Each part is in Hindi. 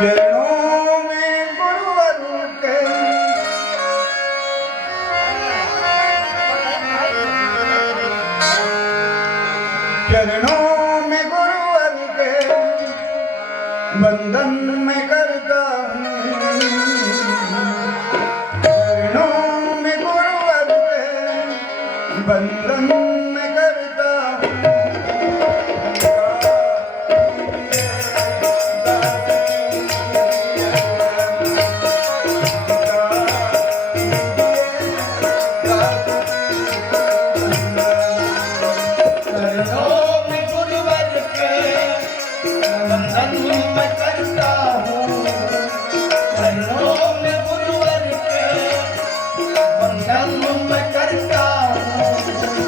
चरणों में गुरुवर के चरणों में गुरुवर के बंधन में करता हूँ। चरणों में गुरुवर के बंधन में करता हूँ।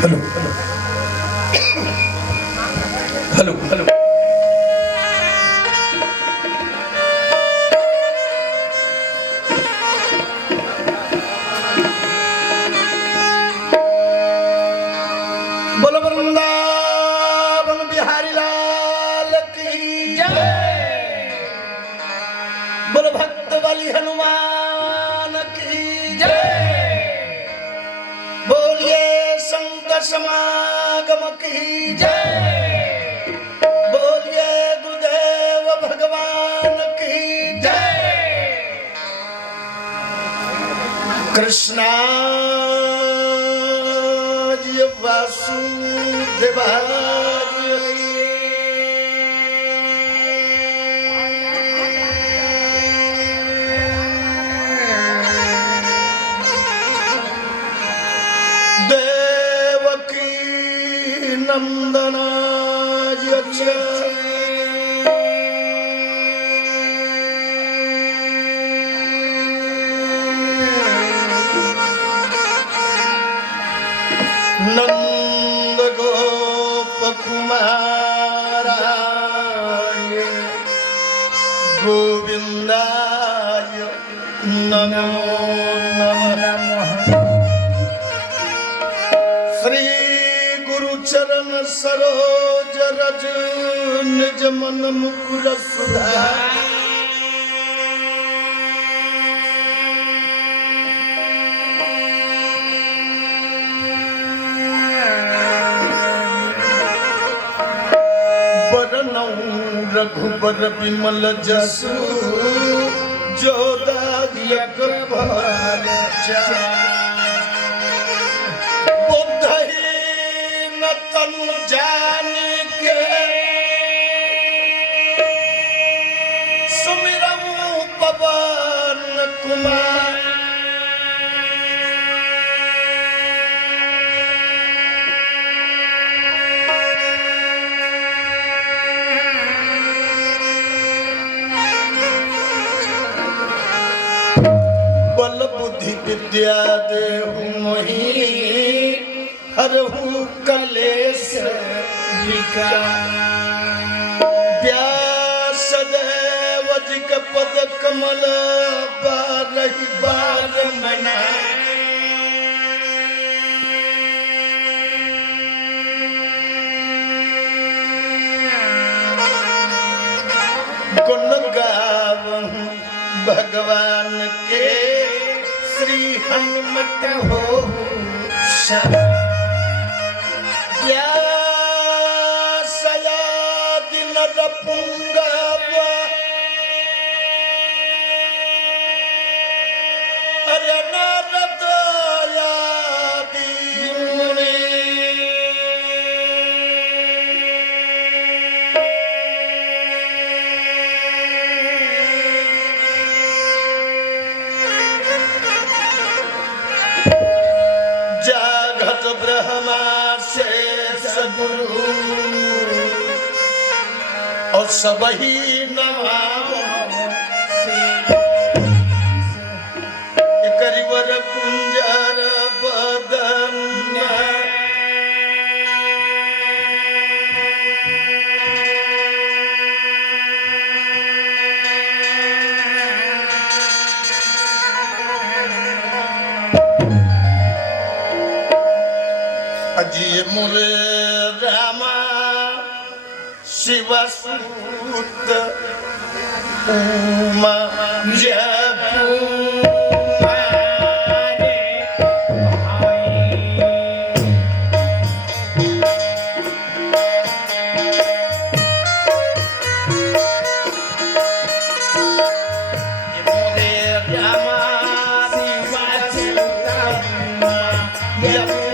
हेलो हेलो हेलो बोलो वृंदावन बिहारी लाल की जय। बोलो भक्त बलि हनुमान की जय। बोलिए संत समागम की जय। बोलिए गुरुदेव भगवान की जय। कृष्णा जी वासुदेवाय देवकी नंदनाय च नंद गोप कुमाराय गोविंदाय नमो नमः। श्री गुरु चरण सरोज रज निज मन मुकुर सुधार। रघुबर विमल जसु जो दायक पाल बुद्धहीन तनु जानि के सुमिरऊ पवन कुमार। बल बुद्धि विद्या देहु मोहि हरहु कलेश विकार। व्यासदेव जी के पद कमल बारहि बार मना। गुण गावहु भगवान के श्री हनुमत हो व्यासया दिन रपुंगवा अरे नारद यादि मुनि। जागत ब्रह्मा से सगुरु और सबही नमामो करिवर कुंजर बदन। अजी मुरे रामा शिवसुत उमा जपुमारे मुरे रामा शिवसुत उमा जपुमारे।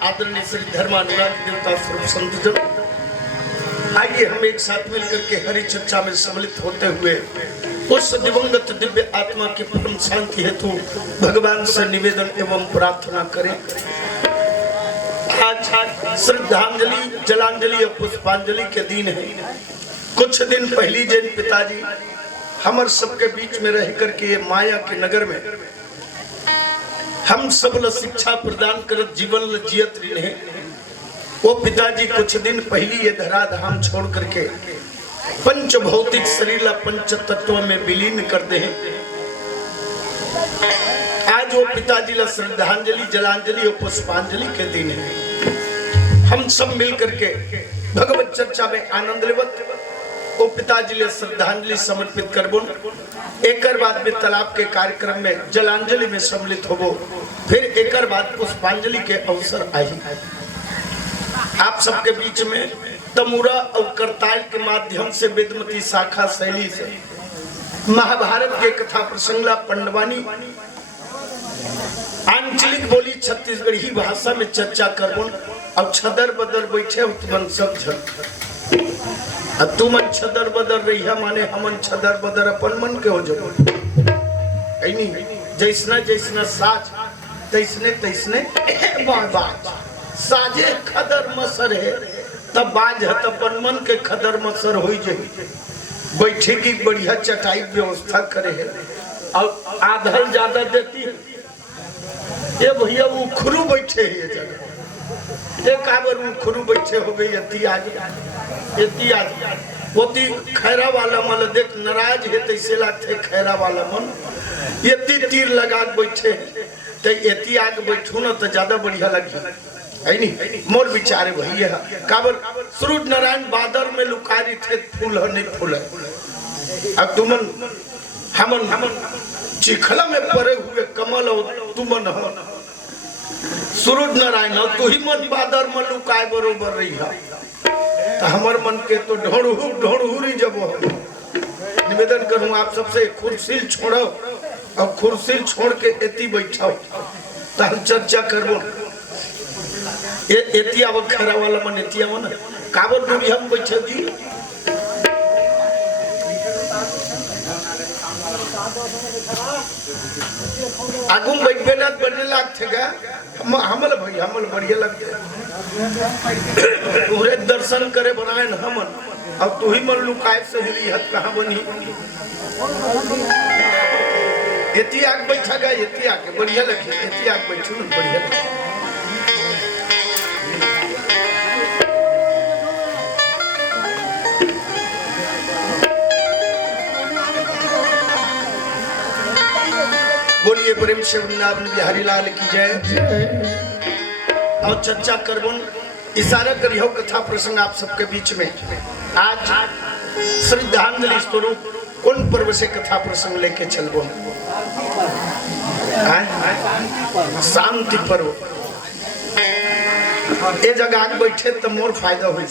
आदरणीय श्री धर्मानुराग देवता स्वरूप संतजन, आइए हम एक साथ मिलकर के हरि चर्चा में सम्मिलित होते हुए उस दिवंगत दिव्य आत्मा की परम शांति हेतु भगवान से निवेदन एवं प्रार्थना करें। आज श्रद्धांजलि, जलांजलि और पुष्पांजलि के दिन है। कुछ दिन पहली जैन पिताजी हमर सबके बीच में रह करके माया के नगर में हम सब ल शिक्षा प्रदान करत जीवन ल जियत रहे। वो पिताजी कुछ दिन पहली ये धराधाम छोड़ करके पंच भौतिक शरीर ला पंच तत्व में विलीन कर दे। आज वो पिताजी ला श्रद्धांजलि, जलांजलि और पुष्पांजलि के दिन है। हम सब मिल करके भगवत चर्चा में आनंद लेवत वो पिताजी ले श्रद्धांजलि समर्पित करबो। एक बाद में तालाब के कार्यक्रम में जलांजलि में सम्मिलित होबो। फिर एक बाद पुष्पांजलि के अवसर आई। आप सबके बीच में तमुरा और करताल के माध्यम से वेदमती शाखा शैली से महाभारत के कथा प्रसंगला पंडवानी आंचलिक बोली छत्तीसगढ़ी भाषा में चर्चा करबो। और छदर बदर बैठे तुमन सब झल तुमन छदर बदर रही माने हमन छदर बदर अपन मन के हो जब जैसना जैसना साज तैसने तैसने बाज साजे खदर मसर है तब बाज है तब अपन मन के खदर मसर हो जाए। बैठे की बढ़िया चटाई व्यवस्था करे है और आधर ज्यादा देती है। ये भैया उखरू बैठे है ये जगह एक आवर उखरू बैठे हो गई यति आज होती खैरा वाला मन देख नाराज है तैसे लागते खैरा वाला मन यति तीर लगा बैठे तो यति आग बैठू ना तो ज्यादा बढ़िया लगी है नहीं। मोर विचारे भैया काबर सूरज नारायण बादल में लुकारी थे फूल है नहीं फूल है। अब तुमन हमन चिखला में पड़े हुए कमल और तुमन हो सूरज नारायण हो तू ही मन बादल में लुकाए बरोबर रही है। तो हमार मन के तो ढोड़ू जब निवेदन करूं आप सबसे खुर्सी छोड़ो और खुर्सी छोड़ के एती बैठाओ तब चर्चा करबो। एती अब खरा वाला मन एती अब ना काबर दूरी हम बैठे जी आगुम बैठबे ना बढ़ने लागते का हमल भाई हमल बढ़िया लगते पूरे दर्शन करे बनाए न हमन। अब तू ही मन लुकाए सहेली हत कहाँ बनी एती आग बैठा गा एती आके बढ़िया लगे एती आग बैठू न बढ़िया लगे। बोलिए प्रेम से वृंदावन बिहारी लाल की जय। और चर्चा करबन इशारा करियो कथा प्रसंग आप सबके बीच में। आज श्रद्धांजलि स्वरूप कौन पर्व से कथा प्रसंग लेके चलबो? शांति पर्व। ये जगह बैठे तो मोर फायदा हुई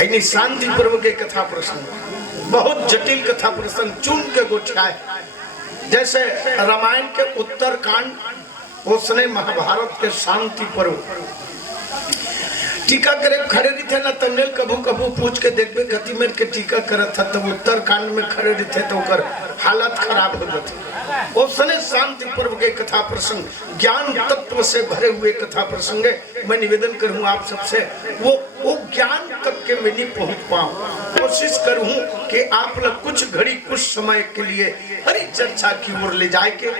नहीं। शांति पर्व के कथा प्रसंग बहुत जटिल कथा प्रसंग चुन के गोठाए। जैसे रामायण के उत्तर कांड उसने महाभारत के शांति पर्व टीका करे खड़े रहते ना तमने कभू कभू पूछ के देखबे गति में के टीका करत था तब उत्तर कांड में खड़े रहते तो कर हालत खराब हो जाती। उसने शांति पर्व के कथा प्रसंग ज्ञान तत्व से भरे हुए कथा प्रसंग मैं निवेदन करूं आप सबसे वो ज्ञान तक के मैं नहीं पहुंच पाऊं। कोशिश करूं कि आप लोग कुछ घड़ी कुछ समय के लिए हरि चर्चा की ओर ले जाए के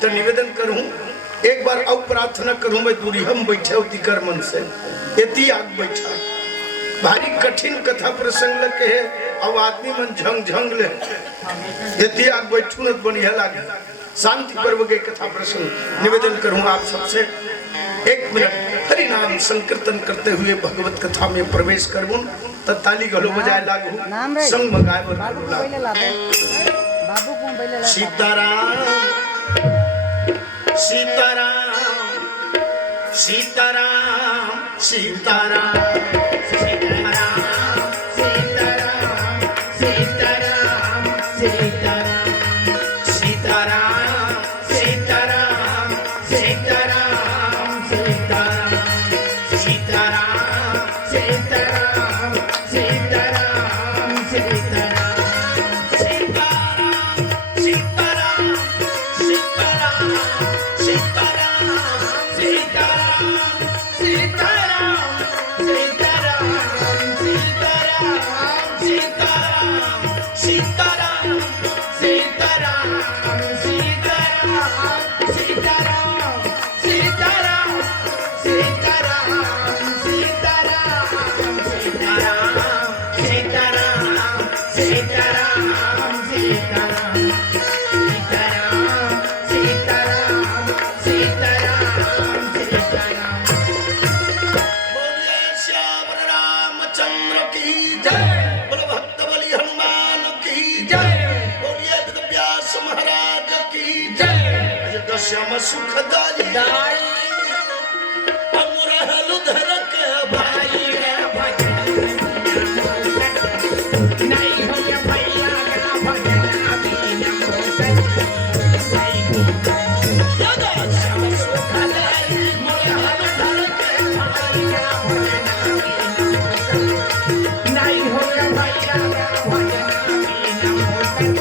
तो निवेदन करूं। एक बार और प्रार्थना करूं मैं दूरी हम बैठे होती कर मन से एती आग बैठा भारी कठिन कथा प्रसंग लगे है अब आदमी मन झंग ले एती आग बैठू न बढ़िया लागे। शांति पर्व के कथा प्रसंग निवेदन करूं आप सबसे 1 मिनट हरि नाम संकीर्तन करते हुए भगवत कथा में प्रवेश करूं। ताली गलो बजाए लागू संग मगाए सीताराम सीताराम सीताराम सीताराम। सीताराम सीताराम सीताराम सीताराम सीताराम सीताराम सीताराम सीताराम सीताराम सीताराम सीताराम सीताराम सीताराम सीताराम सीताराम सीताराम बोलिए श्याम रामचंद्र की जय। बोलो भक्त बलि हनुमान की जय। बोलिए वेद व्यास महाराज की जय। जग श्याम सुखदाई अमरहल धर के भाई नहीं हो गया भैया का भजन अभी न हो सके जग श्याम सुखदाई मोहन धर के भाई का भजन अभी न हो सके नहीं हो गया भैया का भजन अभी न हो सके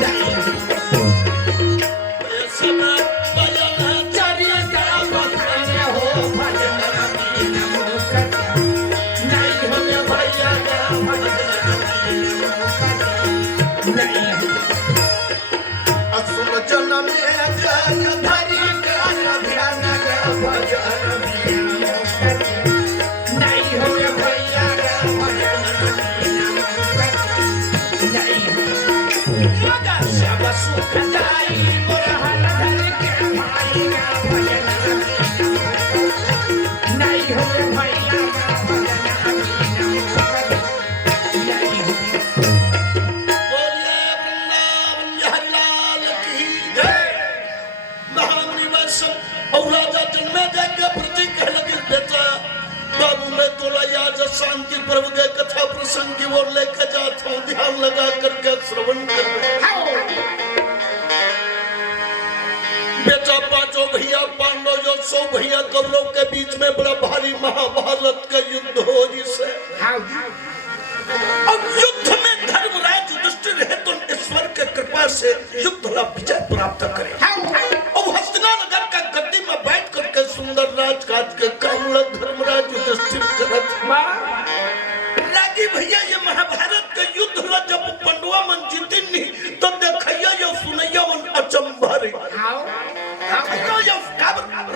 नहीं सब बजन चरिया का भजन हो भजन अभी न हो सके नहीं हो गया भैया का भजन अभी न हो सके नहीं असुर जन्म जग हरि का ध्यान का भजन अभी न हो सके नहीं हो गया भैया का भजन अभी न हो सके नहीं हो जग सब सुखदाई मोहन धर के भाई का भजन अभी न हो सके नहीं हो गया भैया का भजन अभी न हो सके नहीं हो बोलिए वृंदावन हरिलाल की जय। महामुनि वैष्णव और राजा जन्मे जाके प्रति कह लगे बेटा बाबू मैं तोला आज शांति प्रभु के कथा प्रसंग की ओर लेकर जाता हूँ ध्यान लगा करके श्रवण कर बेटा पांचों भैया पांडव जो 100 भैया कौरव के बीच में बड़ा भारी महाभारत का युद्ध हो जिसे अब युद्ध में धर्मराज युधिष्ठिर है तो ईश्वर के कृपा से युद्ध ला विजय प्राप्त करे। अब हस्तिनानगर का गद्दी में बैठ करके सुंदर राजकाज के काम धर्मराज युधिष्ठिर करत रागी भैया ये महाभारत के युद्ध ला जब पंडवा मन जीती नहीं तो देखैया ये सुनैया मन अचंभरी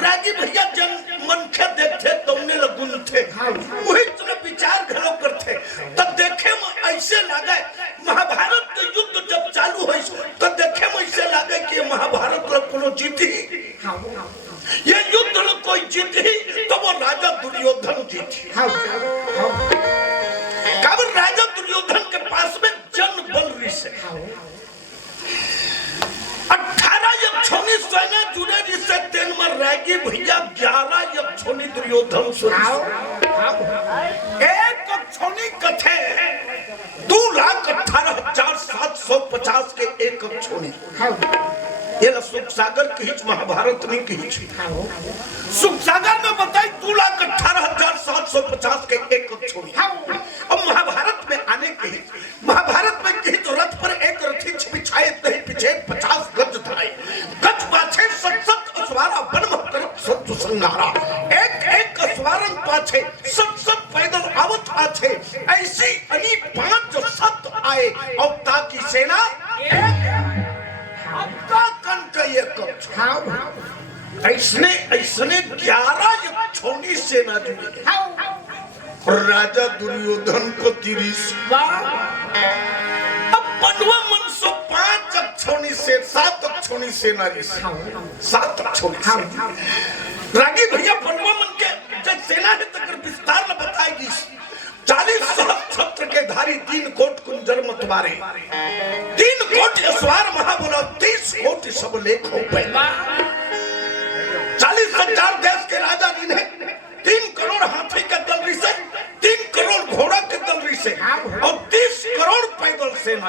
रागी भैया जन मन के देखते तुमने लगुन थे वही तुम विचार घरों करते तब देखे में ऐसे लगे महाभारत के युद्ध जब चालू हुई तो देखे में ऐसे लगे कि महाभारत लोग कोनो जीती ये युद्ध लोग कोई जीती तो वो राजा दुर्योधन जीती। कब राजा दुर्योधन के पास में जन बल रिसे 18 यक्षोनी सेना जुड़े जिससे 3 में रागी भैया 11 यक्षोनी दुर्योधन से एक यक्षोनी कथे 2,18,750 के एक यक्षोनी ये सुख सागर की महाभारत नहीं की सुख सागर में बताई 2,18,750 के एक यक्षोनी। अब महाभारत में आने की महाभारत में कही तो रथ पर एक रथी बिछाए नहीं पीछे 50 गज धराई गज पाछे 7 असवारा बन कर सत्य संगारा एक एक असवारन पाछे 7 पैदल आवत आछे ऐसी अनी 5 7 आए और ताकि सेना आपका कन का ये कब ऐसने 11 यक्षोनी सेना जुड़ी और राजा दुर्योधन को 30 अब पंडवा मन सो 5 यक्षोनी से 7 यक्षोनी सेना 7 यक्षोनी सेना रागी भैया पंडवा मन के जब सेना है तक विस्तार न बताएगी 40 सहस्त्र के धारी 3 कोट कुंजर मतवारे 3 कोट यशवार महाबुला 30 कोट सब लेख हो पे 40,000 देश के राजा जिन्हें 3 करोड़ हाथी के दल से 3 करोड़ घोड़ा के दल से और 30 करोड़ पैदल सेना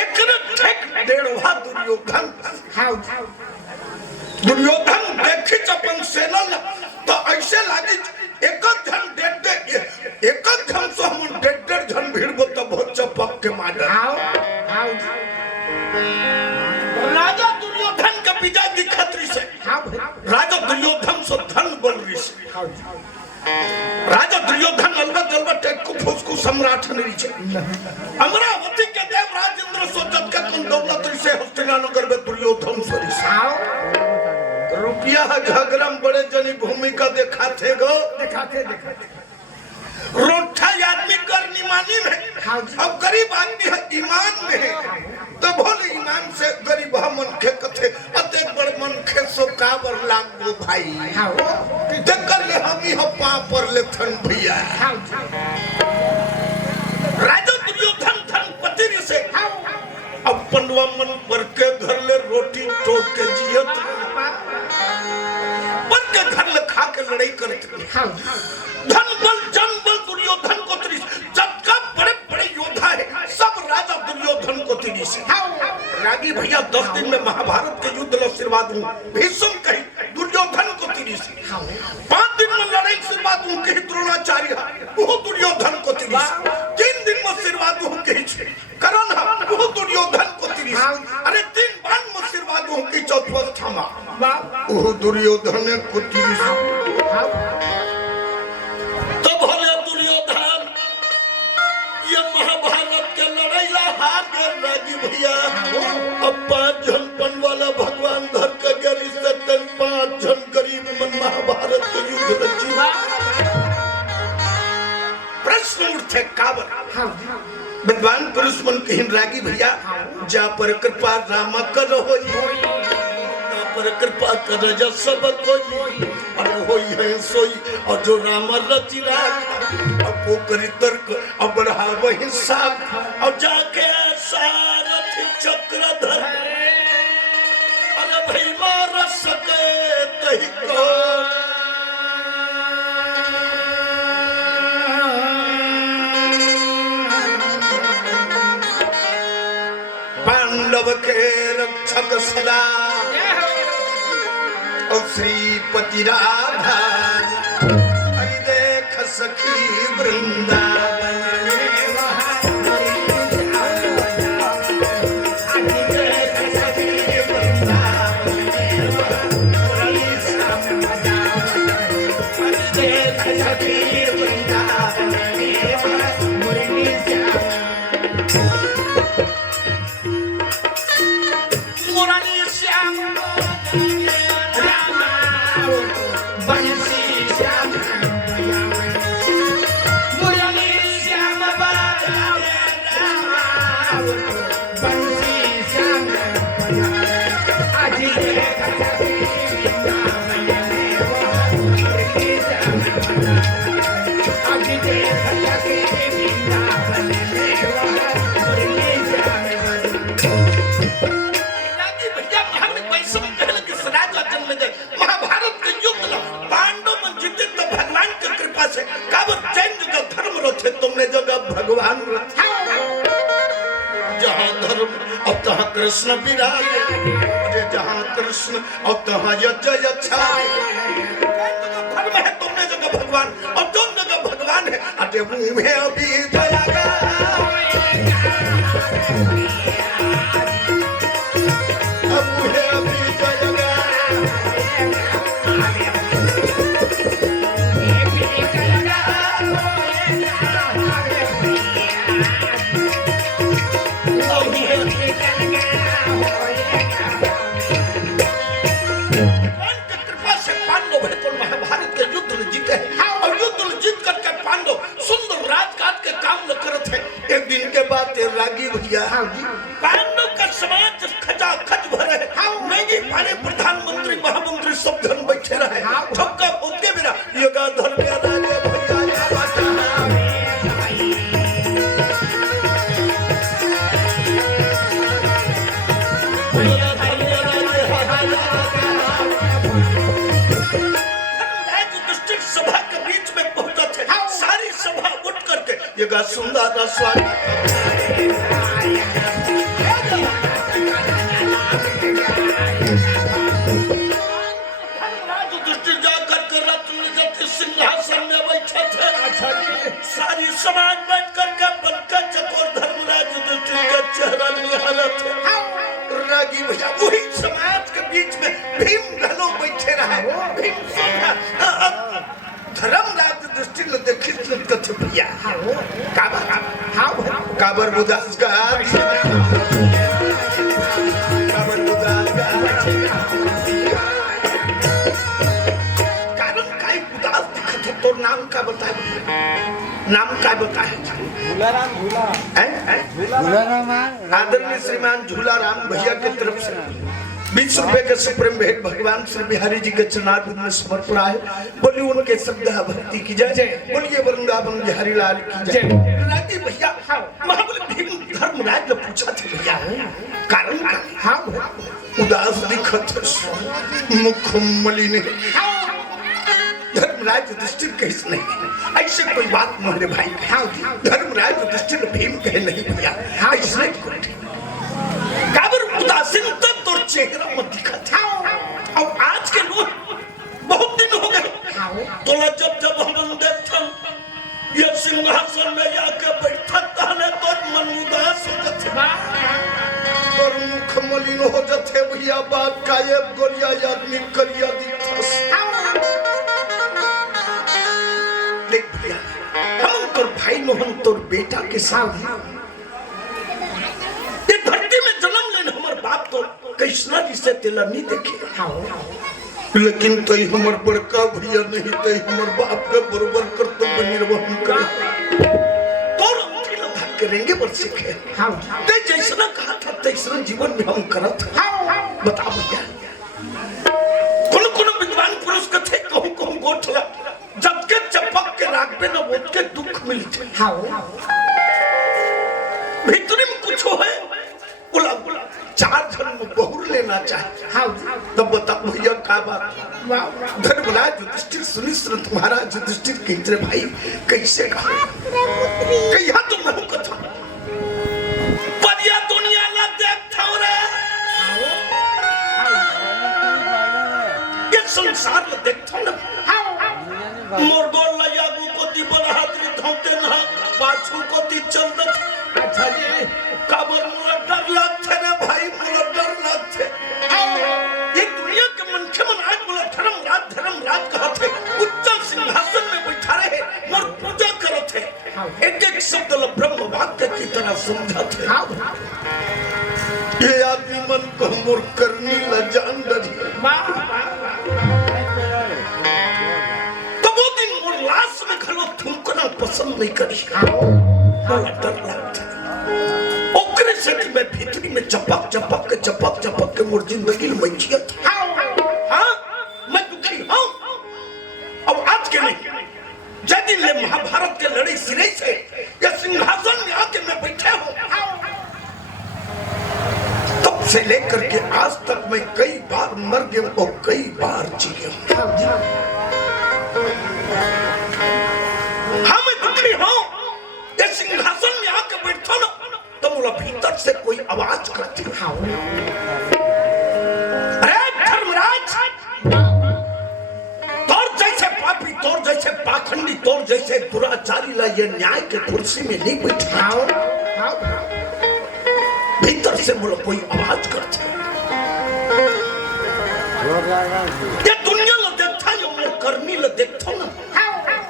एक डेढ़वा दुर्योधन दुर्योधन देखी अपन सेना तो ऐसे लागे एक जन एक जन से हम डेढ़ जन भीड़बो तो बहुत चपक के मार आओ राजा दुर्योधन का विजय दिखत रही से राजा दुर्योधन से धन बन रही से राजा दुर्योधन अलबत एक फुसकू सम्राट नहीं छे अमरावती के देव राजेंद्र सोचत का कौन दौलत रही से हस्तिनानगर में दुर्योधन सरी से रुपया घगरम बड़े जनी भूमिका दिखाते गो दिखाते रोठा आदमी करनी मानी में अब गरीब आदमी है ईमान में है तो भले ईमान से गरीब मन खे कथे अते बड़ मन खे सो काबर लागो भाई देखल ले हम ही पा पर ले थन भैया राजा दुर्योधन धनपति से अब पंडवा मन पर के घर ले रोटी टोट के जियत पर के घर ले खा के लड़ाई करते धन बल जन बल दुर्योधन को त्रिश सबका बड़े बड़े योद्धा है सब राजा दुर्योधन को त्रिश रागी भैया 10 दिन में महाभारत के युद्ध में आशीर्वाद हूँ भीष्म कही दुर्योधन को त्रिश 5 दिन में लड़ाई आशीर्वाद हूँ कही द्रोणाचार्य वो दुर्योधन को त्रिश 3 दिन में आशीर्वाद हूँ कही करण वो दुर्योधन को त्रिश अरे 3 बार में आशीर्वाद हूँ कही चौथा थामा वो दुर्योधन को त्रिश भैया अब 5 जन पन वाला भगवान धर का गरी सतन 5 जन गरीब मन महाभारत के युद्ध रची प्रश्न उठे काबर विद्वान पुरुष मन कहिन रागी भैया जा पर कृपा राम कर होई पर कृपा कर जा सब कोई अरे होई है सोई और जो राम रचि राख अब को करी तर्क अब बढ़ा वही साख और जाके सारथी चक्रधर अरे भाई मार सके तही को पांडव के रक्षक सदा और श्रीपति राधा अरे देख सखी वृंदावन तुमने जगह भगवान जहाँ धर्म अब तहाँ कृष्ण विराज जहाँ कृष्ण अब तहाँ यज्ञ धर्म है तुमने जगह भगवान और तुम जगह भगवान है अटे मुँह अभी जयागा रागी भैया पांडव का समाज खचा खच भरे नहीं पारे प्रधानमंत्री महामंत्री सब धन बैठे रहे ठपका उनके बिना योगा धर्म रागे सभा के बीच में पहुंचा थे सारी सभा उठ करके योगा सुंदर स्वागत समाज बैठ करके बनकर चकोर धर्मराज युधिष्ठिर का चेहरा निहारत है। रागी भैया वही समाज के बीच में भीम घलो बैठे रहे। भीम सोना धर्मराज युधिष्ठिर देखित कथे भैया काबर उदास का काबर उदास का कारण काय उदास दिखत है। तो नाम का बताए नाम का बताए झूलाराम आदरणीय श्रीमान झूलाराम भैया की तरफ से 20 रुपए के सुप्रीम भेंट भगवान श्री बिहारी जी के चरणारविंद में समर्पण है। बोलिए उनके श्रद्धा भक्ति की जय। बोलिए वृंदावन बिहारी लाल की जय। राजी भैया महाबली भीम धर्मराज ने पूछा था भैया कारण का उदास दिखत मुख मलिन धर्मराज युधिष्ठिर कहिस नहीं ऐसे कोई बात मोहरे भाई धर्मराज युधिष्ठिर भीम कहे नहीं भैया ऐसे काबर उदासीन तब तो चेहरा मत दिखा था। अब आज के लोग बहुत दिन हो गए तोला जब हम देखते ये सिंहासन में जाके बैठा ताने तो मन उदास हो जाते और मुख मलिन हो जाते भैया बात का ये गोरिया आदमी करिया दिखस देख भैया हम तोर भाई मोहन तोर बेटा के साथ ये धरती में जन्म लेने हमारे बाप तो कृष्णा जी से तेला नहीं देखे लेकिन तो हमारे बड़का भैया नहीं तो हमारे बाप का बरोबर कर्तव्य निर्वहन करे तो करेंगे पर सीखे ते जैसा कहा था तैसा जीवन में हम करत बता भैया कौन विद्वान पुरुष के थे कहूँ गोठला जब के चपक के राखबे न वो के दुख मिलते भीतरी में कुछ है बुला चार जन्म बहुर लेना चाहे तब बता भैया का बात धर्मराज युधिष्ठिर सुनी सुन तुम्हारा युधिष्ठिर कहते भाई कैसे कहा कहिया तो महू कथा परिया दुनिया ना देखता रे ये संसार में देखता ना मोर गोल लयागू को दी बलहादरी धोते ना पाछू को दी चल दे अच्छा जी काबर मुला डर लगते रे भाई मुला डर लगते ये दुनिया के मन के मन आज मुला धर्मराज कहा थे उच्च सिंहासन में बैठा रहे मोर पूजा करो थे एक शब्द ल ब्रह्म वाक्य की तरह समझा थे ये आदमी मन को मोर करनी ल जान डरी लाश में खलो थूकना पसंद नहीं करी बड़ा डर लगता ओकरे से कि मैं भीतरी में चपक के मोर जिंदगी में मैचियत हाँ मैं दुखी हूँ अब आज के नहीं जब ले महाभारत के लड़ाई सिरे से या सिंहासन में आके मैं बैठे हूँ तब से लेकर के आज तक मैं कई बार मर गया और कई बार जी गया सिंहासन में आके बैठो ना तो मुला भीतर से कोई आवाज करती है अरे धर्मराज तोर जैसे पापी तोर जैसे पाखंडी तोर जैसे दुराचारी ला ये न्याय के कुर्सी में नहीं बैठा भीतर से मुला कोई आवाज करती है ये दुनिया ला देखता है मोर करनी ला देखता ना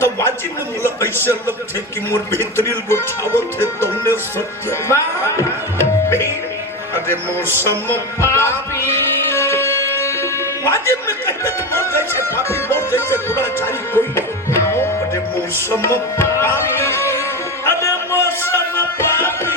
तो वाजिब में मुला ऐसे लगते कि मोर बेहतरीन गोठावत है तो उन्हें सत्य अरे मौसम पापी वाजिब में कहते तो मोर जैसे पापी मोर जैसे दुराचारी कोई नहीं अरे मौसम पापी अरे मौसम पापी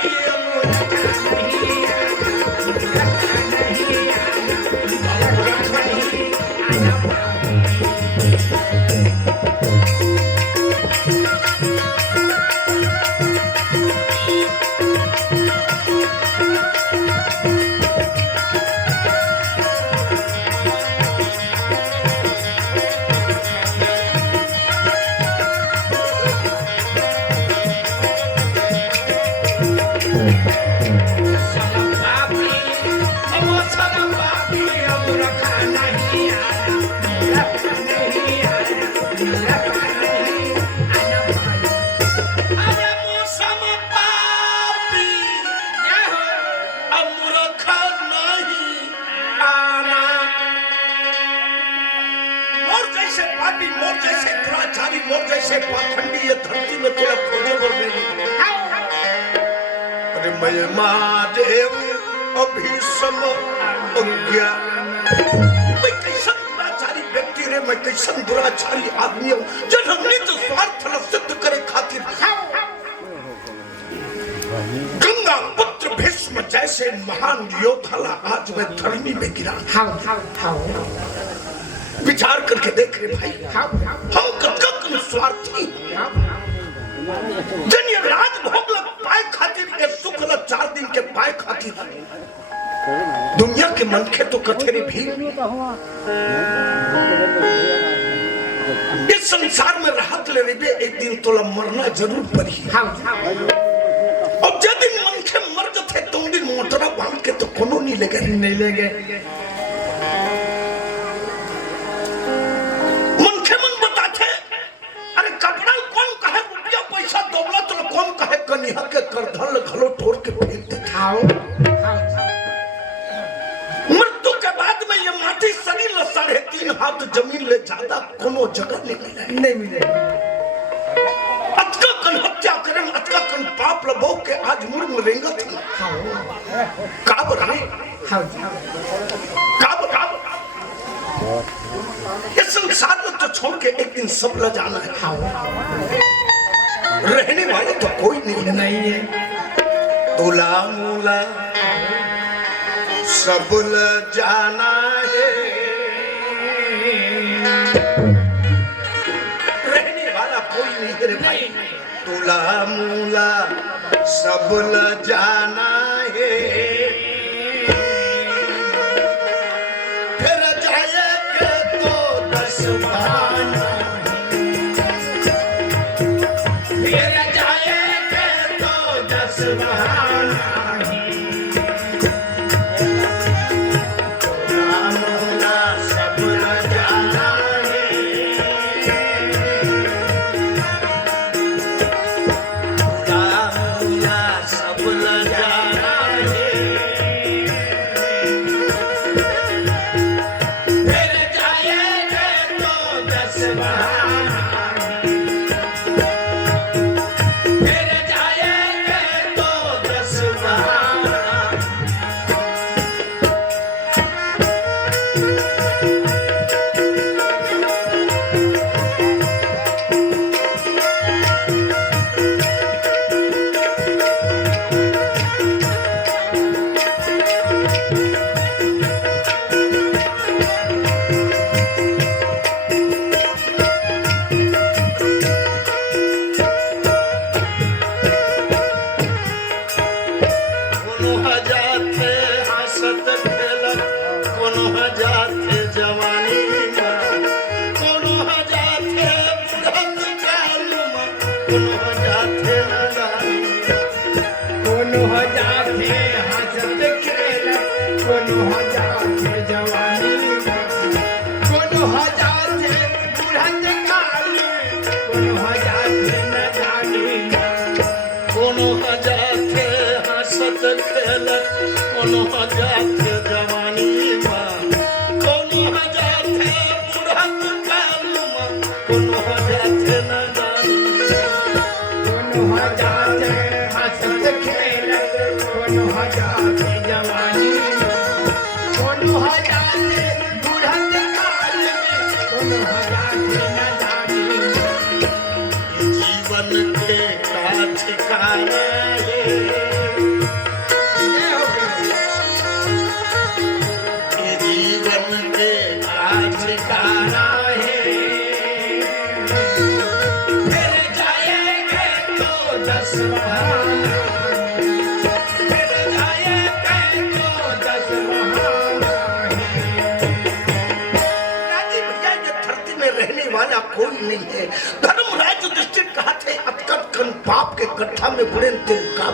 पाखंडी ये धरती में तोला खोजे बर नहीं। अरे मैं महादेव अभी सम अज्ञान, मैं कैसन दुराचारी व्यक्ति रे, मैं कैसन दुराचारी आदमी हूँ जो रंगनीत स्वार्थ ल सिद्ध करे खातिर गंगा पुत्र भीष्म जैसे महान योद्धा ला आज मैं धरनी में गिरा। विचार करके देख रहे भाई, हम कतक स्वार्थी जन ये राजभोग लग पाए खातिर के सुख लग 4 दिन के पाए खातिर दुनिया के मनखे तो कथेरे भी इस संसार में राहत ले रहे, एक दिन तोला मरना जरूर पड़ी। और जब दिन मनखे मर गए तुम दिन मोटरा बांध के तो कोनो नहीं ले गए। मनखे मन बताते अरे कपड़ा कौन कहे रुपया पैसा दौलत तो कौन कहे कन्या के करधल घलो ठोर के फेंक दे। मृत्यु के बाद में ये माटी शरीर 3.5 हाथ जमीन ले ज्यादा कोनो जगह नहीं मिले। अतका कन हत्या करे, अतका कन पाप लबो के आज मुर्ग में रेंगत काब रहे काब इस संसार में तो छोड़ के एक दिन सब ल जाना है, रहने वाले तो कोई नहीं है। दूल्हा मूला सब ल जाना है, रहने वाला कोई नहीं है रे भाई। दूल्हा मूला सब ल जाना है, फिर जाएंगे तो 10 बहाना, फिर जाएंगे तो 10 बहाना। धर्मराज युधिष्ठिर कहा थे अतकन पाप के गड्ढा में बुरे तिल का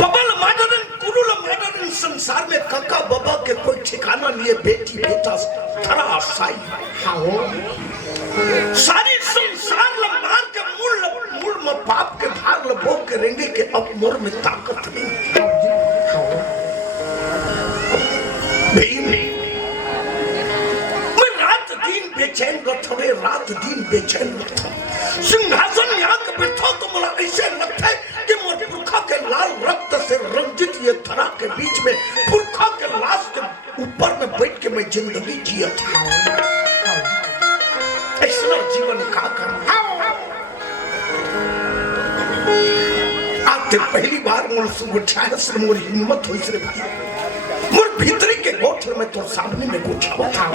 बबल माडरन कुरुल माडरन संसार में काका बाबा के कोई ठिकाना लिए बेटी बेटा धरा साई सारी संसार लंबार के मूल में पाप के भाग लबो के रेंगे के अब मोर में ताकत नहीं। मैं रात दिन बेचैन था, सिंहासन ते पहली बार मोर सुगुठाए से मोर हिम्मत होई से भाई मोर भीतरी के गोठल में तो सामने में गोठा बता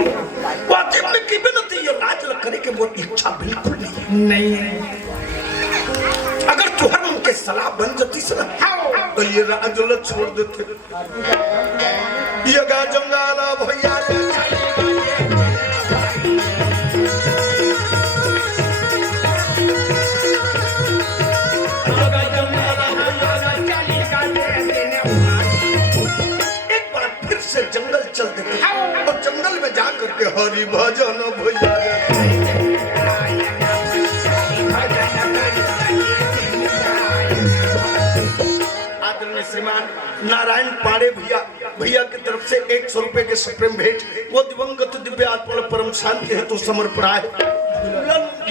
वाते में की बिनती ये राज ल करे के मोर इच्छा बिल्कुल नहीं है अगर तुहर उनके सलाह बन जाती से तो ये राज ल छोड़ देते ये गा जंगाला भैया जंगल चल देते और जंगल में जा करके हरि भजन भैया आदरणीय श्रीमान नारायण पाड़े भैया की तरफ से 100 रुपए के सप्रेम भेंट वो दिवंगत दिव्य आत्मा परम शांति हेतु समर्पणाय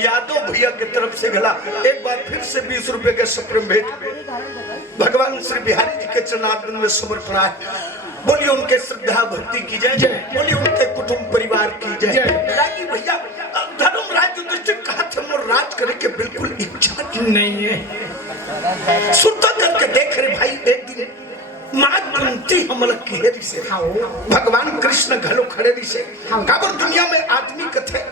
यादव भैया की तरफ से गला एक बार फिर से 20 रुपए के सप्रेम भेंट भगवान श्री बिहारी जी के चरणारविंद में समर्पणाय बोलिए उनके श्रद्धा भक्ति की जय बोलिए उनके कुटुंब परिवार की जय रागी भैया धर्म राज्य दृष्टि कहा था मोर राज करे के बिल्कुल इच्छा नहीं है सुनता करके देख रहे भाई एक दिन माँ कुंती हमल किहेरी से भगवान कृष्ण घलो खड़े से काबर दुनिया में आदमी कथे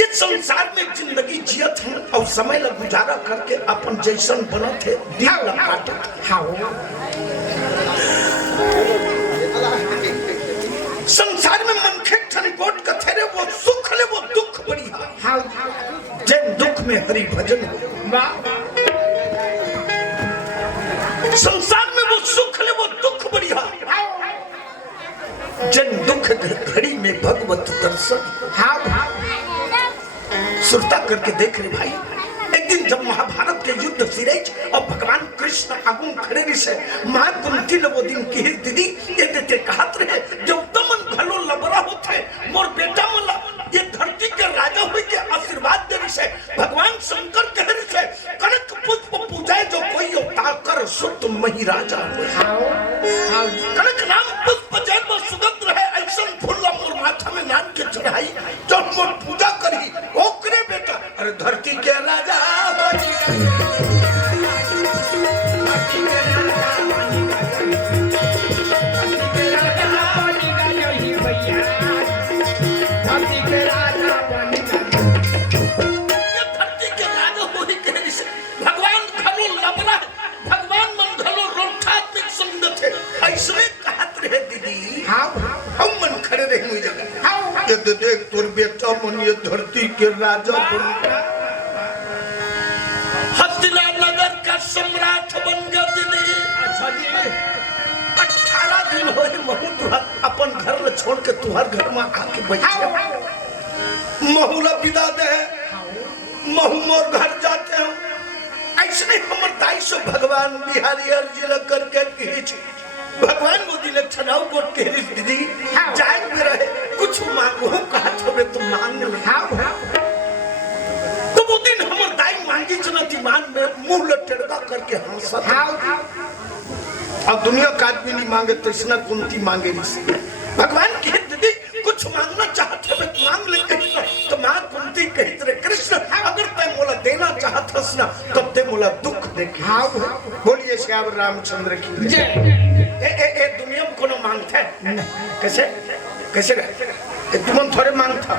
इस संसार में जिंदगी जियत हैं और समय लग गुजारा करके अपन जैसन बना थे दिल लगाते संसार में मनखे ठनी गोट कथे रे वो सुख ले वो दुख बड़ी जन दुख में हरि भजन संसार में वो सुख ले वो दुख बड़ी जन दुख घड़ी में भगवत दर्शन सुरता करके देख रहे भाई एक दिन जब महाभारत के युद्ध सिरेज और भगवान कृष्ण आगुन खड़े से मां कुंती ने वो दिन की दीदी ये देते कहत रहे जब तमन घलो लबरा होते मोर बेटा मला ये धरती के राजा हुए के आशीर्वाद दे से भगवान शंकर कह रहे से कनक पुष्प पूजाए जो कोई अवतार कर सुत मही राजा कनक नाम पुष्प जैन सुगंध रहे ऐसा फूल मोर माथा में नान के चढ़ाई जब मोर पूजा करी ओकरे बेटा अरे धरती के राजा भगवान खलो लबला भगवान मन खलो रोठात्मिक संगत है ऐसने कहत रहे दीदी हम मन खड़े रहे हुई जगह ये देख तोर बेटा मन ये धरती के राजा बनता हस्तिनापुर नगर का सम्राट बन गया दीदी अच्छा जी 18 दिन होए महू तुहर अपन घर में छोड़ के तुहर घर में आके बैठे महूला विदा दे महू मोर घर जाते हैं ऐसे हमर दाई से भगवान बिहारी अर्जी लग करके कही भगवान मोदी ने छनाव कोट के दीदी जाए में रहे कुछ मांगो कहा छबे तुम मांग ले तो वो दिन हमर दाई मांगी चनती मान में मुंह लटड़का करके हंसा अब दुनिया का आदमी नहीं मांगे तो इसना कुंती मांगे नहीं भगवान की दीदी कुछ मांगना चाहते हो मांग ले तो मां कुंती कही रे कृष्ण अगर तय मोला देना चाहतस ना तब ते मोला दुख देखे बोलिए श्याम रामचंद्र की जय ए दुनिया में कोनो मांगता है कैसे कैसे तुम थोड़े मांगता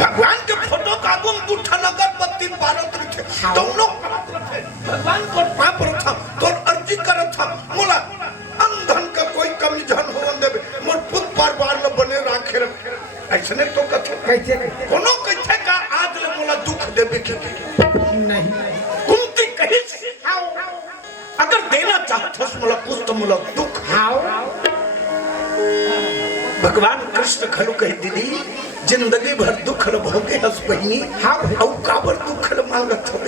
भगवान के फोटो का गुम गुठा नगर पत्ती भारत थे तुम लोग भगवान को पाप रखा तो अर्जी कर था मोला अंधन का कोई कमी जन हो देबे मोर पुत परिवार न बने राखे ऐसने तो कथे कैसे कोनो कैसे का आज ले मोला दुख देबे के नहीं कुंती कही अगर देना चाहतस मोला कुछ तो मोला दुख भगवान कृष्ण खलु कही दीदी जिंदगी भर दुख ल भोगे हस बहिनी औ काबर दुख ल मांगत हो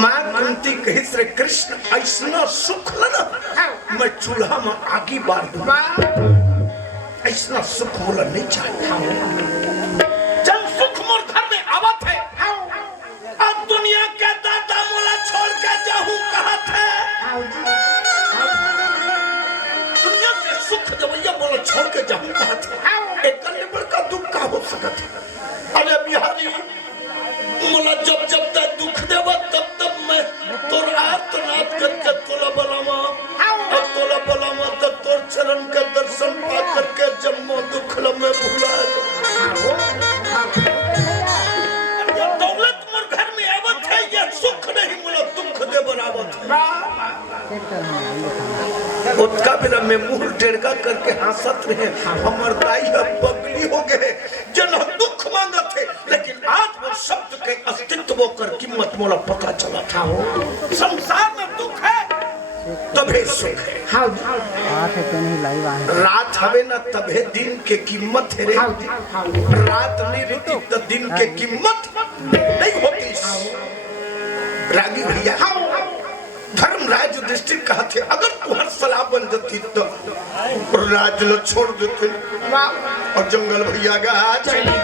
मां कुंती कही श्री कृष्ण ऐसना सुख ल ना मैं चूल्हा में आगी बार दूंगा ऐसना सुख मोला नहीं चाहिए जब सुख मोर घर में आवत है अब दुनिया के दादा मोला छोड़ के जाऊं कहा थे दुनिया के सुख दवैया मोला छोड़ के जाऊं कहा थे एक कन्या का दुख का हो सकत है अरे बिहारी मोला जब जब तक दुख देवा उसका बिना में मुंह टेढ़का करके हंसत रहे हमर दाई अब बगली हो गए जन दुख मांगत थे लेकिन आज वो शब्द के अस्तित्व कर कीमत मोला पता चला था संसार में दुख है तबे सुख है रात हवे ना तबे दिन के कीमत है रे रात नहीं रहती तो दिन के कीमत नहीं होती रागी भैया धर्मराज युधिष्ठिर कहा थे अगर तुम्हार सलाह बन जाती तो राज लो छोड़ देते और जंगल भैया गा चली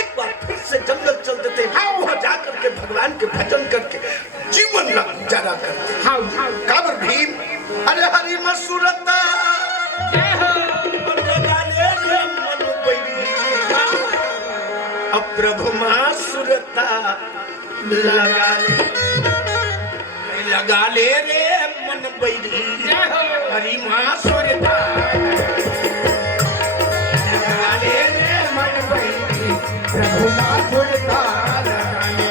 एक बार फिर से जंगल चल देते वहां जाकर के भगवान के भजन करके जीवन का गुजारा करते काबर भीम अरे हरि मसूरता प्रभु मां सुरता लगा ले रे मन बैरी हरि मां सुरता लगा ले रे मन बैरी प्रभु मां सुरता लगा ले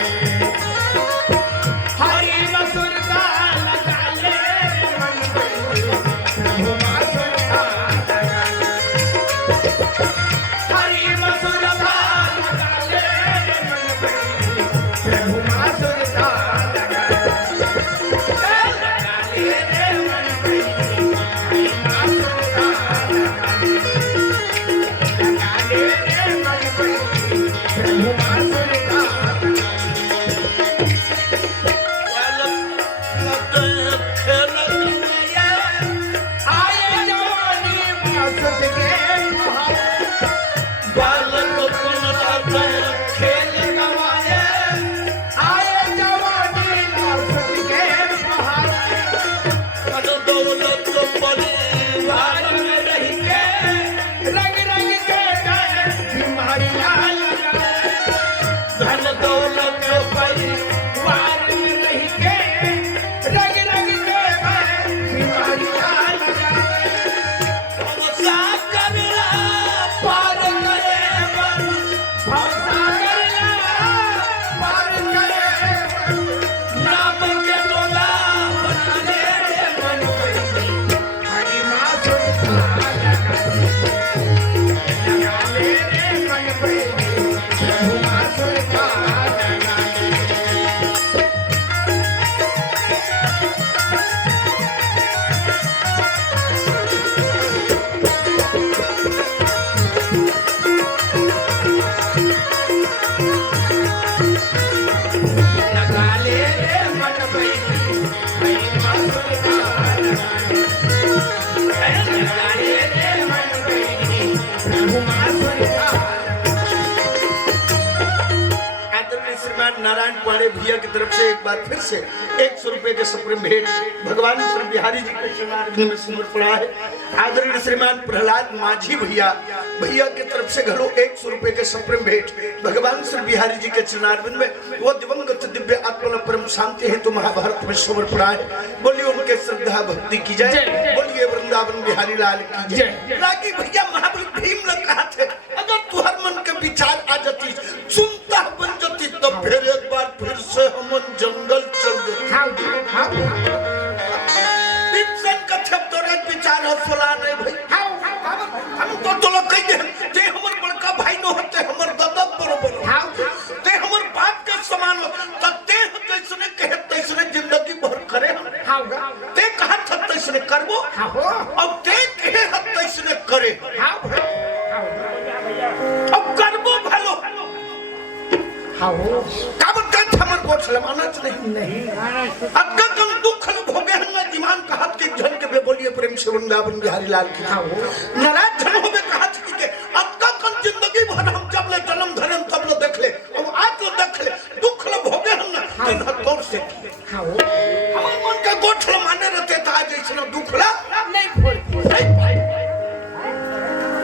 हरि मां सुरता लगा ले मन बैरी प्रभु मां सुरता हरि मां सुरता नारायण पाड़े भैया की तरफ से एक बार फिर से 100 रुपए के सप्रेम भेंट भगवान श्री बिहारी जी के चरणारविंद में सिमर पड़ा है। आदरणीय श्रीमान प्रहलाद माझी भैया की तरफ से घरों 100 रुपए के सप्रेम भेंट भगवान श्री बिहारी जी के चरणारविंद में वो दिवंगत दिव्य आत्मा परम शांति हेतु महाभारत में सिमर पड़ा है। बोलिए उनके श्रद्धा भक्ति की जाए, बोलिए वृंदावन बिहारी लाल की जय। रागी भैया महाबली भीम ने कहा थे अगर तुहर मन के विचार आ जाती सुनता बन जाती तो फिर एक बार फिर से हम जंगल चल देते। विचार है फला नहीं भाई हम तो लोग कह दे ते हमर बड़का भाई न होते हमर दादा बरोबर ते हमर बाप के समान हो तते तैसने कहे तैसने जिंदगी भर करे ते कहा था तैसने करबो अब ते कहे तैसने करे अब करबो भलो काबर का हमर गोठल मानत नहीं अग्गा कम दुख भोगे हम दिमान कहत के जन के बोलिए प्रेम से वृंदावन बिहारी लाल की नाराज जन होबे कहत के अग्गा कम जिंदगी भर हम जब ले जन्म धरम तब लो देख ले अब आज लो देख ले दुख ल भोगे हम ना दिन हतौर से हमर मन का गोठल माने रहते था जैसे दुख ला नहीं भाई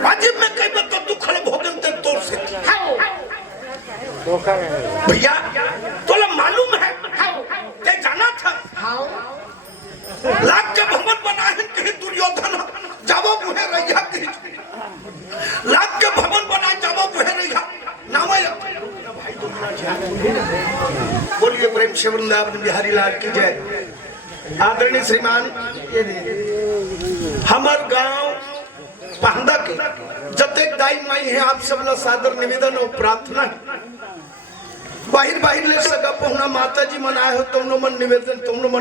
वाजिब में कई तो दुख ल भोगन ते तौर से भैया तोला मालूम है ते जाना था लाख के भवन बनाए कहीं दुर्योधन जावो मुहे रहिया कहीं लाख के भवन बनाए जावो मुहे रहिया नाम है भाई से वृंदावन बिहारी लाल की जय। आदरणीय श्रीमान हमार गांव पहंदा के जतेक दाई माई है आप सब ला सादर निवेदन और प्रार्थना बाहिर बाहिर ले सगा पहुना माता जी मन आए हो तुमनो मन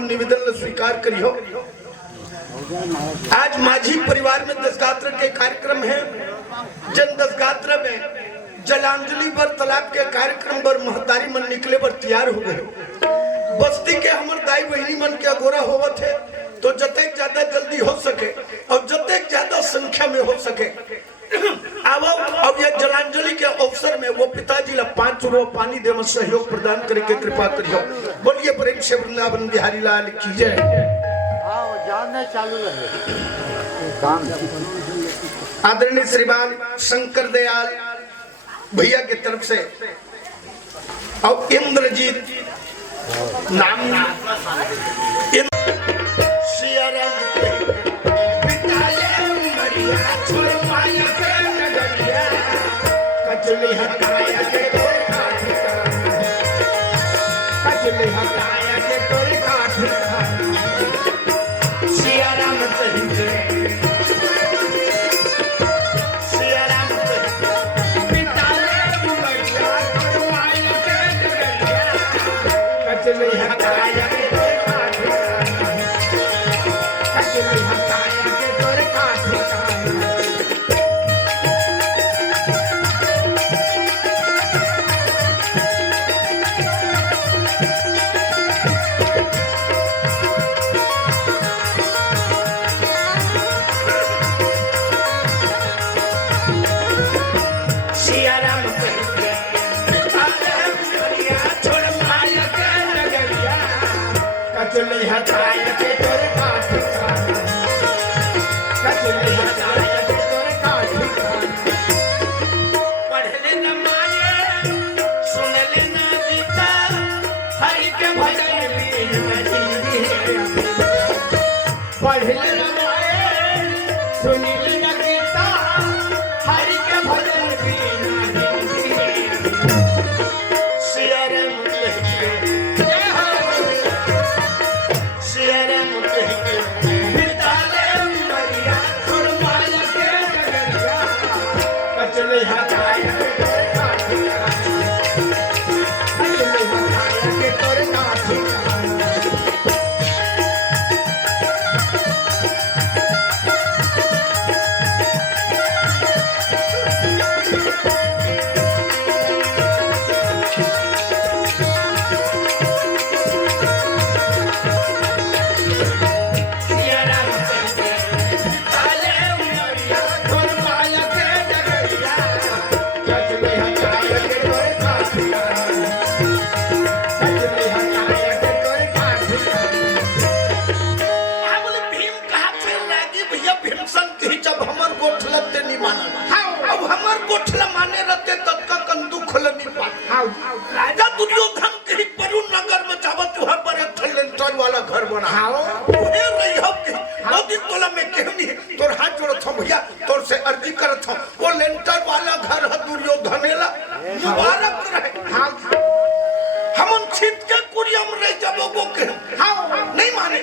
निवेदन ले स्वीकार करियो। आज माझी परिवार में दसगात्र के कार्यक्रम है। जन दसगात्र में जलांजलि पर तालाब के कार्यक्रम पर महतारी मन निकले पर तैयार हो गए। बस्ती के हमर दाई बहिनी मन के अगोरा होवत है तो जतेक ज्यादा जल्दी हो सके और जतेक ज्यादा संख्या में हो सके आओ और ये जलांजलि के अवसर में वो पिताजी ला 5 रुपया पानी देव सहयोग प्रदान करे के कृपा करियो। बोलिए प्रेम से वृंदावन बिहारी लाल की जय। जानना चालू रहे काम। आदरणीय श्रीमान शंकर दयाल भैया की तरफ से और इंद्रजीत नाम कचली हटाया के तोरे काठी सिया राम कहिए सिया राम पिताले उमरिया करवाया के डगरिया कचली हटाया के तोरे काठी कचली हटाया के तोरे काठी कचली हटाया के तोरे काठी कचली हटाया के तोरे काठी पढ़ले न माये सुनले न गीता हरि के भजन बिन जिंदगी पढ़ले न माये सुनले न गीता हरि के भजन बिन जिंदगी सिया राम कचली हटाया के तोरे काठी कचली हटाया के तोरे काठी सिया राम ताले उमरिया करवाया के डगरिया कचली हटाया के तोरे काठी कचली हटाया के तोरे काठी बोले भीम कहा थे लागी भैया भीमसन की जब हमर गोठला ते नहीं माना अब हमर गोठला माने रहते तब का कंदू खोल नहीं पा राजा दुर्योधन के परु नगर में जावत वहां पर एक लेंटर वाला घर बना ओहे रही हो के मोदी तोला में कहनी तोर हाथ जोड़त हम भैया तोर से अर्जी करत हम वो लेंटर वाला घर है दुर्योधनेला मुबारक रहे हमन छिप के कुरियम रह जबो के नहीं माने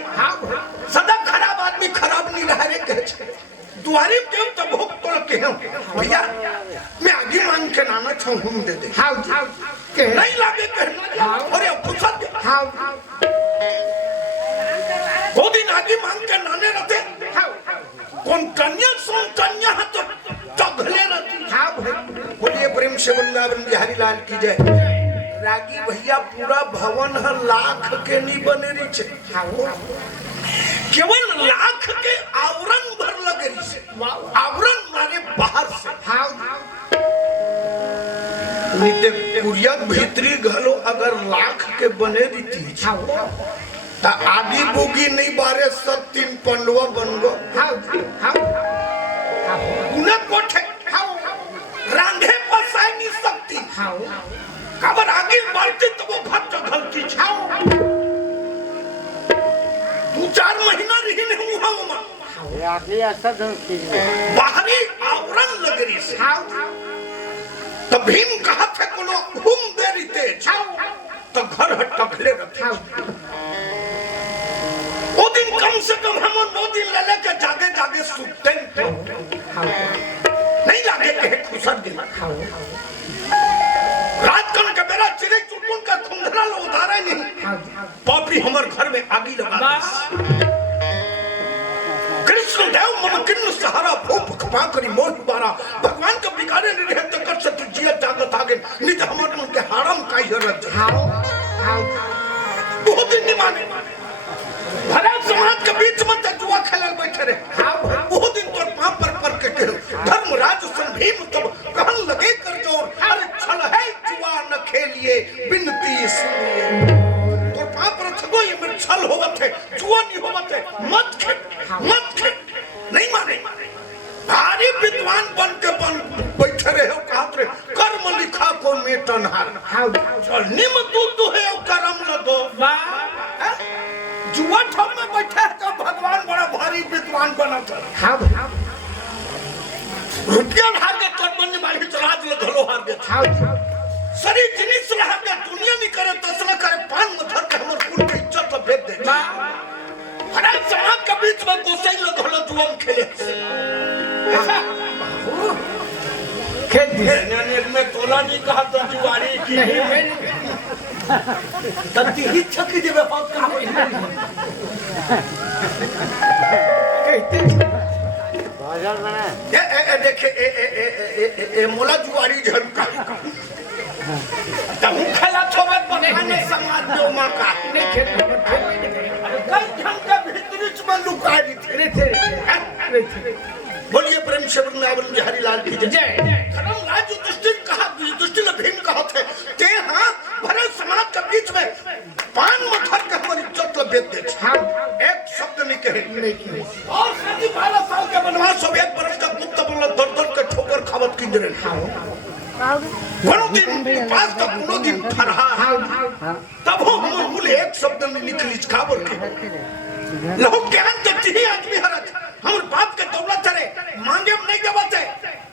सदा खराब आदमी खराब नहीं रह रे कहे दुआरी के तो भोग तोड़ के हम भैया मैं आगे मांग के नाना छौ हम दे दे के नहीं लागे कहना अरे फुसत दो दिन आगे मांग के नाने रहते कौन कन्या सोन कन्या है तो चगले रहती। बोलिए प्रेम से वृंदावन बिहारी लाल की जय। रागी भैया पूरा भवन है लाख के नहीं बने रही छे केवल लाख के आवरण भर लगे रही से आवरण माने बाहर से नित्य कुरिया भीतरी घलो अगर लाख के बने रही ता आगी बुगी नहीं बारे सब 3 पंडवा बन गो उन्हें कोठे रांधे पसाई नहीं सकती काबर आगे बढ़ती तो वो भक्त घलती 2-4 महीना रही नहीं हुआ बाहरी आवरण लग रही से तो भीम कहा थे कोनो घूम दे रही थे तो घर टकले रखे वो दिन कम से कम हम 9 दिन ले लेके जागे जागे सुते नहीं लागे के खुशर दिन रात कन के बेरा चिड़ै चुनमुन का खुंधरा लो उतारे नहीं पापी हमर घर में आगी लगा कृष्ण देव मन किन्न सहारा भूप खपा करी मोह बारा भगवान का बिगाड़े नहीं रहे तो कर सतु जिया जागत आगे निज हमर मन के हारम काई रज बहुत दिन नहीं माने भरत समाज के बीच में जुआ खेलल बैठे रहे बहुत दिन तोर पांव पर के धर्मराज सन भीम तब कहन लगे कर जोर अरे छल है जुआ न खेलिए बिनती सुनिए तोर पांव पर थगो ये मेरे छल होवत है जुआ नहीं होवत है मत खेल नहीं माने भारी विद्वान बन के बैठे रहे हो कहत रहे कर्म लिखा को मेटन हार चलने में तू है कर्म न दो जुआ ठम में बैठा है तो भगवान बड़ा भारी विद्वान बना था रुपया हार के कर्मन माली चला दिल घलो हार के सरी जिनिस रहा के दुनिया नहीं करे तसला करे पान में धर के हमर कुल की इज्जत तो भेज दे हर समाज के बीच में गोसाई लोग घलो जुआ खेले खेल दिया में तोला नहीं कहा तो जुआरी की नहीं तत्ती ही छकी देवे बात कर कहते बाजार में ए देखे ए मोला जुआरी झरका तब खेला छोबे बनाने समाज दो मां का नहीं खेल कई ढंग के भीतरीच में लुकाई थे बोलिए प्रेम से वृंदावन बिहारी लाल की जय धर्म राज युधिष्ठिर कहा युधिष्ठिर भीम कहा थे ते हां भरत समाज के बीच में पान में धर के हमारी इज्जत बेच दे एक शब्द नहीं कहे और 12 साल के वनवास हो 1 वर्ष का गुप्त बंगला दर के ठोकर खावत की जरे दिन पास तक कोनो दिन फरहा तब हम मूल एक शब्द में निकली खाबर के लोग ज्ञान तो ही आदमी हरत हमर बाप के दौलत रे मांगे में नहीं देबते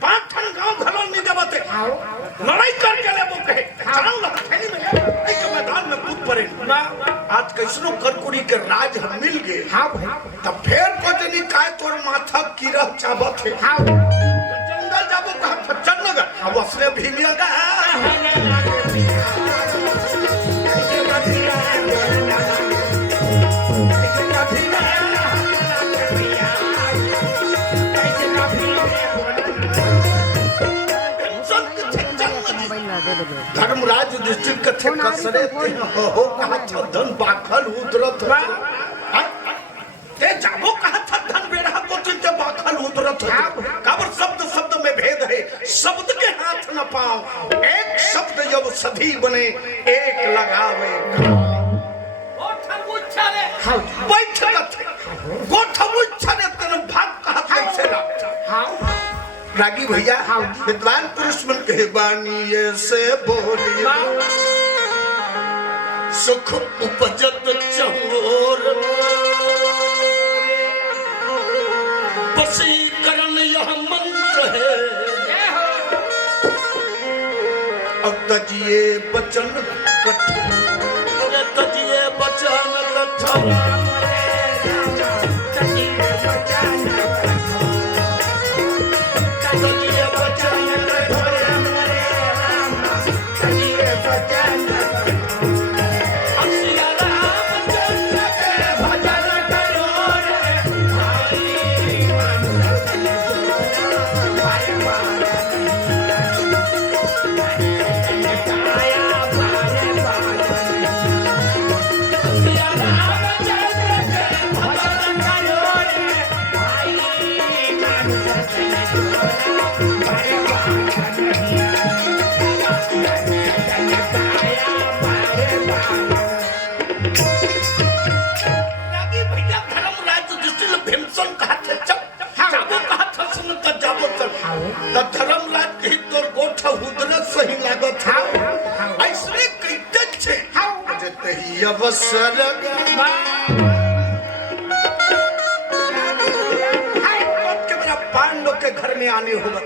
5 ठन गांव घलो नहीं देबते लड़ाई कर के लेबो कहे जान लग थैली में एक मैदान में कूद पड़े आज कैसनो करकुरी के राज हम मिल गए हां भाई तब फेर को जनी काय तोर माथा कीरा चाबत है जंगल जाबो कहा चन्नगा अब असले भीमियागा धर्मराज युधिष्ठिर कथे कसरे हो कहा था धन बाखल उतरत ते जाबो कहा था धन बेरा को तुझे बाखल उतरत काबर शब्द में भेद है शब्द के हाथ न पाओ एक शब्द जब सधी बने एक लगावे गोठा मुच्छारे बैठ कथे गोठा मुच्छारे तेरे भाग कहा कैसे लगता रागी भैया विद्वान पुरुष मन कहे बानी से बोलिए सुख उपजत चंगोर वशीकरण यह मंत्र है अब तजिए बचन कठोर तजिए बचन कठोर धर्मराज की तोर गोठा हुदरत सही लागत ऐसने कहते छे जते ही अवसर के मेरा पांडव के घर में आने होगा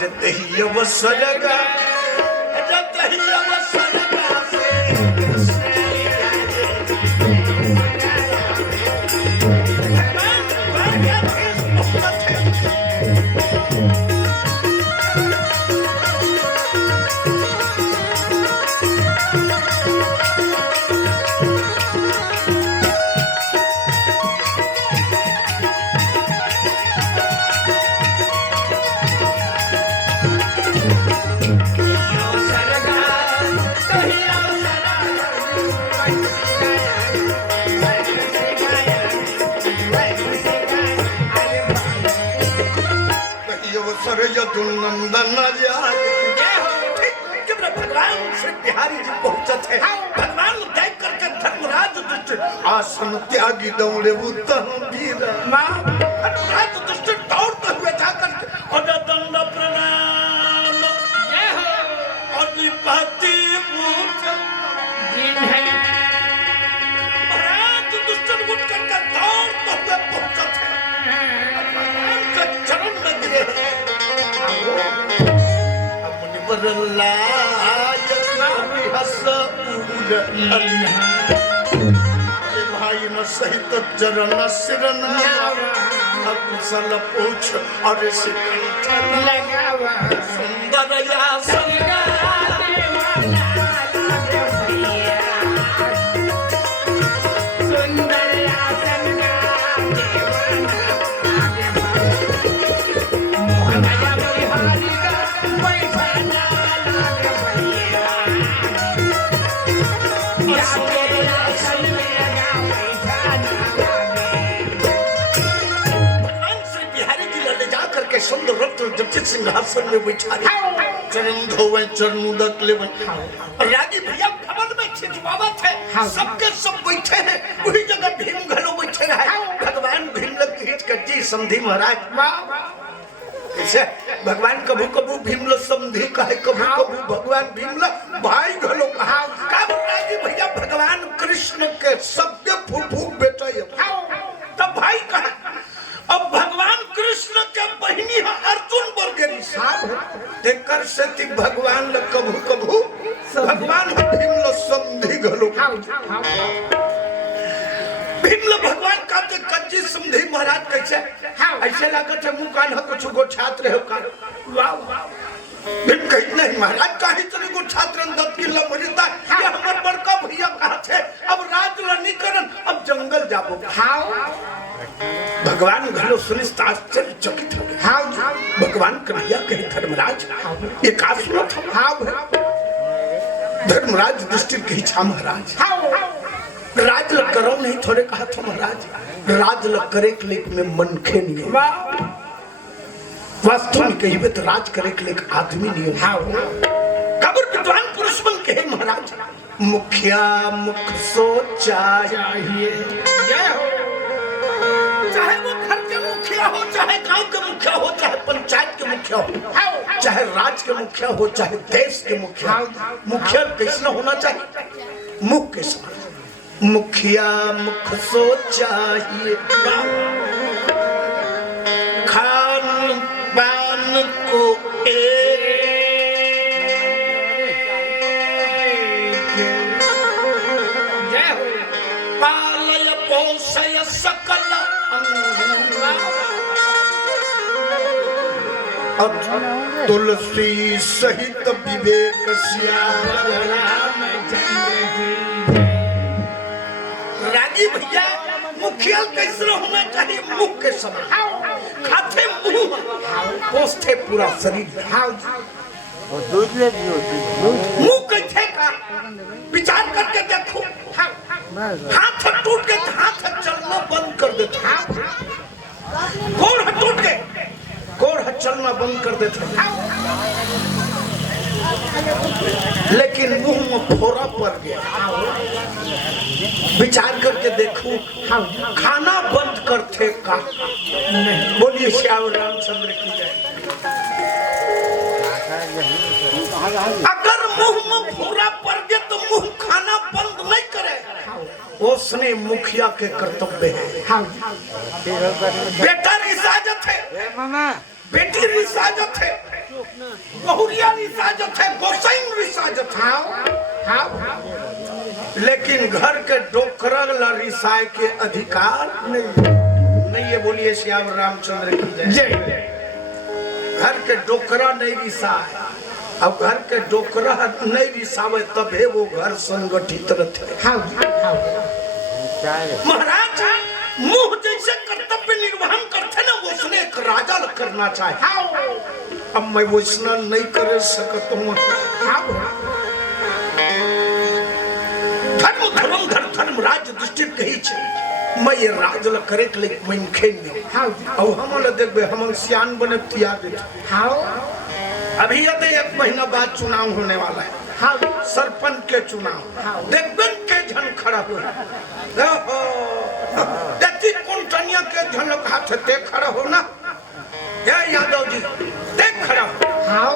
जते ही अवसर जते ही अवसर अवसर यदु नंदन भगवान श्री बिहारी जी पहुंचत है। भगवान देख करके धर्मराज दुष्ट आसन त्यागी दौड़े उत्तम वीर धर्मराज दुष्ट दौड़ते हुए जाकर और दंड प्रणाम और निपाति महाराज दुष्ट उठ करके दौड़ते हुए पहुंचत है। भगवान के चरण में गिरे भाई न सहित चरण सिरन कुशल पूछ और सुंदर सुंदर रत्न जटित सिंहासन में बैठा चरण धोवे चरण उदक ले राजी भैया भवन में छिजवावत है। सबके सब बैठे हैं वही जगह भीम घलो बैठे रहे। भगवान भीम लग हिट कर जी समधी महाराज कैसे भगवान कभू कभू भीमल समधी कहे कभू कभू भगवान भीमल भाई घलो कहा कब राजी भैया भगवान कृष्ण के सबके फूफू बेटा तब भाई कहा। अब भगवान कृष्ण के बहिनी है अर्जुन बरगेरी साहब देकर से ती भगवान ल कभू कभू भगवान भीमल समधी घलो भीमल भगवान का ते कच्ची समधी महाराज कैसे ऐसे लागत है मुंह कान कुछ गो छात्र है का वाह भीम कहि नहीं महाराज काहे चले गो छात्र दत्त किला मरता ये हमर बड़का भैया कहा थे अब राज लनी करन अब जंगल जाबो भगवान घलो सुनिश्चित आश्चर्य चकित हो गए। भगवान कन्हैया कहे धर्मराज ये का सुनो धर्मराज दृष्टि की छा महाराज राज लग करो नहीं थोड़े कहा था महाराज राज लग करे के लिए में मन खे नहीं वास्तव में कही तो राज करे के लिए आदमी नहीं कबर विद्वान पुरुष बन कहे महाराज मुखिया मुख सोचा चाहिए चाहे वो घर के मुखिया हो चाहे गांव के मुखिया हो चाहे पंचायत के मुखिया हो चाहे राज्य के मुखिया हो चाहे देश के मुखिया मुखिया कैसा होना चाहिए मुख के समान मुखिया मुख सोच चाहिए खान पान को पालय पोषय सकल तुलसी सहित विवेक राजी भैया मुखिया कैसे होना चाहिए मुख के समान खाते मुंह पोषते पूरा शरीर मुंह कैसे का विचार करके देखो हाथ टूट के हाथ चलना बंद कर देता गोड़ टूट के गोड़ चलना बंद कर देते लेकिन मुंह में फोड़ा पड़ गया विचार करके देखो खाना बंद करते का बोलिए श्याम रामचंद्र की जय। अगर मुंह में फोड़ा पड़ गया तो मुंह खाना बंद नहीं करे उसने मुखिया के कर्तव्य है। बेटा रिसाजत है बेटी रिसाजत है बहुरिया रिसाजत है गोसाइन रिसाजत है लेकिन घर के डोकरा ला रिसाए के अधिकार नहीं है बोलिए श्याम रामचंद्र की जय। घर के डोकरा नहीं रिसाए अब घर के डोकरा नहीं रिसावे तबे वो घर संगठित रहते महाराज मुंह जैसे कर्तव्य निर्वहन करते ना वो उसने एक राजा करना चाहे अब मैं वो इतना नहीं कर सकता हूँ धर्म धर्म धर्म धर्म राज्य दृष्टि कही मैं ये राज ल करे के लिए मैं खेल में हाँ और हम ल देखबे हम सियान बने तैयार दे हाँ अभी यदि 1 महीना बाद चुनाव होने वाला है हाँ सरपंच के चुनाव देखबे के झन खड़ा हो देखती कौन टनिया के झलक हाथ ते खड़ा हो ना या यादव जी ते खड़ा हो हाँ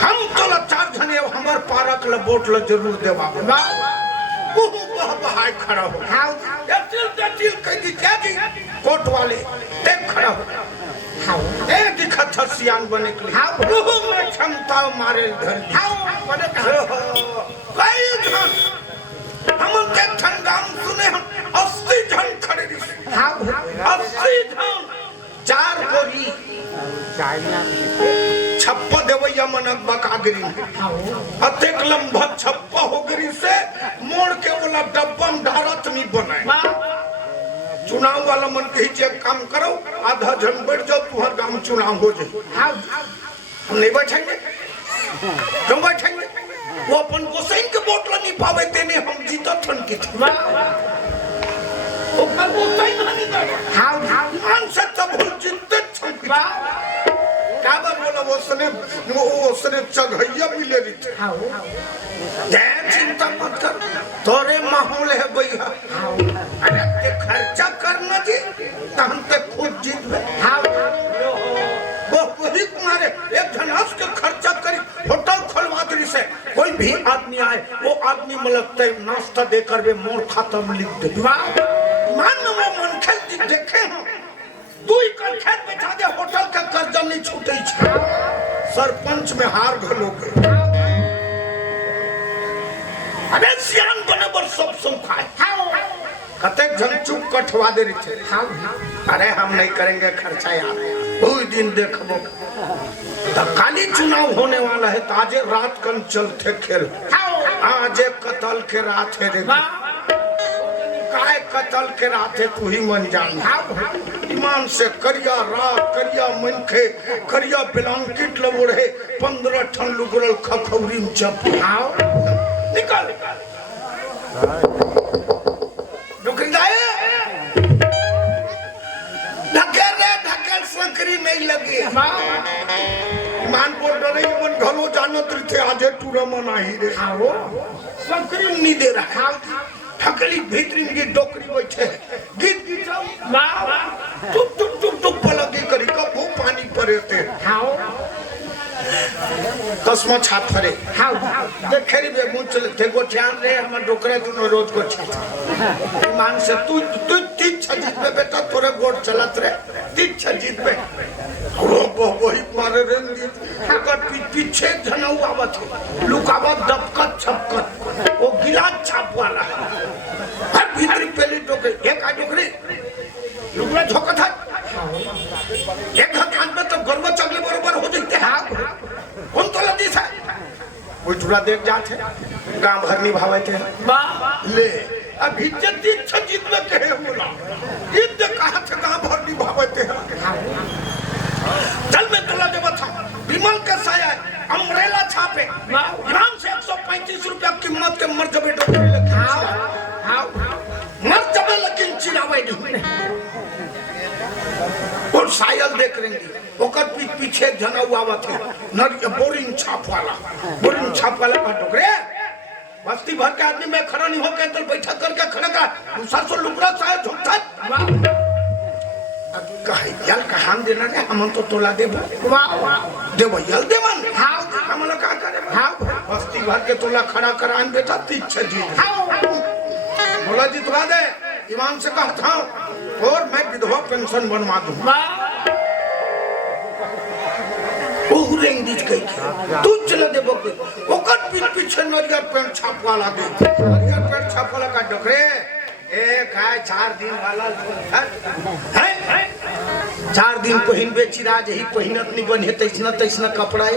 हम तो ल 4 जने हमार पारक ल वोट ल जरूर देवा बहाय खड़ा हो हाँ कह दी क्या जी कोर्ट वाले देख खड़ा हो हाँ ए दिखा था सियान बने के लिए हाँ में क्षमता मारे धर हाँ कई धन हम के ठंडाम सुने हम 80 जन खड़े रही हाँ 80 जन 4 गोरी छप्पा देवैया मनक बकागिरी अतेक लंबा छप्पा हो गिरी से मोड़ के बोला डब्बा में ढारत नहीं बनाए चुनाव वाला मन कही चेक काम करो आधा जन बैठ जाओ तुम्हार गांव चुनाव हो जाए हम नहीं बैठेंगे क्यों बैठेंगे वो अपन गोसाइन के वोट ला नहीं पावे तेने हम जीता थन की ऊपर गोसाइन नहीं दे हाँ मान से तब हम जीतते छन क्या बात बोला वो उसने चढ़ैया मिले रही थे हाँ चिंता मत कर तोरे माहौल है भैया अरे ते खर्चा करना जी हम ते खुद जीत गए हाँ वो वही तुम्हारे एक धनास के खर्चा करी होटल खोलवा दी से कोई भी आदमी आए वो आदमी मलकते नाश्ता देकर वे मोर खाता में लिख दे मान वो मन खेल देखे हम दुई कर खेत बैठा दे होटल का कर्जा नहीं छूटे सरपंच में हार घलो गए अबे सियान बने बर सब खाए कतेक जन चुप कटवा दे रही थे अरे हम नहीं करेंगे खर्चा यार कोई दिन देखबो तो काली चुनाव होने वाला है तो आज रात कन चलते खेल आज कतल के रात है रे काय कतल के रात है तू ही मन जान ईमान से करिया रात करिया मनखे करिया ब्लैंकेट लगो रहे 15 ठन लुगरल खखौरी में चप निकल दुकानदार ढकेल संकरी नहीं लगी ईमान बोल रहे मन घलो जानत थे आज टूरा मन आई रे संकरी नहीं दे रहा ठकली भीतरी की डोकरी बैठे गीत टुक टुक टुक टुक पलगी करी कब वो पानी परे थे कसमा छाप फरे देखे रे बे मुंह चले थे को ध्यान रे हम डोकरे दोनों रोज को छाप ईमान से तू तू तीछ जीत पे बेटा तोरे गोड़ चलत रे तीछ जीत पे वो वही मारे रे का पीछे धनऊ आवत लुकावा दबकत छपकत वो गिलास छाप वाला हर भीतरी पहले डोकरे एक आ डोकरे लुकड़ा झोंका था एक हाथ में तो गर्व चगले बरोबर हो जाते कौन तो लदी था वो टूरा देख जाते गांव भर निभावे थे ले अब इज्जत जीत में कहे बोला इज्जत कहा था गांव भर निभावे थे चल मैं तुला जब था विमल का साया अम्ब्रेला छापे ग्राम से 135 रुपया कीमत के मर्तबे डोकरे लगे मर्तबे लेकिन चिरावे नहीं और सायल देख रही ओकर पीछे जना हुआ थे नर बोरिंग छाप वाला का डोकरे बस्ती भर के आदमी में खड़ा नहीं होके तो बैठा करके खड़ा का दूसरा सो लुकड़ा साया झोंकता यल कहां देना रे हम तो तोला देबो देबो यल देवन हम लोग का करे बस्ती भर के तोला खड़ा करान बेटा तीछ जी बोला जितवा दे ईमान से कहा था और मैं विधवा पेंशन बनवा दूं ओ रेंगी गई तू चला दे बके ओकर पीछे नरियर पेंट छाप वाला दे नरियर पेंट छाप वाला का डोकरे एक है 4 दिन वाला है 4 दिन पहिन बेची राज ही पहिनत नहीं बने तैसना कपड़ा है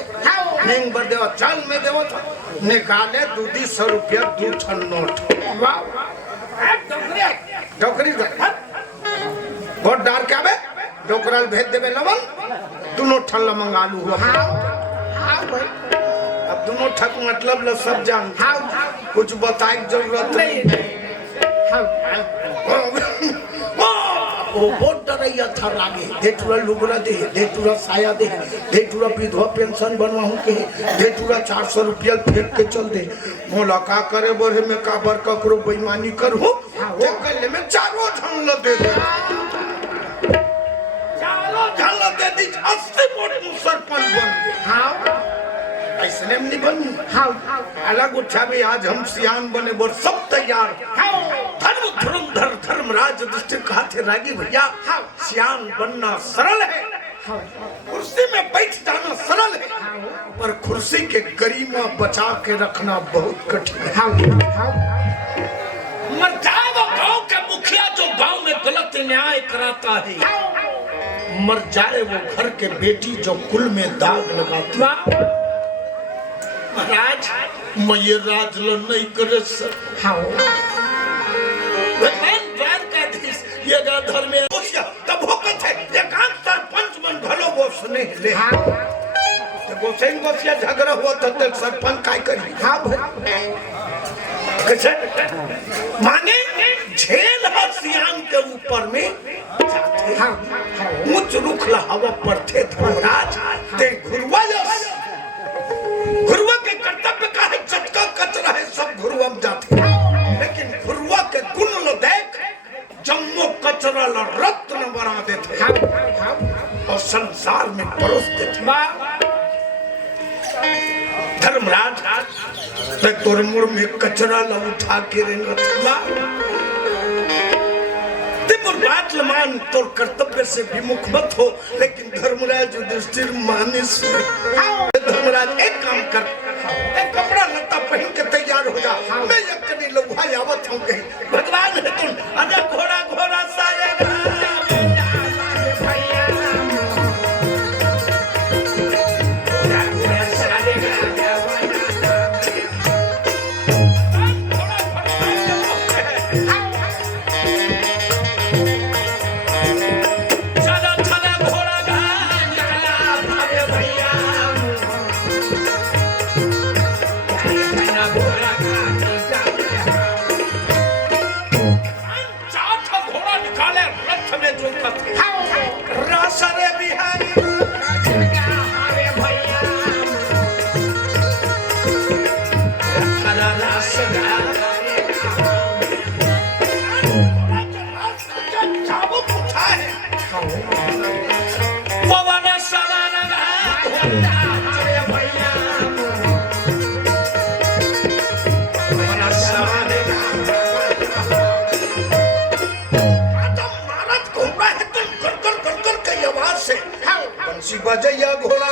नहीं बर देवा चल में देवा था निकाले 200 रुपया 2 ठन नोट डोकरी बहुत डार क्या बे डोकरल भेज देवे लवन दोनों ठन लमंग आलू हुआ अब दोनों ठक मतलब ल सब जान कुछ बताए जरूरत नहीं वो डरैया था लागे देटुरा लुगरा दे टूरा साया दे टूरा विधवा पेंशन बनवाहू के दे टूरा 400 रुपया फेंक के चल दे मोला का करे बरे में का बर ककरो बेईमानी करू ते कले में चारों झंगल दे चारों झंगल दे दी 80 वोट सरपंच बन हां ऐसने में नहीं बनी हां अलग उठा भी आज हम सियान बने बोल सब तैयार धर्म धुरंधर धर्मराज दृष्टि कहा थे रागी भैया सियान बनना सरल है कुर्सी में बैठ जाना सरल है पर कुर्सी के गरिमा बचा के रखना बहुत कठिन है मर जाए वो गांव का मुखिया जो गांव में गलत न्याय कराता है मर जाए वो घर के बेटी जो कुल में दाग लगाती है महाराज मैं ये राज नहीं करे सर भगवान द्वारकाधीश ये धर्म में तब होकत है एकांत सरपंच मन भलो वो सुने ले तो गोसेन गोसिया झगड़ा हुआ तो सरपंच काय करी हां कैसे माने झेल हसियान के ऊपर में जाते हां मुझ रुखला हवा पर थे धर्मराज ते घुरवायस घुरवा के कर्तव्य का है चटका कचरा है सब घुरवा में जाते लेकिन घुरवा के गुण लो देख जम्मो कचरा ला रत्न बना देते और संसार में परोस देते धर्मराज ते तोर मुड़ में कचरा ला उठा के रंगतला ते बात लमान तोर कर्तव्य से विमुख मत हो लेकिन धर्मराज युधिष्ठिर मानिस धर्मराज एक काम कर एक कपड़ा लत्ता पहन के तैयार हो जा मैं यकनी लुभाई आवत हूं कहीं भगवान है तुम अरे घोड़ा घोड़ा साया बजैया घोड़ा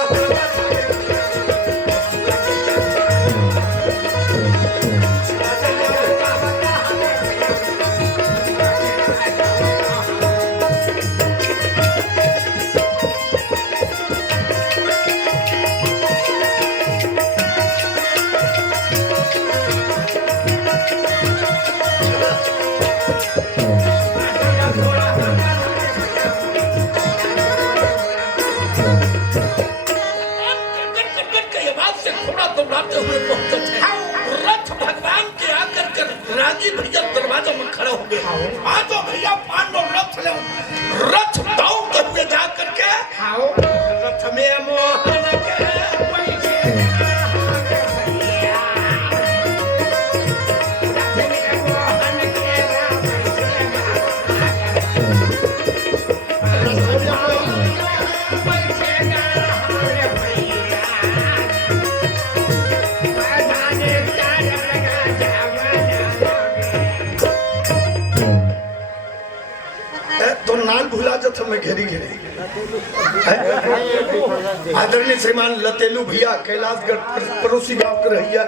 आदरणीय श्रीमान लतेलू भैया कैलाशगढ़ पड़ोसी गांव के रहिया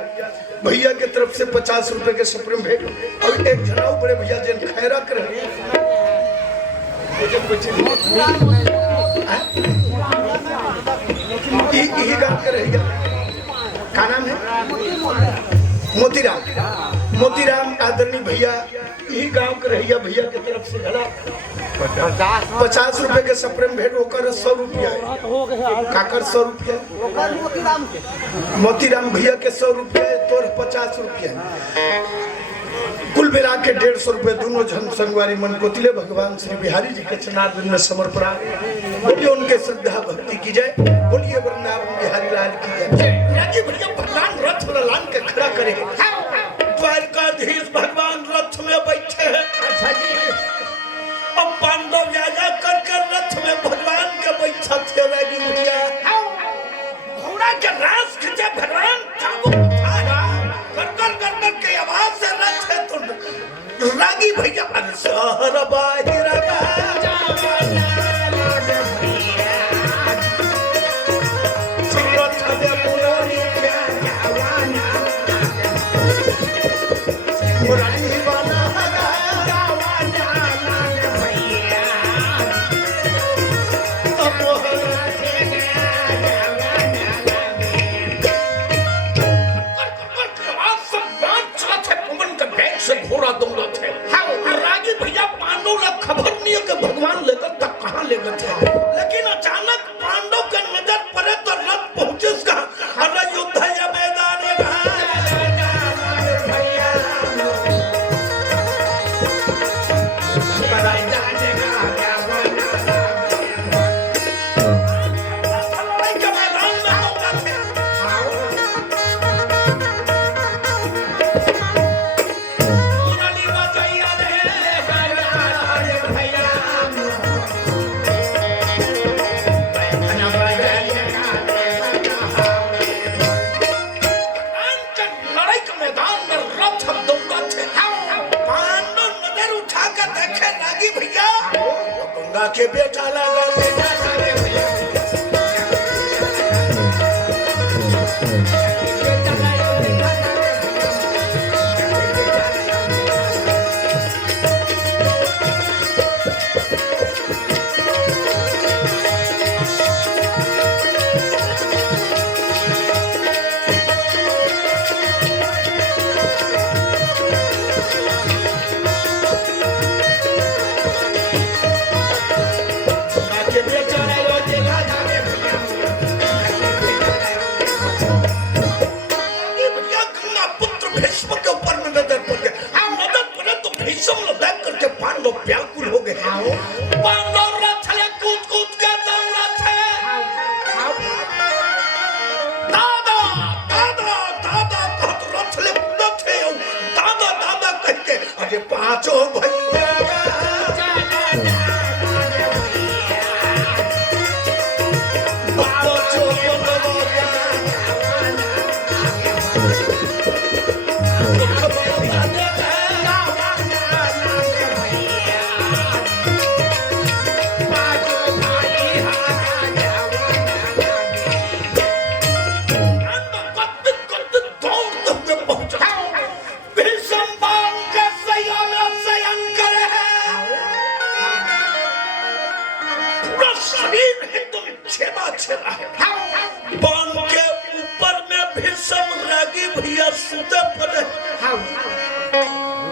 भैया के तरफ से 50 रुपए के सुप्रीम भेंट और एक जनाव बड़े भैया जिन खैरा कर गांव के रहिया का नाम है मोतीराम आदरणीय भैया यही गांव के रहिया भैया के तरफ से घला 50 रुपए के सप्रेम भेंट होकर 100 रुपया काकर 100 रुपया मोतीराम भैया के 100 रुपया तोर 50 रुपया कुल मिला के 150 रुपए दोनों जन संगवारी मन कोतिले भगवान श्री बिहारी जी के चरणारविंद में समर्पण। बोलिए उनके श्रद्धा भक्ति की जय, बोलिए वृंदावन बिहारी लाल की जय। राजी भैया भगवान रथ और लान के खड़ा करे, द्वारकाधीश भगवान रथ में बैठे हैं। अब पांडव याजा करके रथ में भगवान के बैठा थे। राजी भैया घोड़ा के रास खींचे भगवान कर के आवाज से रथ है तो रागी भैया अनसहर बाहिर भगवान लेकर तक कहाँ लेकर थे, लेकिन अचानक पांडव के नजर पड़े तो रथ पहुंचे युद्ध या मैदान के बेटा लगा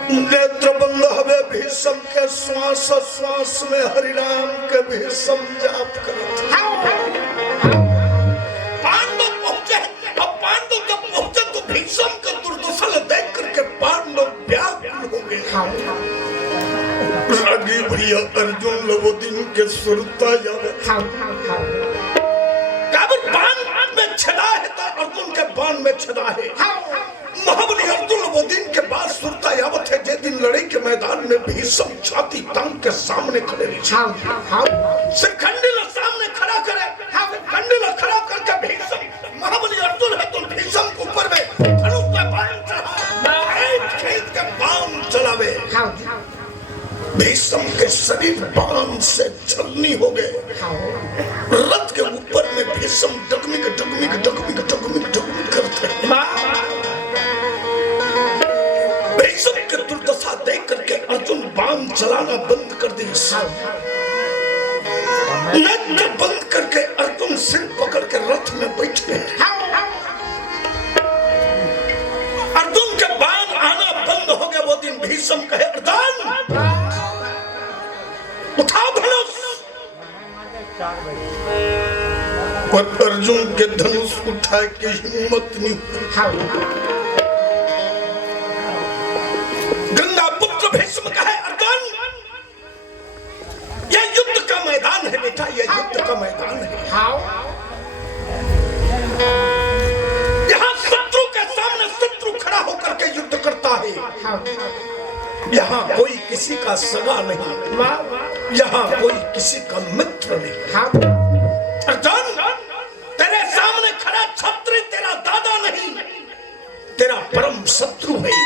नेत्र बंद हवे भीषम के श्वास श्वास में हरिराम के भीषम जाप करत। पांडव पहुंचे, अब पांडव जब पहुंचे तो भीषम का दुर्दशा देख करके पांडव व्याकुल हो गए। रागी भैया अर्जुन लवोदिन के सुरता जावे काबर बाण में छदा है तो अर्जुन के बाण में छदा है। महाबली अर्जुन वो दिन के बाद सुरता यावत है जे दिन लड़ाई के मैदान में भीषम छाती तान के सामने खड़े रहे। सिरखंडीला सामने खड़ा करे, खंडीला खड़ा करके भीषम महाबली अर्जुन है तो भीषम के ऊपर में धनुष का बाण चढ़ा खेत के बाण चलावे। भीषम के शरीर बाण से छलनी हो गए। रथ के ऊपर में भीषम डगमिक डगमिक डगमिक डगमिक डगमिक करते के दुर्दशा देख करके अर्जुन बाण चलाना बंद कर दी। नेत्र बंद करके अर्जुन सिर पकड़ के रथ में बैठ गए। अर्जुन के बाण आना बंद हो गया। वो दिन भीषम कहे अर्जुन उठाओ धनुष, पर अर्जुन के धनुष उठाए की हिम्मत नहीं। गंगा भीष्म कहे अर्जुन यह युद्ध का मैदान है बेटा, यह युद्ध का मैदान है। यहाँ शत्रु के सामने शत्रु खड़ा होकर के युद्ध करता है। यहाँ कोई किसी का सगा नहीं, यहाँ कोई किसी का मित्र नहीं। अर्जुन तेरे सामने खड़ा छत्री तेरा दादा नहीं, तेरा परम शत्रु है।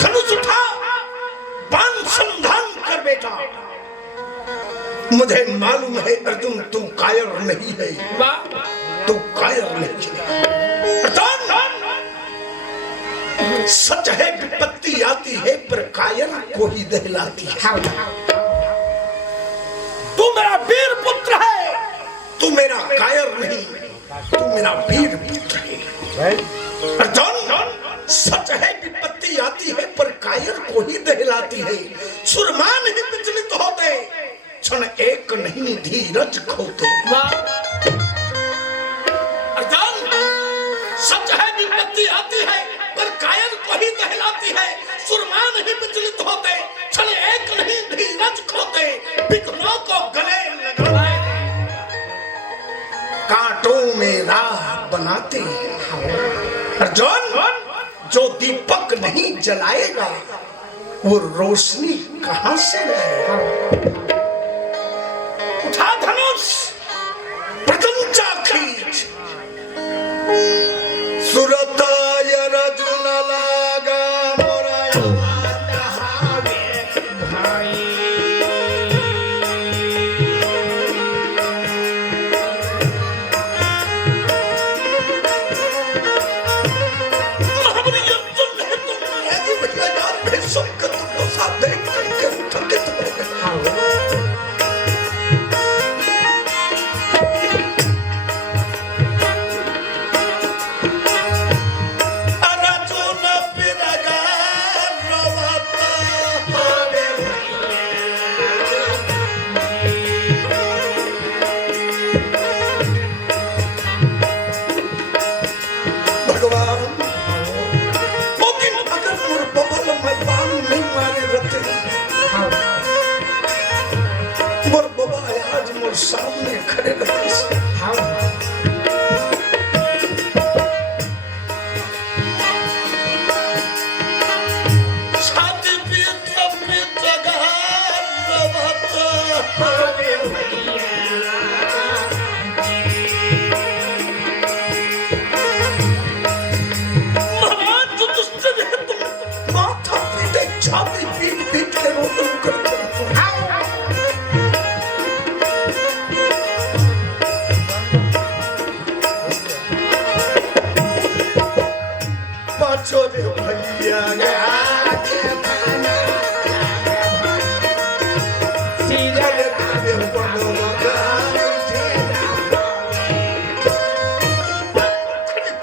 धनुष उठा, बाण संधान कर बेटा। मुझे मालूम है अर्जुन तू कायर नहीं है, तू कायर नहीं है। अर्जुन सच है विपत्ति आती है पर कायर को ही दहलाती है। तू मेरा वीर पुत्र है, तू मेरा कायर नहीं, तू मेरा वीर पुत्र है। अर्जुन सच है विपत्ति आती है पर कायर को ही दहलाती है। सुरमान ही विचलित होते, क्षण एक नहीं धीरज खोते। अर्जुन सच है विपत्ति आती है पर कायर को ही दहलाती है। सुरमान ही विचलित होते, क्षण एक नहीं धीरज खोते। विघ्नों को गले लगाते, कांटों में राह बनाते। अर्जुन जो दीपक नहीं जलाएगा वो रोशनी कहां से लाएगा। उठा धनुष, प्रतंचा खींच। सुरताय अर्जुन लागा सामने खड़े रहते। छाती पीट अपनी जगह रवाता। महाराज जो दुष्ट है तुम माथा पीटे छाती पीट पीट के रोदन करते हो। छोटे भैया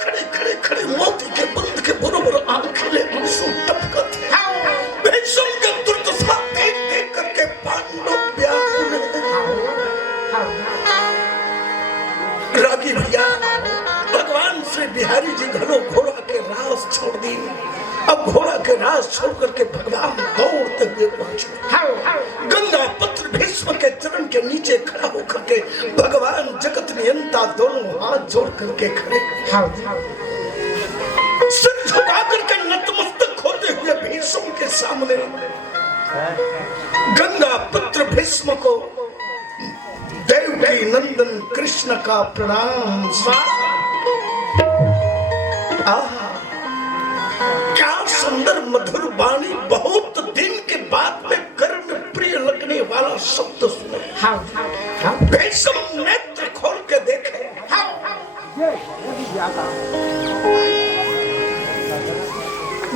खड़े खड़े मोती के बंद के बरोबर आंखें आंसू टपकते। भीष्म के दुर्दशा देख देख करके पांडव व्याकुल हैं। रागी भैया भगवान श्री बिहारी जी घरों घोड़ा के रास छोड़ दी। अब घोड़ा के रास छोड़ करके भगवान दौड़ते हुए पहुंचे। गंगा पुत्र भीष्म के चरण के नीचे खड़ा होकर के भगवान जगत नियंता दोनों हाथ जोड़ करके खड़े, सिर झुका करके नतमस्तक होते हुए भीष्म के सामने गंगा पुत्र भीष्म को देवकी नंदन कृष्ण का प्रणाम। क्या सुंदर मधुर वाणी, बहुत दिन के बाद में कर्ण प्रिय लगने वाला शब्द सुने। भीष्म नेत्र खोल के देखे,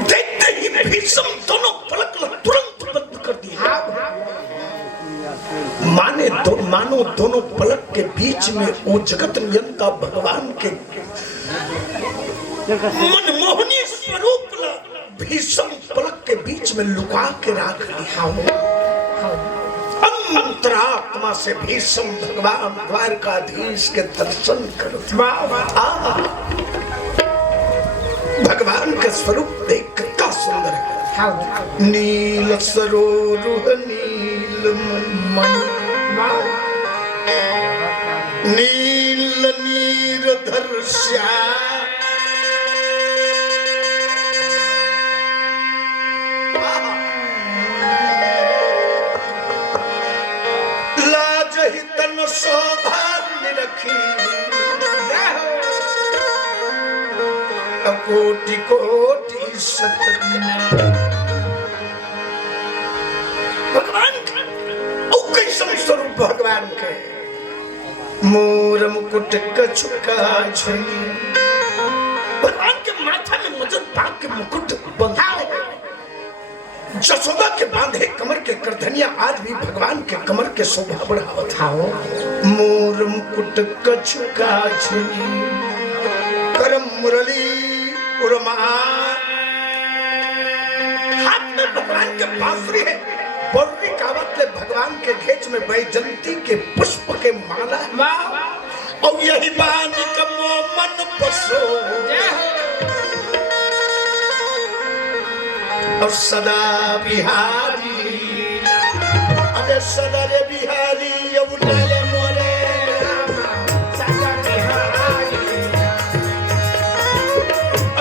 देखते ही भीष्म दोनों पलक तुरंत बंद कर दिए। मानो दोनों पलक के बीच में वो जगत नियंता भगवान के मनमोहनी स्वरूप भीष्म पलक के बीच में लुका के रख दिया। अंतरात्मा से भीष्म भगवान द्वारकाधीश के दर्शन करते। भगवान का स्वरूप देख कितना सुंदर है। नील सरोरुह नील मन नील नीरधर श्याम लाज ही तन शोभा निरखी कोटि कोटि भगवान कैसन स्वरूप भगवान के मोर मुकुट कछुका छुई भगवान के माथा में मजर पाक के मुकुट बंधा जसोदा के बांधे कमर के करधनिया आज भी भगवान के कमर के शोभा बढ़ावत मोर मुकुट कछुका छुई करम मुरली उरमा हाथ में भगवान के बांसुरी है बड़ी कावत ले भगवान के घेच में बैजंती के पुष्प के माला और यही बानी कमो मन बसो और सदा बिहारी अरे सदा रे बिहारी यमुना मोरे सदा बिहारी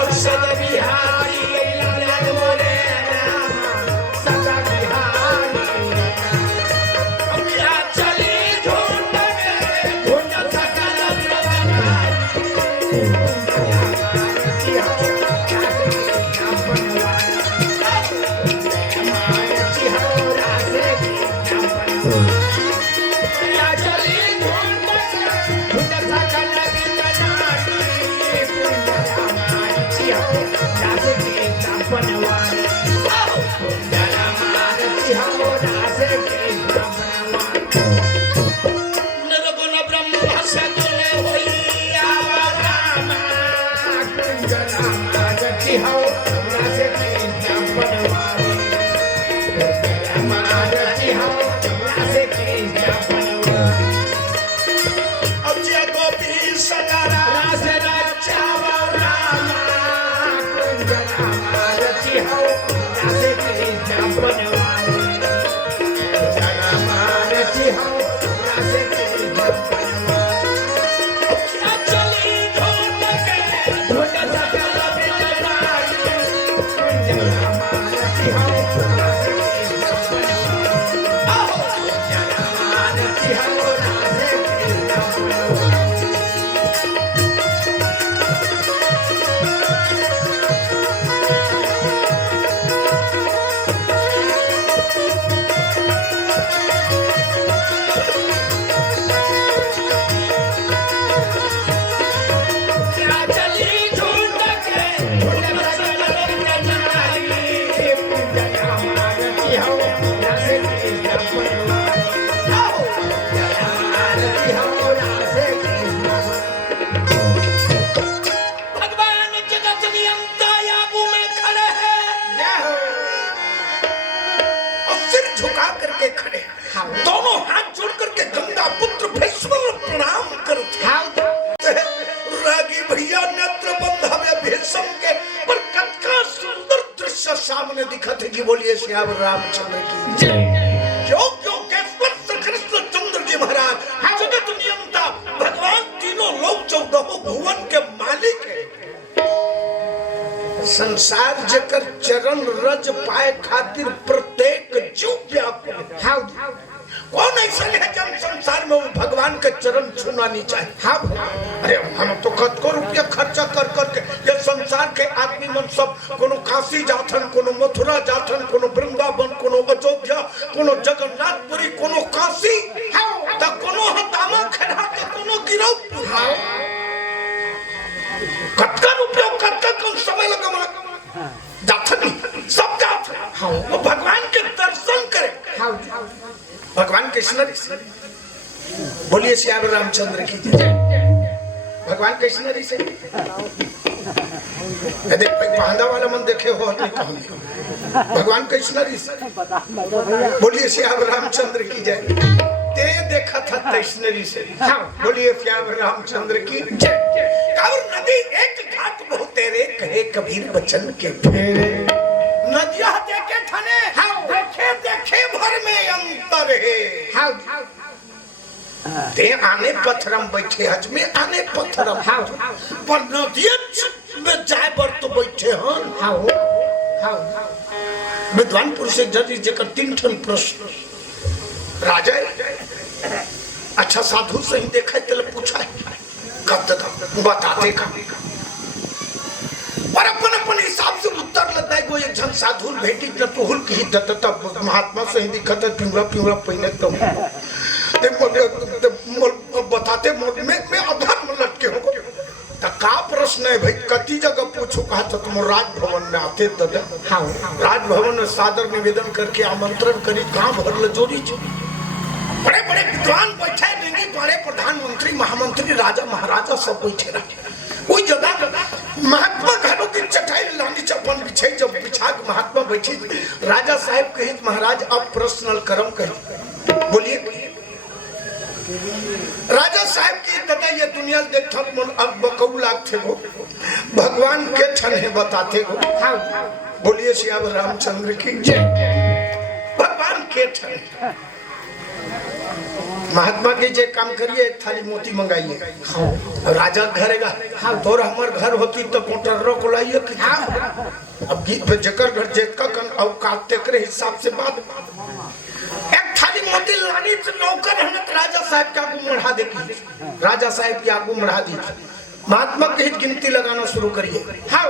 और सदा बिहारी यमुना मोरे सदा बिहारी अमिया चली ढूंढ सकल दोनों हाथ जोड़ करके गंगा पुत्र भीष्म प्रणाम करते रागी भैया नेत्र बंधावे भीष्म के पर कतका सुंदर दृश्य सामने दिखत है कि बोलिए श्याम रामचंद्र की जय क्यों केशवर श्री कृष्ण चंद्र जी महाराज जगत नियंता भगवान तीनों लोक 14 भुवन के मालिक है संसार जकर चरण रज पाए खातिर प्रत्येक जीव व्याकुल कौन ऐसा है जन संसार में वो भगवान के चरण छूना नहीं चाहिए अरे हम तो कतको रुपया खर्चा कर करके ये संसार के आदमी मन सब कोनो काशी जाथन कोनो मथुरा जाथन कोनो वृंदावन कोनो अयोध्या कोनो जगन्नाथपुरी कोनो काशी त कोनो हतामा खड़ा त कोनो गिरौ कतका रुपया कतका कम समय लगा जाथन सब जाथन वो भगवान के दर्शन करे भगवान कृष्ण बोलिए श्याम रामचंद्र की जय भगवान कृष्ण से देख बांधा वाला मन देखे हो भगवान कृष्ण बोलिए श्याम रामचंद्र की जय ते देखा था कृष्णरी से बोलिए श्याम रामचंद्र की जय और नदी एक घाट बहुत तेरे कहे कबीर बचन के फेरे नदिया पत्थर में अंतर है। हाउ ते आने पत्थरम बैठे हज में आने पत्थरम हाउ पर नदिया में जाए बर तो बैठे हन। हाउ हाउ विद्वान पुरुष जज जेकर 3 ठन प्रश्न राजा अच्छा साधु से ही देखा तेल पूछा कब तक बताते का और अपन अपन हिसाब से उत्तर लेता है। कोई एक जन साधु भेटी जब तो हुल की दत्ता महात्मा से ही दिखा था पिंगला पिंगला पहने तो बताते मैं अधर्म लटके हो तो का प्रश्न है भाई कति जगह पूछो कहा तो तुम राजभवन में आते तद हाउ राजभवन में सादर निवेदन करके आमंत्रण करी कहाँ भरल जोड़ी बड़े बड़े विद्वान बैठे नहीं बड़े प्रधानमंत्री महामंत्री राजा महाराजा सब बैठे रहे। कोई जगह महात्मा घरों की चटाई लानी चपन बिछे जब बिछा के महात्मा बैठे राजा साहब कहे महाराज अब पर्सनल कर्म कहे बोलिए। राजा साहब की दादा ये दुनिया देखा मन अब बकऊ लागते हो भगवान के ठन है बताते हो। हाउ बोलिए श्याम रामचंद्र की जय। भगवान के ठन महात्मा के जे काम करिए एक थाली मोती मंगाइए राजा घरेगा तोर हमार घर होती तो कोटरो को लाइए कि अब गीत पे जकर घर जेका कन औकात तेकरे हिसाब से बात एक थाली मोती लानी तो नौकर हन राजा साहब के आगू मढ़ा देगी राजा साहब के आगू मढ़ा दी महात्मा के गिनती लगाना शुरू करिए। हाउ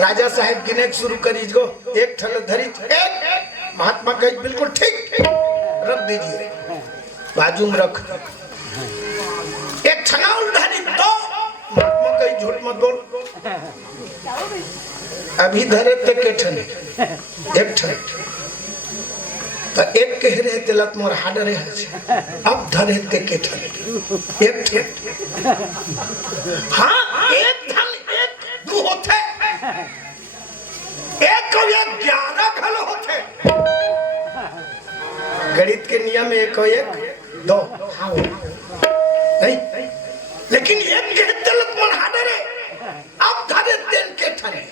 राजा साहब गिने शुरू करी जो एक थल धरी एक महात्मा कहे बिल्कुल ठीक रख दीजिए बाजू में रख एक छनाउल धरी दो महात्मा कही झूठ मत बोल अभी धरे ते के ठने एक ठन तो एक कह रहे तेलत मोर हाडरे है अब धरे ते के ठने एक ठन हाँ एक धन एक दो होते एक को ये 11 घल होते गणित के नियम एक दो नहीं लेकिन एक के तलक मन हाडरे अब धरे तेन के ठने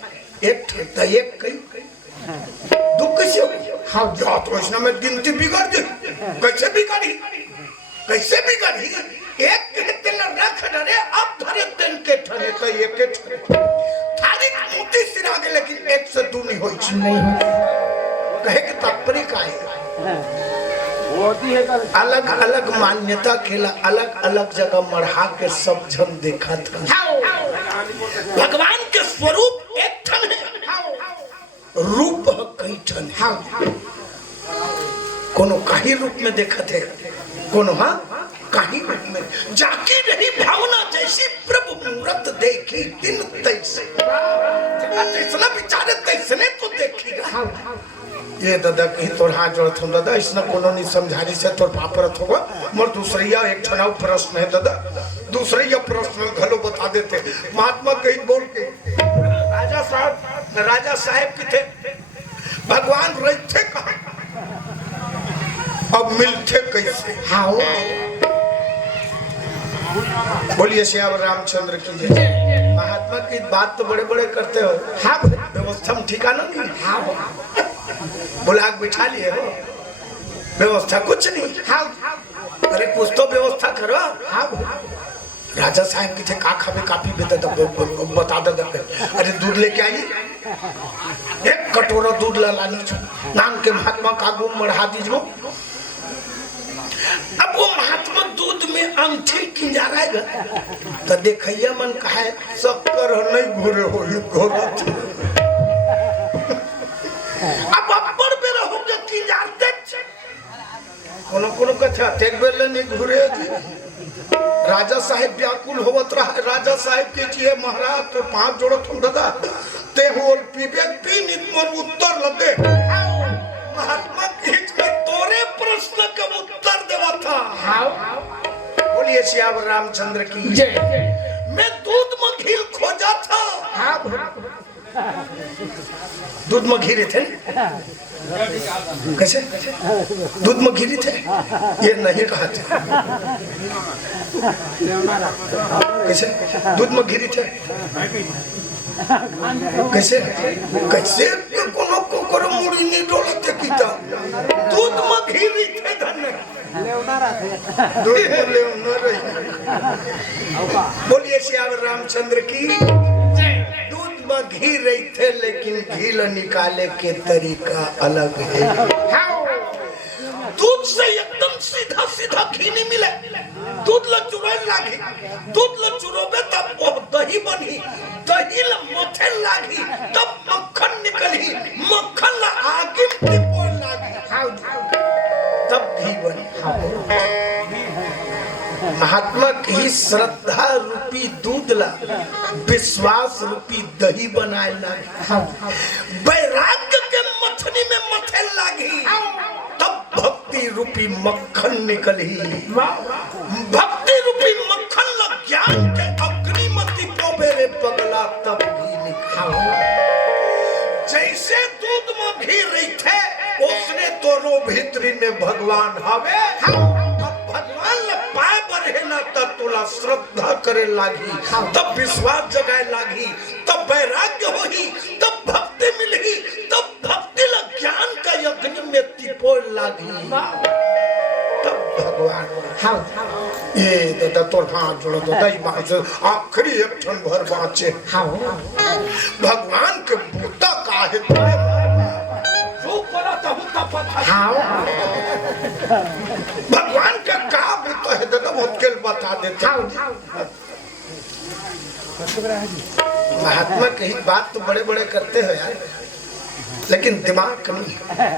एक ठन एक कई दुख से हाँ जा तो इसना में गिनती बिगड़ गई कैसे बिगड़ी एक के तेन रख डरे अब धरे तेन के ठने तो एक के ठने थारी मोती सिरा के लेकिन एक से दो नहीं होई नहीं कहे के तात्पर्य का है अलग अलग मान्यता के अलग अलग जगह मढ़ा के सब जन देखा था। भगवान के स्वरूप एक ठन है रूप कई ठन है कोनो काही रूप में देखा थे कोनो हाँ काही रूप में जाकी रही भावना जैसी प्रभु मूर्त देखी दिन तैसे तैसना विचारे तैसने तो देखी ये दादा कहीं तोर हाथ जोड़त हम दादा इसने कोनो नहीं समझारी से तोर पापरत होगा मर दूसरिया एक ठनाव प्रश्न है दादा दूसरिया प्रश्न घलो बता देते महात्मा कहीं बोल के राजा साहब की थे भगवान रहते कहाँ अब मिलते कैसे हाँ बोलिए श्याम रामचंद्र की जय। महात्मा की बात तो बड़े बड़े करते हो हाँ व्यवस्था में ठिकाना नहीं हाँ बुला बिठा लिए हो व्यवस्था कुछ नहीं हाँ अरे कुछ तो व्यवस्था करो हाँ राजा साहब की थे का खावे काफी बता दे अरे दूध लेके आइए एक कटोरा दूध लानी नाम के महात्मा का गुम मढ़ा दीजिए अब वो महात्मा दूध में अंगठी किंजाएगा तो देखिए मन कहा शक्कर नहीं घोरे हो घोरा अब अब्बर पे रहोगे किंजाते कोनो कोनो कथा तेग बेले नहीं घुरे राजा साहब व्याकुल होवत रहा राजा साहब के जिए महाराज तो 5 जोड़ो तुम दादा ते होल पीबे पी नित्मन उत्तर लदे महात्मा खींच के तोरे प्रश्न का उत्तर देवा था बोलिए श्याम रामचंद्र की जय। मैं दूध में घी खोजा था दूध में घी थे कैसे दूध में घी थे ये नहीं कहा था कैसे दूध में घी थे कैसे कैसे कोनो को करो मुड़ी नहीं डोलते कीता दूध में घी रीठे धन दूध में लेवना रही बोलिए श्यावर रामचंद्र की दूध में घी रही थे लेकिन घी ल निकाले के तरीका अलग है दूध से एकदम सीधा सीधा घी नहीं मिले दूध ल चुराए लागी दूध ल चुरोबे तब वो दही बनी दही ल मथे लागी तब मक्खन निकली मक्खन ल आगे में पोल लागी तब घी बनी महात्मा की श्रद्धा रूपी दूध ला विश्वास रूपी दही बनाए लागी वैराग्य के मथनी में मथे लागी भक्ति रूपी मक्खन निकली भक्ति रूपी मक्खन लग ज्ञान के अग्निमती पोबेरे पगला तब घी निकला जैसे दूध में घी रही थे उसने तोरो भीतरी में भगवान हवे भगवान ल पाए बढ़े ना तब तोला श्रद्धा करे लागी तब विश्वास जगाए लागी तब वैराग्य होही तब भक्ति मिलही तब भक्ति ल ज्ञान का अग्नि में तिपोल लागी तब भगवान ये दादा तोर हाथ जोड़ो तो दई बाँच आखिरी एक ठन भर बाँचे भगवान के बूता काहे जो पड़ा तब तब भगवान का का बूता है दादा मुश्किल बता देते महात्मा कही बात तो बड़े बड़े करते हो यार लेकिन दिमाग नहीं है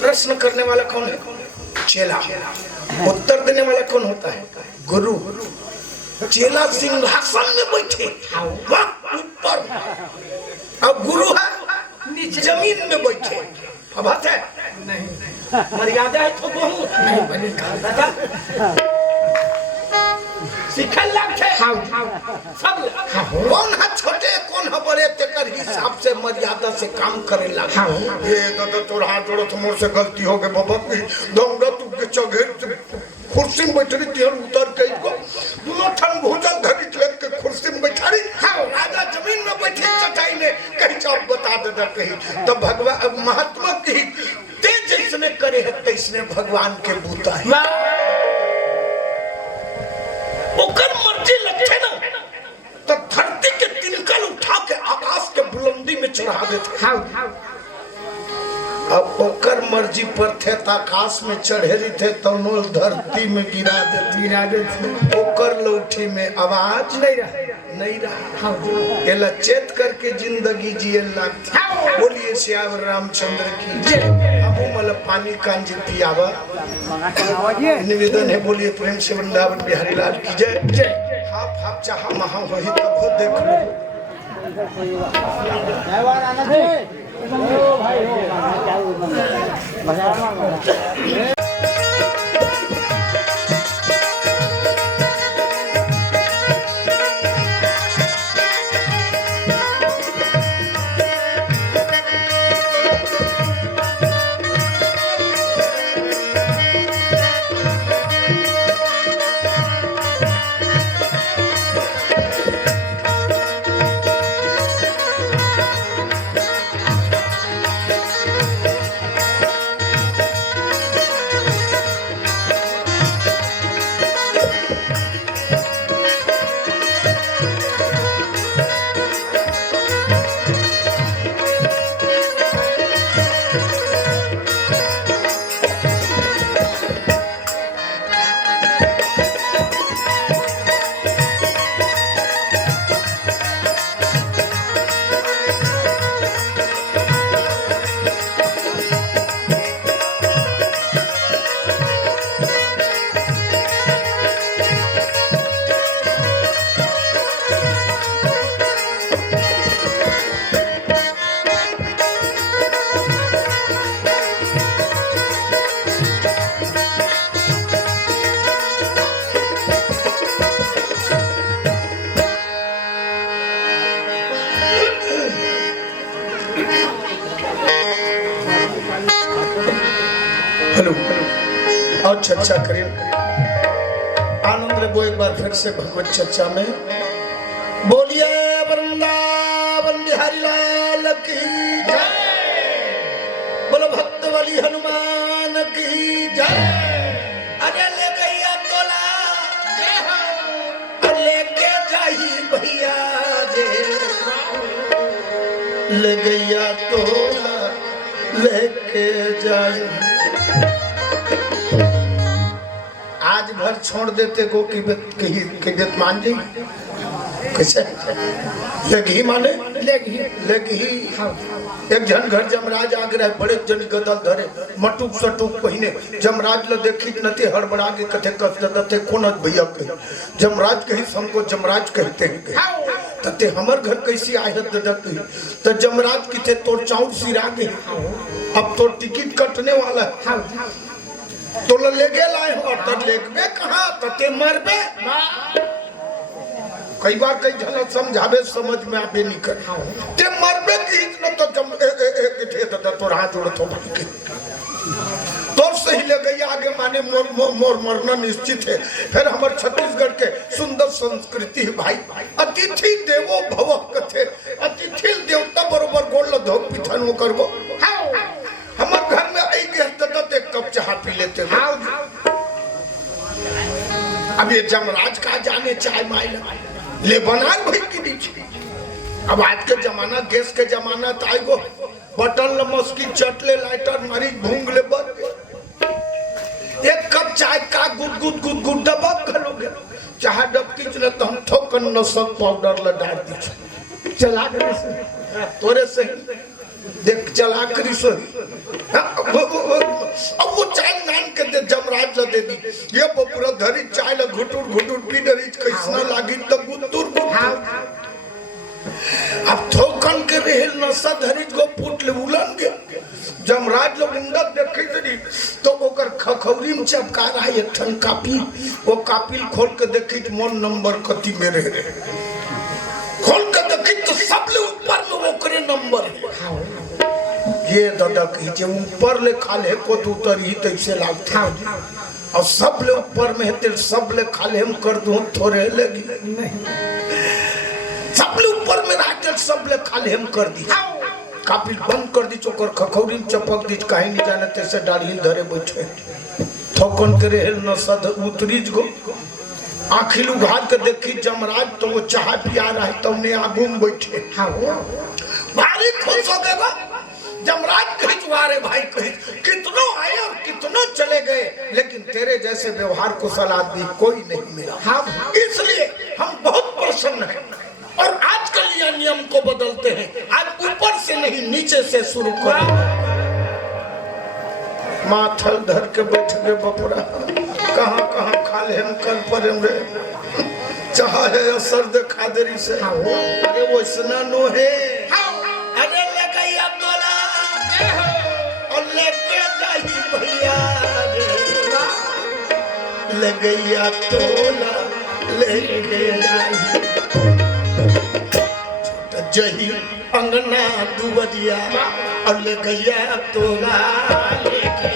प्रश्न करने वाला कौन है चेला उत्तर देने वाला कौन होता है गुरु चेला सिंहासन में बैठे ऊपर अब गुरु है नीचे जमीन में बैठे अब बात है नहीं मर्यादा है तो बहुत नहीं बनी दादा सिखल लगते सब कौन है छोटे कौन है बड़े तेकर हिसाब से मर्यादा से काम करे लगा ये दादा तोरा हाथ जोड़ो तो मोर से गलती हो गई बाबा दंगा तू के चघेर कुर्सी में बैठरी तेल उतर के इसको दोनों ठन भोजन धरी लेके कुर्सी में बैठारी राजा जमीन में बैठी चटाई में कहीं चाप बता देता कहीं तब भगवान महात्मा की तेज जैसने करे है तैसने भगवान के बूता है ओकर मर्जी लगते ना तो धरती के तिनकल उठा के आकाश के बुलंदी में चढ़ा देते अब ओकर मर्जी पर थे आकाश में चढ़ेरी थे तो धरती में गिरा देते ओकर लौठी में आवाज नहीं रहा ये लचेत करके जिंदगी जिए लगती बोलिए श्यावर रामचंद्र की जय अब मल पानी कांजी आवा निवेदन है बोलिए प्रेम से वृंदावन बिहारी लाल की जय जय हाफ हाफ चाहा महा वही तब खुद देख लो हेलो और चर्चा करें आनंद रे वो एक बार फिर से भगवत चर्चा में बोलिए वृंदावन बिहारी लाल की जय। बली हनुमान की जय। अरे ले गैया तोला लेके जाही भैया जे, ले गैया तोला लेके जाही। आज भर छोड़ देते को कि बेत मान जी कैसे लेगी माने लेगी। एक जन घर जमराज आ गए बड़े जन गदल धरे मटुक सटुक पहिने जमराज ल देखी नते हड़बड़ा के कथे कथ दते कोन भैया कहे जमराज कही हमको जमराज कहते हैं तते हमर घर कैसी आयत ददक तो जमराज की थे तोर चाउर सिरा गए अब तोर टिकट कटने वाला है तो ले गे लाए हो तब लेके कहां तते मरबे। कई बार कई झलक समझावे समझ में आवे नहीं कर ते मरबे की इतना तो जम थे तो राह जोड़त हो के तो सही ले गई आगे माने मोर मोर मोर मरना निश्चित है। फिर हमारे छत्तीसगढ़ के सुंदर संस्कृति भाई अतिथि देवो भव कथे अतिथि देवता बरोबर गोल धो पिथन वो करबो हमारे घर में आई गए तो एक कप चाय पी लेते हैं। अब ये जमराज का जाने चाय माइल ले बना भाई की नीचे। अब आज के जमाना गैस के जमाना ताई गो बटन लमस्की चटले लाइटर मरी भूंग ले बर एक कप चाय का गुद गुद गुद गुद दबक खलोगे चाहे डबकी चले तो हम ठोकन नसक पाउडर ल डाल दी चला करे से तोरे से देख चला करी सो अब वो चाय नान के दे जमराज ल दे दी ये पूरा धरी चाय ल घुटुर घुटुर पी डरी कैसना लागी तब गुतुर गुतुर अब थोकन के रेल नसा धरी को फूट ले उलन के जमराज लोग उंडक देखे तरी तो ओकर खखौरी में चपका रहा एक ठन कापी वो कापिल खोल के देखी मोन नंबर कति में रहे खोल के देखी तो सब ले ऊपर में ओकरे नंबर ये दादा कही जे ऊपर ले खाले को तो उतरी तैसे लागते और सब ले ऊपर में है सब ले खाले हम कर दूं थोड़े लगी सब ले ऊपर में रात सब ले खाले हम कर दी कापिल बंद कर दी चोकर खखौरी चपक दी कहीं नहीं जाने तैसे डाली धरे बैठे थोकन के रेल न सद उतरीज गो आखिल उघार के देखी जमराज तो वो चाय पिया रहा है तुमने आगू में बैठे भारी खुश हो गए जमराज कही वारे भाई कही कितनों आए और कितनों चले गए लेकिन तेरे जैसे व्यवहार कुशल आदमी कोई नहीं मिला इसलिए हम बहुत प्रसन्न हैं और आजकल यह नियम को बदलते हैं आज ऊपर से नहीं नीचे से शुरू करें। माथल धर के बैठ गए बपुरा कहाँ कहाँ खा ले हम कर पर चाहे असर देखा देरी से अरे वो इतना नो है अरे ले गया तोला और लेके जाई भैया ले गया तोला लेके जाई जही अंगना दुबरिया और ले गया तोला लेके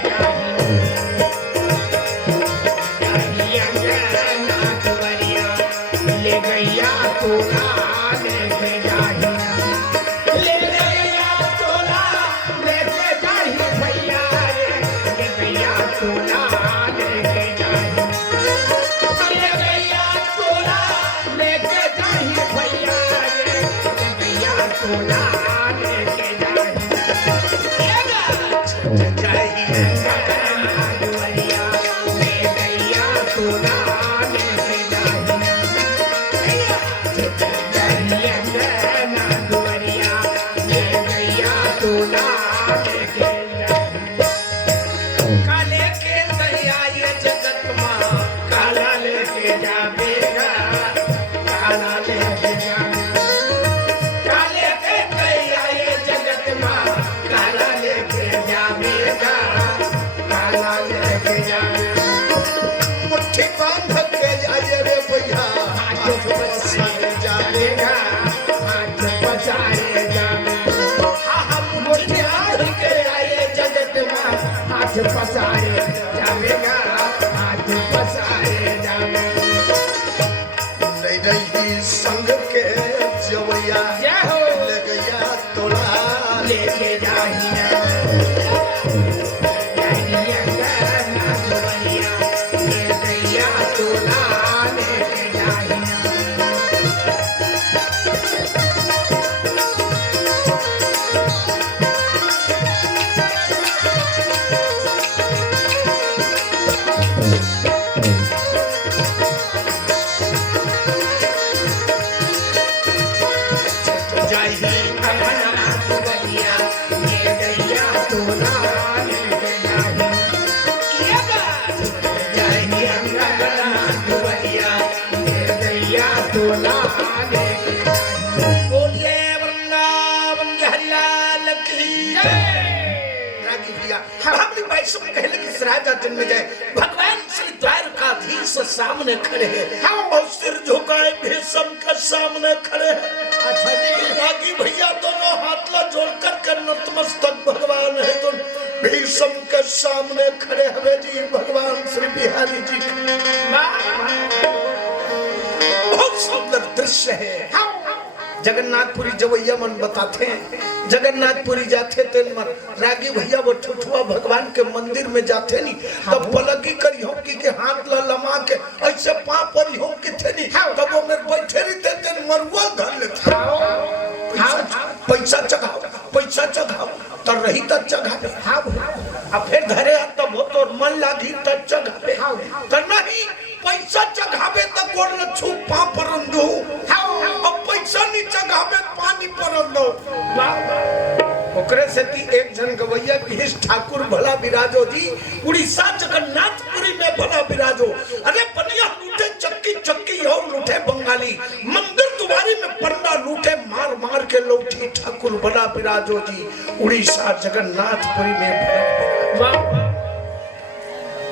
ले गैया तोला लेके जाही ले गैया तोला लेके जाही भैया ले गैया तोला लेके जाही ले गैया तोला लेके जाही भैया ले गैया तोला लेके पसारे जावेगा हाथ पसारे जावेगा नहीं रही संग के जवैया ले गया तोला लेके जाही तोला लेके आई। बोलिए वृंदावन के हरिलाल की जय। रागी भैया हमने वैष्णव कहले कि राजा जन्म जाए भगवान श्री द्वारकाधीश सामने खड़े हैं और सिर झुकाए भीषम के सामने खड़े हैं। अच्छा जी रागी भैया दोनों हाथ ला जोड़कर के नतमस्तक भगवान है तो भीषम के सामने खड़े हुए जी भगवान श्री बिहारी जी। बहुत सुंदर दृश्य है। जगन्नाथपुरी जवैया मन बताते हैं जगन्नाथपुरी जाते थे रागी भैया वो ठुठुआ भगवान के मंदिर में जाते नहीं तब पलकी करी हो कि हाथ ला लमा के ऐसे पांव पर हो कि थे नहीं तब वो मेरे बैठे रहते थे मरुआ धर लेते पैसा चढ़ाओ तो रही तब चढ़ावे अब फिर धरे तब हो तो मन लागी तब चढ़ावे तो नहीं पैसा चढ़ावे तो गोड़ लच्छू पांव पर दो अब पैसा नहीं चढ़ावे पानी पर दो। ओकरे से ती एक जन गवैया पीस ठाकुर भला विराजो जी उड़ीसा जगन्नाथपुरी में भला विराजो। अरे बनिया लूटे चक्की चक्की और लूटे बंगाली मंदिर दुआरी में पंडा लूटे मार मार के लौटी ठाकुर भला विराजो जी उड़ीसा जगन्नाथपुरी में भला।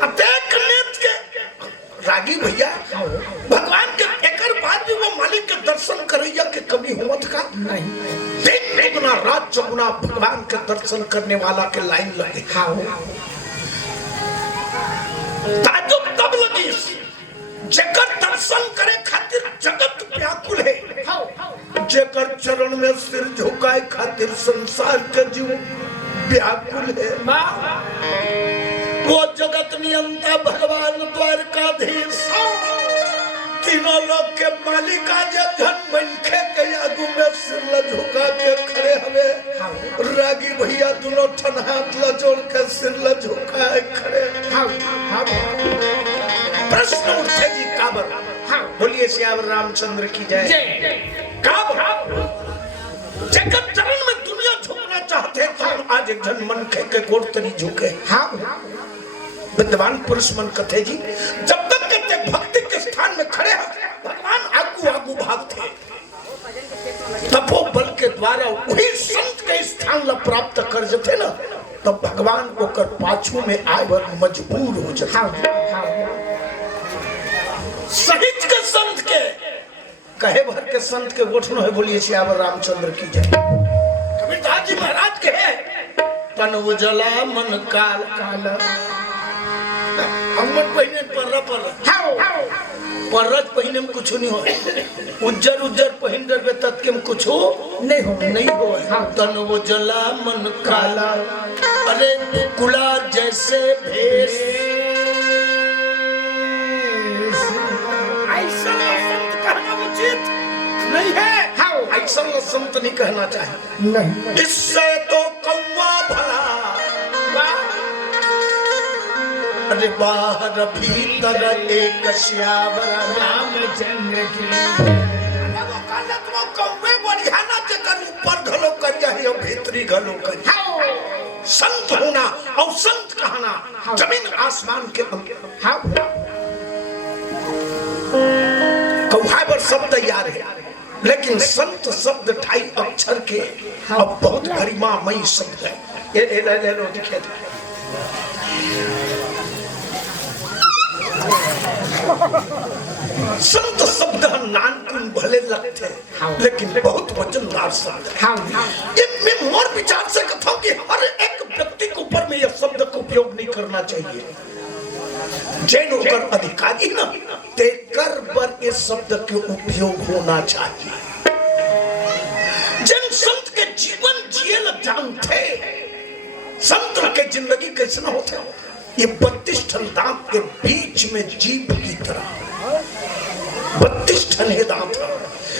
अब देख नेत के रागी भैया भगवान के एकर बाद भी वो मालिक के दर्शन करैया के कमी होत का नहीं दिन गुना रात चौगुना भगवान के दर्शन करने वाला के लाइन लगे ताजुब तब लगी जेकर दर्शन करे खातिर जगत व्याकुल है जेकर चरण में सिर झुकाए खातिर संसार के जीव व्याकुल है। वो जगत नियंता भगवान द्वारकाधीश तीनों लोग के मालिक आज धन बनखे के आगू में सिर झुका के खड़े हवे रागी भैया दोनों ठन हाथ ला जोड़ के सिर झुकाए खड़े। प्रश्न उठे जी काबर बोलिए श्याम रामचंद्र की जय। काबर जगत चरण में दुनिया झुकना चाहते हैं तो आज एक धन मन के गोड़ तरी झुके। विद्वान पुरुष मन कथे जी जब तक के भक्ति के स्थान में खड़े भगवान आगू आगू भागते तपो बल के द्वारा वही संत के स्थान ला प्राप्त कर जते ना तब भगवान को कर पाछू में आए और मजबूर हो जाते। सहित के संत के कहे भर के संत के गोठनो है बोलिए श्यावर रामचंद्र की जय। कबीरदास जी महाराज के तन उजला मन काल काला हमन पहिने पररज पहिने में कुछ नहीं हो उज्जर उज्जर पहिन दरबे तत के कुछ नहीं हो तन उजला मन काला अरे कुला जैसे भेष ऐसा संत कहना उचित नहीं है। ऐसा संत नहीं कहना चाहिए नहीं इससे तो कौवा भला अरे बाहर भीतर एक श्यावर रामचंद्र की वो कालत वो कौवे बढ़िया ना जकर ऊपर घलो कर जाए और भीतरी घलो कर संत होना और संत कहना जमीन आसमान के कौहा पर सब तैयार है लेकिन संत शब्द 2.5 अक्षर के अब बहुत गरिमामयी शब्द है। ये ले लो दिखे संत शब्द नानकुन भले लगते लेकिन बहुत वचनदार शब्द है। मैं मोर विचार से कहता हूँ कि हर एक व्यक्ति के ऊपर में यह शब्द का उपयोग नहीं करना चाहिए। जैन होकर अधिकारी ना तेकर पर इस शब्द के उपयोग होना चाहिए। जैन संत के जीवन जिये जानते संत के जिंदगी कैसे ना होते ये 32 ठन दांत के बीच में जीभ की तरह 32 ठन है दांत।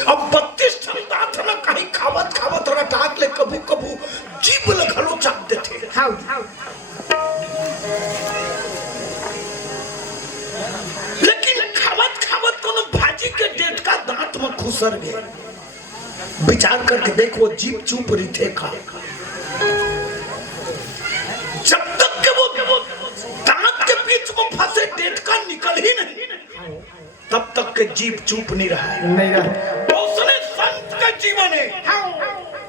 अब 32 ठन दांत ना कहीं खावत खावत रटाक ले कबू कबू जीभ लगलो चाट देते। लेकिन खावत खावत कोनो भाजी के डेट का दांत में खुसर गए विचार करके देखो जीभ चुप रही थे खा जब तक के वो दांत के बीच में फंसे डेट का निकल ही नहीं तब तक के जीव चुप नहीं रहा है। नहीं रहा। उसने संत का जीवन है,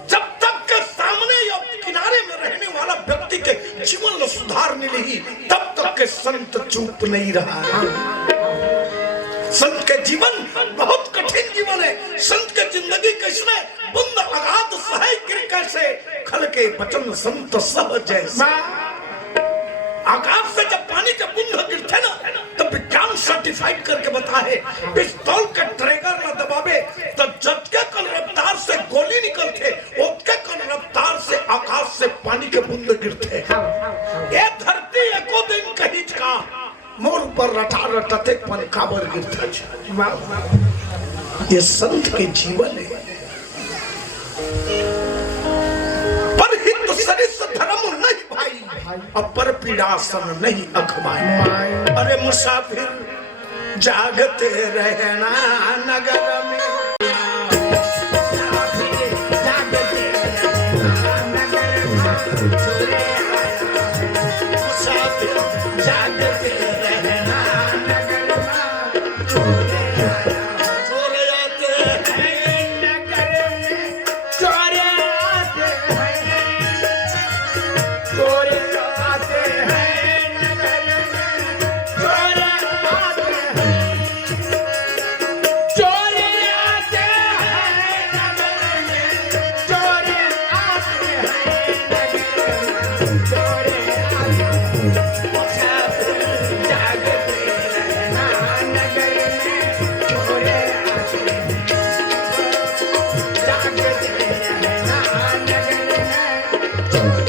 जब तक के सामने या किनारे में रहने वाला व्यक्ति के जीवन में सुधार नहीं रही, तब तक के संत चुप नहीं रहा है। संत के जीवन बहुत कठिन जीवन है। संत के जिंदगी किसने बुंद अगाध सहाय गिर कैसे खल के बचन संत सह जैसे। आकाश से जब पानी के बूंद गिरते ना, तो विज्ञान सर्टिफाइड करके बता है पिस्तौल के ट्रिगर न दबावे तो झटके कल रफ्तार से गोली निकलते, ओके कल रफ्तार से आकाश से पानी के बूंद गिरते। ये धरती एको दिन कहीं का मोर पर रटा रटते पन काबर गिरता है। ये संत के जीवन है। पर हित सरिस धर्म नहीं भाई, अपर पीड़ासन नहीं अखमाई। अरे मुसाफिर जागते रहना नगर में, मुसाफिर जागते रहना नगर में, चोर आते हैं नगर में, चोर आते हैं, चोर आते हैं नगर में, चोर आते हैं, चोर आते हैं नगर में, चोर आते हैं नगर में, चोर जागते रहना नगर में, चोर जागते रहना नगर में, चोर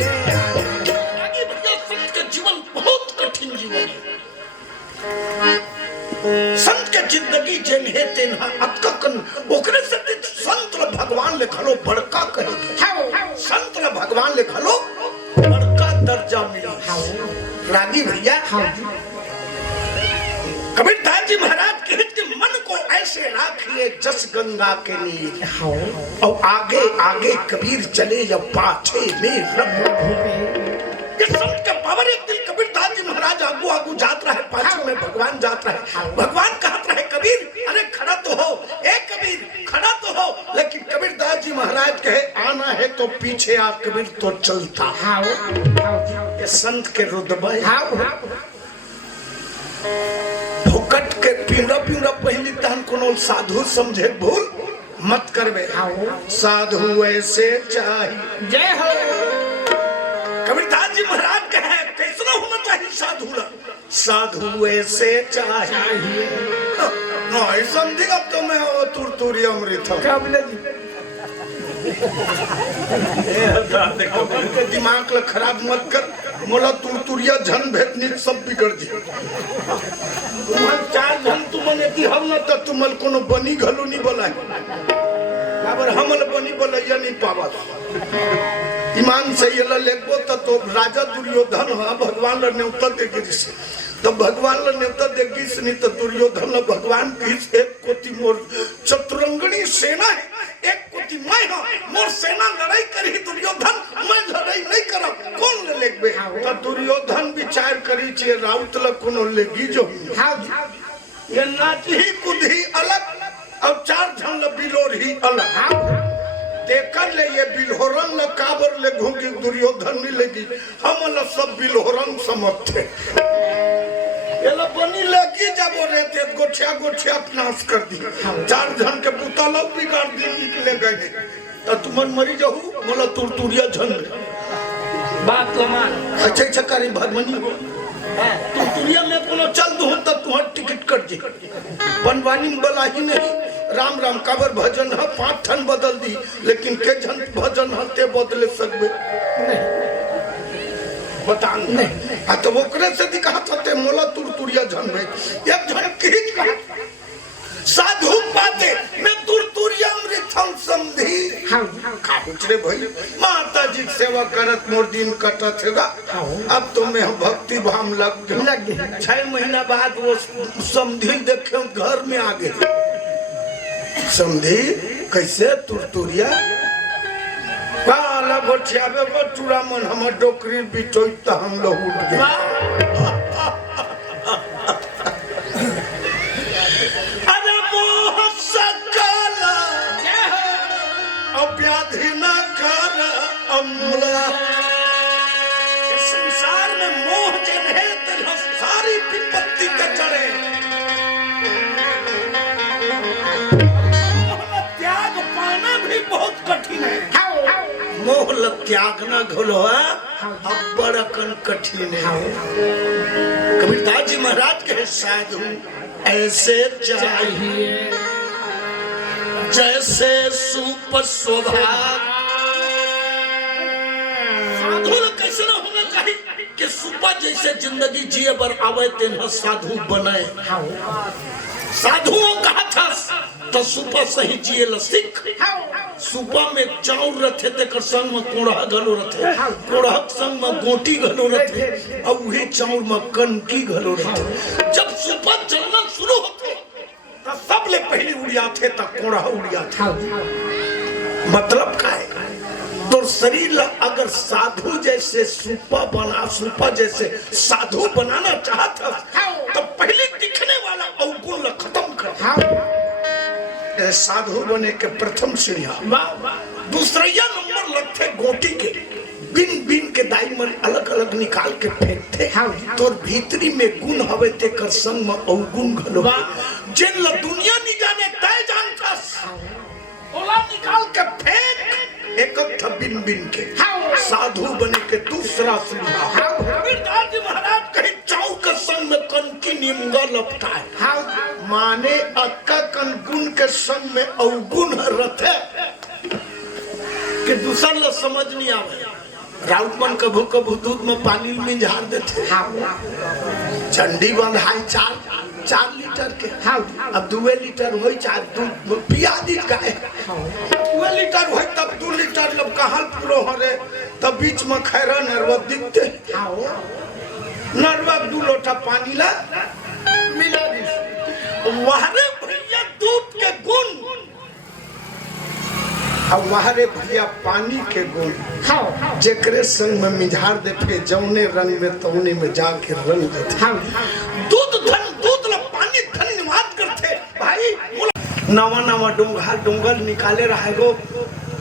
आगे बढ़िया। संत के जीवन बहुत कठिन जीवन है। संत के जिंदगी जेन है तेन अतकन ओकरे से संत ल भगवान ले खलो बड़का कहे। संत ल भगवान ले खलो बड़का दर्जा मिला। रागी भैया कबीरदास जी महाराज कहते कि मन को ऐसे राखिए जस गंगा के नीर, और आगे आगे कबीर चले या पाछे में ये संत का पावर एक दिन कबीरदास जी महाराज आगू आगू जात रहे, पाछे में भगवान जात रहे। भगवान कहत रहे कबीर अरे खड़ा तो हो, ए कबीर खड़ा तो हो। लेकिन कबीरदास जी महाराज कहे आना है तो पीछे आ, कबीर तो चलता। ये संत के रुतबा फुकट के पीड़ा पीड़ा पहली तहन कोनो साधु समझे भूल मत करबे। साधु ऐसे चाहिए। जय हो। कबीरदास जी महाराज कहे कैसा होना चाहिए साधु ला? साधु ऐसे चाहिए। नहीं समझी अब तो मैं वो तुरतुरी अमृत हूँ। दिमाग ला खराब मत कर, मोला तुरतुरिया झन भेटनी सब बिगड़ जी। तुम्हारे चार झन तुमने की हम न तो तुमल कोनो बनी घलो नहीं बोला काबर हमल बनी बोलैया नहीं पावत। ईमान से ये लेखबो तो राजा दुर्योधन हा भगवान ला न्योता दे गिरिस, तो भगवान ला न्योता दे गिरिस नहीं तो दुर्योधन ला भगवान की एक कोटि मोर चतुरंगणी सेना है, एक कोटि मैं हां, मोर सेना लड़ाई करी दुर्योधन, मैं लड़ाई नहीं करब, कौन ले लेखबे? तो दुर्योधन विचार करी छे राउत ला कोनो लेगी जो ये नाची कुदी अलग और चार झन ला बिलोर ही अलग। देकर ले ये बिल्होरंग ल काबर ले घूंगी दुर्योधन नहीं लेगी, हम ल सब बिल्होरंग समझते। ये ल बनी लगी जब वो रहते गोछिया गोछिया नाश कर दी, चार झन के पुता लोग बिगाड़ दी निकले गए। तो तुमन मरी जाहू मोला तुरतुरिया झन बात लमान अच्छा अच्छा करी भगवानी हो तुरतुरिया में कोनो चल दो तो तुहर टिकट कट जी। बनवानी में बला ही नहीं राम राम काबर भजन है 5 ठन बदल दी, लेकिन के जन भजन हते बदले सकबे बता नहीं। आ तो ओकरे से दिखा थते मोला तुरतुरिया झन में एक झन किहित का साधु पाते मैं तुरतुरिया अमृतम समधी का पूछरे भाई माता जी की सेवा करत मोर दिन कटत हैगा। अब तो मैं भक्ति भाव लग गया। 6 महीना बाद वो समधी देखे घर में आ गए। समधी कैसे तुरतुरिया काला गोछियाबे को चूड़ा मन हमर डोकरी बिचोइता हम लोग उठ गए। त्याग न घोलो अब बड़कन कठिन है। कबीरदास जी महाराज के साधु ऐसे चाहिए जैसे सुप स्वभाव। साधु कैसे ना होना चाहिए कि सुपा जैसे जिंदगी जिए बर आवे तेन साधु बने। साधुओं कहा था तो सुपा सही जिए ल सिख। सुपा में चाउर रथे ते कर संग में कोड़ा घलो रथे, कोड़ा संग में गोटी घलो रथे, अब वही चाउर में कनकी घलो रथे। जब सुपा चलना शुरू होते तो सब ले पहले उड़िया थे तब कोड़ा उड़िया था। मतलब क्या है? तो शरीर अगर साधु जैसे सुपा जैसे साधु बनाना चाहता तो पहले दिखने वाला अवगुण खत्म कर। साधु बने के प्रथम सीढ़िया। दूसरा नंबर लगते गोटी के बिन बिन के दाई मन अलग अलग निकाल के फेंकते। तो भीतरी में गुण हवे ते कर संग में अवगुण घलो जिन ला दुनिया नहीं जाने तय जानता ओला निकाल के फेंक एक बिन बिन के साधु बने के दूसरा सीढ़िया। कबीरदास जी महाराज कहीं चाउ के संग में कनकी निमगा लपटा है माने अक्का कन गुण के संग में अवगुण रथे कि दूसरा ला समझ नहीं आवे। राउतमन कभू कभू दूध में पानी में झाड़ देते। झंडी बंधाई 4 लीटर के अब 2 लीटर हो चार दूध पिया दी गाय 2 लीटर हो तब 2 लीटर लब कहां पूरो हो रे तब बीच में खैरा नरवा दिखते नरवा 2 लोटा पानी ला मिला दी वहरे भैया दूध के गुण अब वहरे भैया पानी के गुण जेकरे संग में मिझार दे फे जौने रंग में तौने में जाके रंग देते। दूध धन दूध ला पानी धन्यवाद करते भाई। नवा नवा डोंगल निकाले रहे गो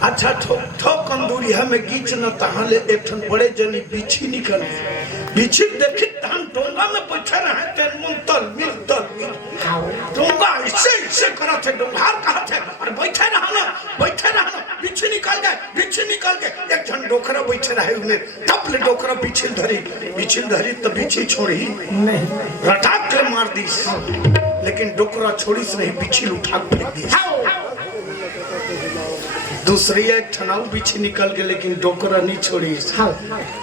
अच्छा ठोक कंदूरी हमें गीच न तहाले एक ठन बड़े जनी बिछी निकल बिछी देखी तहन डोंगा में बैठे रहे तेन मुन तल मिल डोंगा ऐसे करा थे डोंगार कहा थे और बैठे रहना बिछी निकल गए एक जन डोकरा बैठे रहे उन्हें तब ले डोकरा बिछिल धरी तो बिछी छोड़ी नहीं रटाक के मार दी लेकिन डोकरा छोड़ी से नहीं बिछिल उठा फेंक दी। दूसरी एक ठनाऊ बिछी निकल गए लेकिन डोकरा नहीं छोड़ी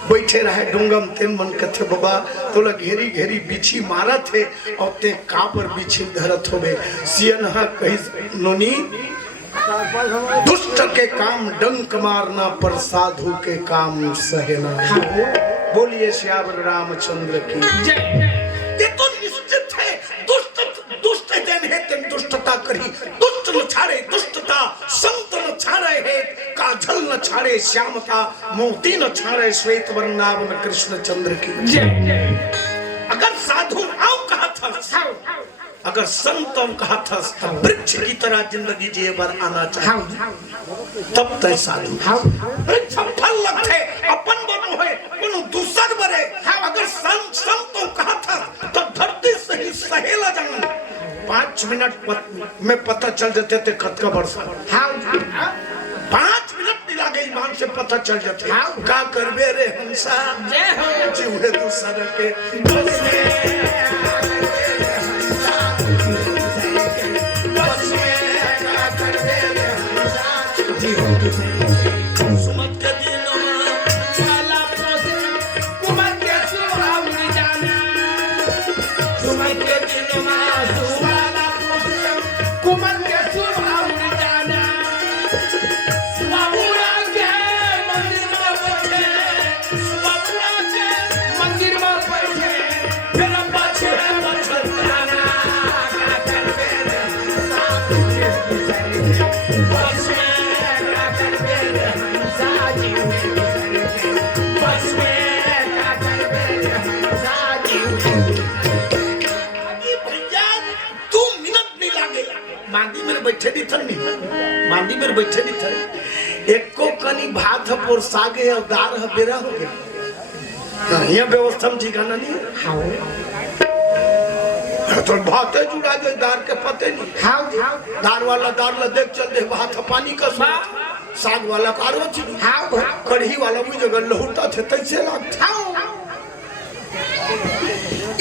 बैठे रहे डोंगम तेन मन कथे बाबा तोला घेरी घेरी बिछी मारा थे और ते कापर बिछी धरत होबे सियन हा कही नोनी दुष्ट के काम डंक मारना पर साधु के काम सहना। बोलिए श्यावर रामचंद्र की जय। ये तो निश्चित है दुष्ट जन है तेन दुष्टता करी दुष्ट न छाड़े दुष्टता संत न छाड़े है काजल न छाड़े श्यामता मोती न छाड़े श्वेत वरनावन कृष्ण चंद्र की जय। अगर साधु आओ कहा था अगर संतों कहा था तब वृक्ष की तरह जिंदगी जिए बार आना चाहिए तब तय साधु वृक्ष फल लगते अपन बनो है कोनो दूसर बरे। अगर संतों कहा था तो धरती से ही सहेला जाना 5 मिनट में पता चल जाते थे कद का वर्षा 5 मिनट नहीं लगे ईमान से पता चल जाते का करबे रे हंसा जीवे दूसर के सुमत के दिन वाला कुमार के सुहावनी जाना सुमत के दिन वाला कुमार के सुहावनी जाना बाबूरा के मंदिर में बैठे फिर पाछे बचताना मांदी में बैठे नहीं थे एको कनी भात और सागे और दार है बेरा हो गया यहाँ व्यवस्था में ठिकाना नहीं तो भाते जुड़ा गए दार के पते नहीं दार वाला दार ला देख चल दे भात पानी का साग वाला कारो चीनी कढ़ी वाला भी जगह लहुटा थे तैसे लगता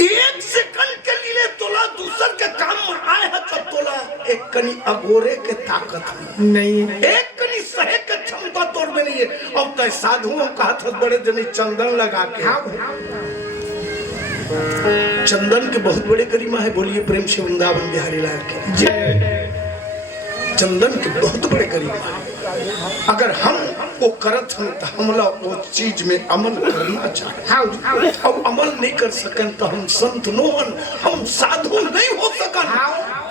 एक सेकंड के लिए तोला दूसर के काम में आए है तो तोला एक कनी अगोरे के ताकत नहीं एक कनी सहे के क्षमता तोड़ में नहीं है। अब तो साधुओं का हाथ बड़े जनी चंदन लगा के चंदन के बहुत बड़े गरिमा है। बोलिए प्रेम से वृंदावन बिहारी लाल के जय। चंदन के बहुत बड़े गरिमा है। अगर हम वो करत हम तो हमला वो चीज में अमल करना चाहिए। अब अमल नहीं कर सकन तो हम संत नोहन हम साधु नहीं हो सकन।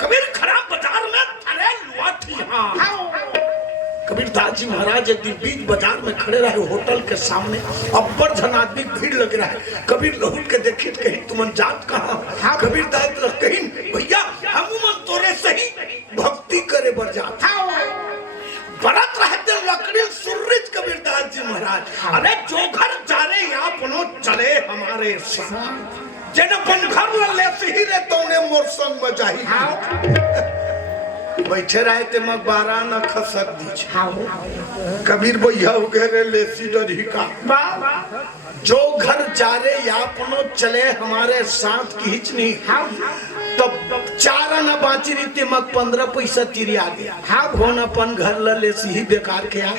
कबीर खराब बाजार में अरे लुआठी कबीर दास जी महाराज एक दिन बीच बाजार में खड़े रहे होटल के सामने। अब्बर जन आदमी भीड़ लग रहा है। कबीर लहुट के देखे कहीं तुम जात कहाँ। कबीर दास कहीं भैया हम तोरे सही भक्ति करे बर जात बरत रहते लकड़ी सुर्रिज कबीर दास जी महाराज। अरे जो घर जा रहे यहाँ पनो चले हमारे संग जन अपन घर ले से ही रे तोने मोर संग में जाही बैठे रहे ते मग 12 न खसक दी कबीर भैया उगरे ले सी डरी का जो घर जा रे यहाँ पनो चले हमारे साथ खींच नहीं तब 4 न बाची रही ते मग 15 पैसा तिरी आ गया कौन अपन घर ले सी ही बेकार के 10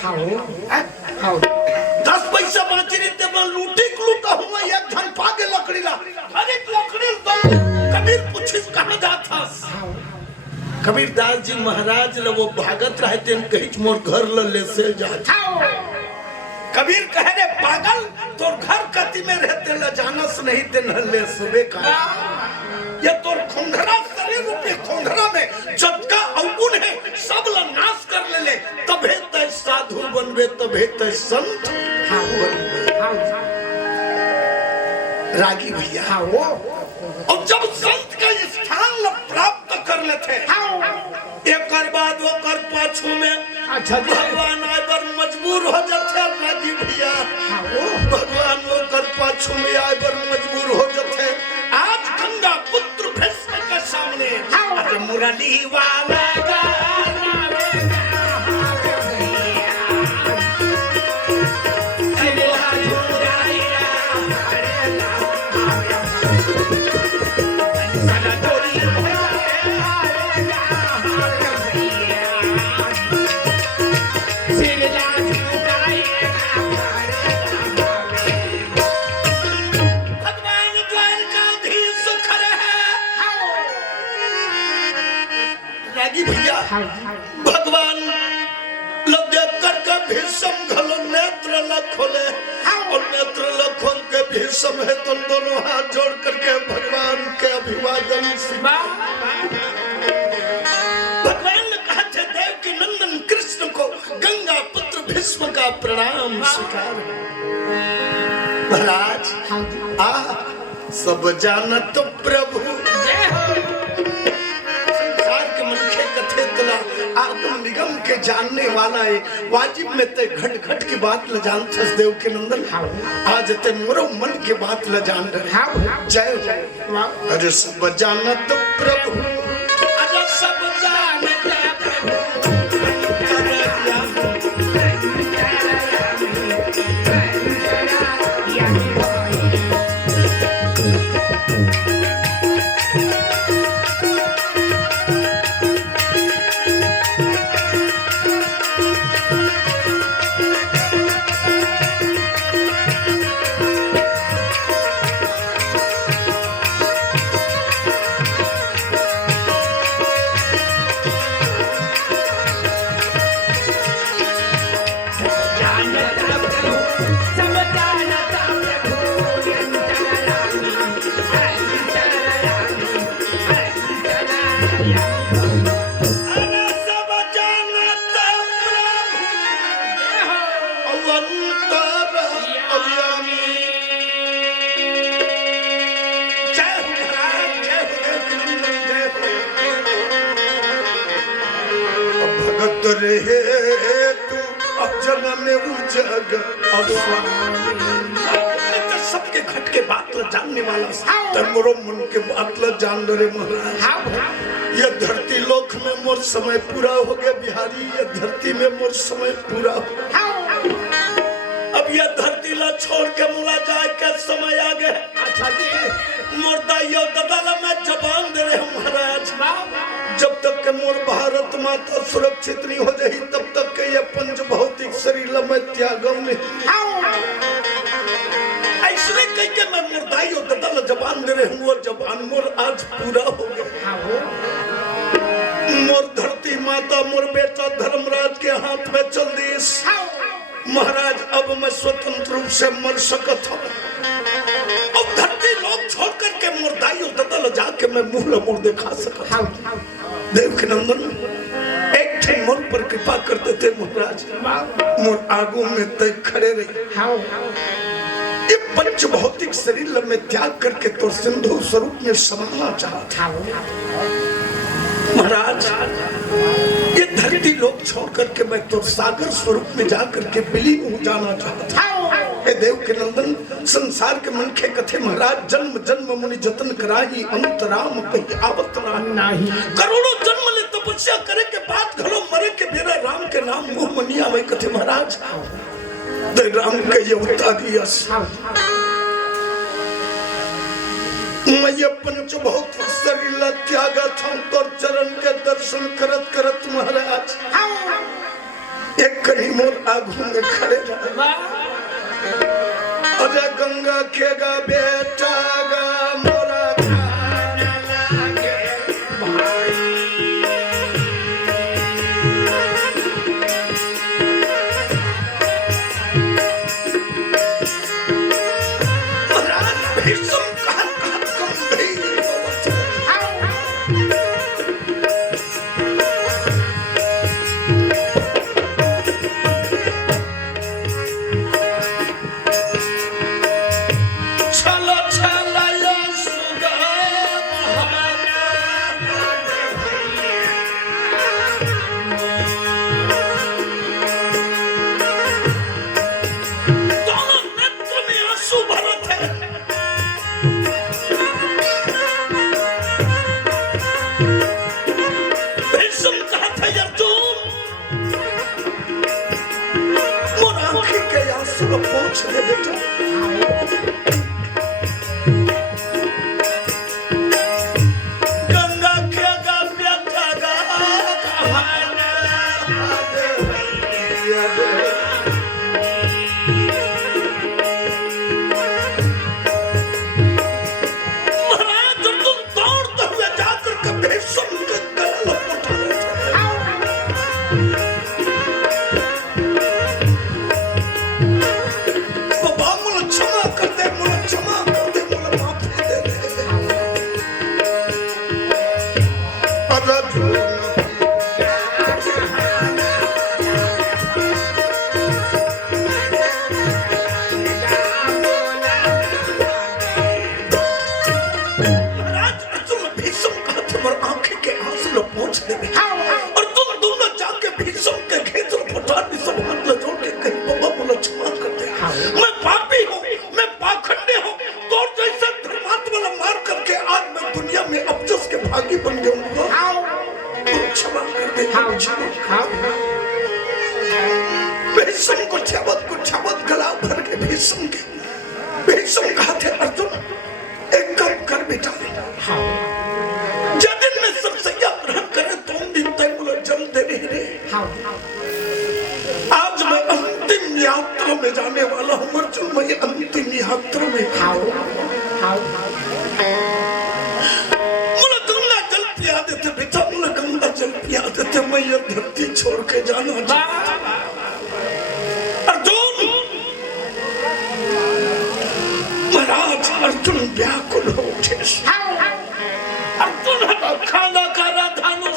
पैसा बाची रही ते मैं लूटी लूटा हुआ एक धन पागे लकड़ी ला अरे लकड़ी तो कबीर पूछिस कहाँ जाता कबीर दास जी महाराज ल वो भागत रहते कहीं मोर घर ले से जाता कबीर कह रे पागल तोर घर कति में रहते ल जानस नहीं ते न ले सुबे का ये तोर खोंधरा शरीर रूपी खोंधरा में जबका अवगुण है सब ल नाश कर ले तबे तय साधु बनबे तबे तय संत रागी भैया और जब संत का स्थान प्राप्त कर लेते एक बाद वो कर पाछू में भगवान आए पर मजबूर हो जाते रागी भैया भगवान वो कर पाछू में आए पर मजबूर हो जाते। आज गंगा पुत्र भीष्म के सामने आज मुरली वाला भगवान लोग देख करके भीष्म घलो नेत्र ल खोले और नेत्र ल खोल के भीष्म है तो दोनों हाथ जोड़ करके भगवान के अभिवादन भगवान ने कहा थे देव की नंदन कृष्ण को गंगा पुत्र भीष्म का प्रणाम स्वीकार। महाराज आ सब जानत प्रभु आगम निगम के जानने वाला है वाजिब में ते घट घट की बात ल जानत देव के नंदन आज ते मोरो मन के बात ल जान रहे जय अरे सब जानत प्रभु अरे सब जानत रहे तू अब जन्म में उजग सबके घट के बात ल जानने वाला तमरो मन के बात ल जान रे महाराज। ये धरती लोक में मोर समय पूरा हो गया बिहारी। ये धरती में मोर समय पूरा हो। अब यह धरती ला छोड़ के मुला जाए के समय आ गए। अच्छा जी मोर दाइयो ददाला में जबान दे रहे महाराज, जब तक के मोर भारत माता सुरक्षित नहीं हो जाही तब तक के ये पंच भौतिक शरीर में त्यागम नहीं। ऐसे कह के मैं मोर दाइयो ददाला जबान दे रहे हूँ और जबान मोर आज पूरा हो गया। मोर धरती माता मोर बेटा धर्मराज के हाथ में चल दी महाराज। अब मैं स्वतंत्र रूप से मर सकता हूँ। अब धरती लोग छोड़ करके मोर दाइयों ददल जाके मैं मुंह मोड़ दिखा सकता हूँ। देवकी नंदन एक ठे मोर पर कृपा करते थे महाराज। मोर आगू में तय खड़े रहे। ये पंच भौतिक शरीर में त्याग करके तो सिंधु स्वरूप में समाना चाहता महाराज। ये धरती लोग छोड़ करके मैं तो सागर स्वरूप में जाकर के विलीन हो जाना चाहता हूँ। हे देव के नंदन संसार के मन के कथे महाराज, जन्म जन्म मुनि जतन कराही अंत राम कही आवत नाही। करोड़ों जन्म ले तपस्या करे के बाद घरों मरे के मेरा राम के नाम मुंह मनिया में कथे महाराज। दे राम के ये उतारिया मैं ये पंच भौतिक शरीर त्यागा था तो चरण के दर्शन करत करत महाराज एक कहीं मोर आगू में खड़े रहे। अरे गंगा के गा बेटा गा मोरा धरती छोड़ के जाना महाराज। अर्जुन व्याकुल हो उठे। अर्जुन खाना करा धानु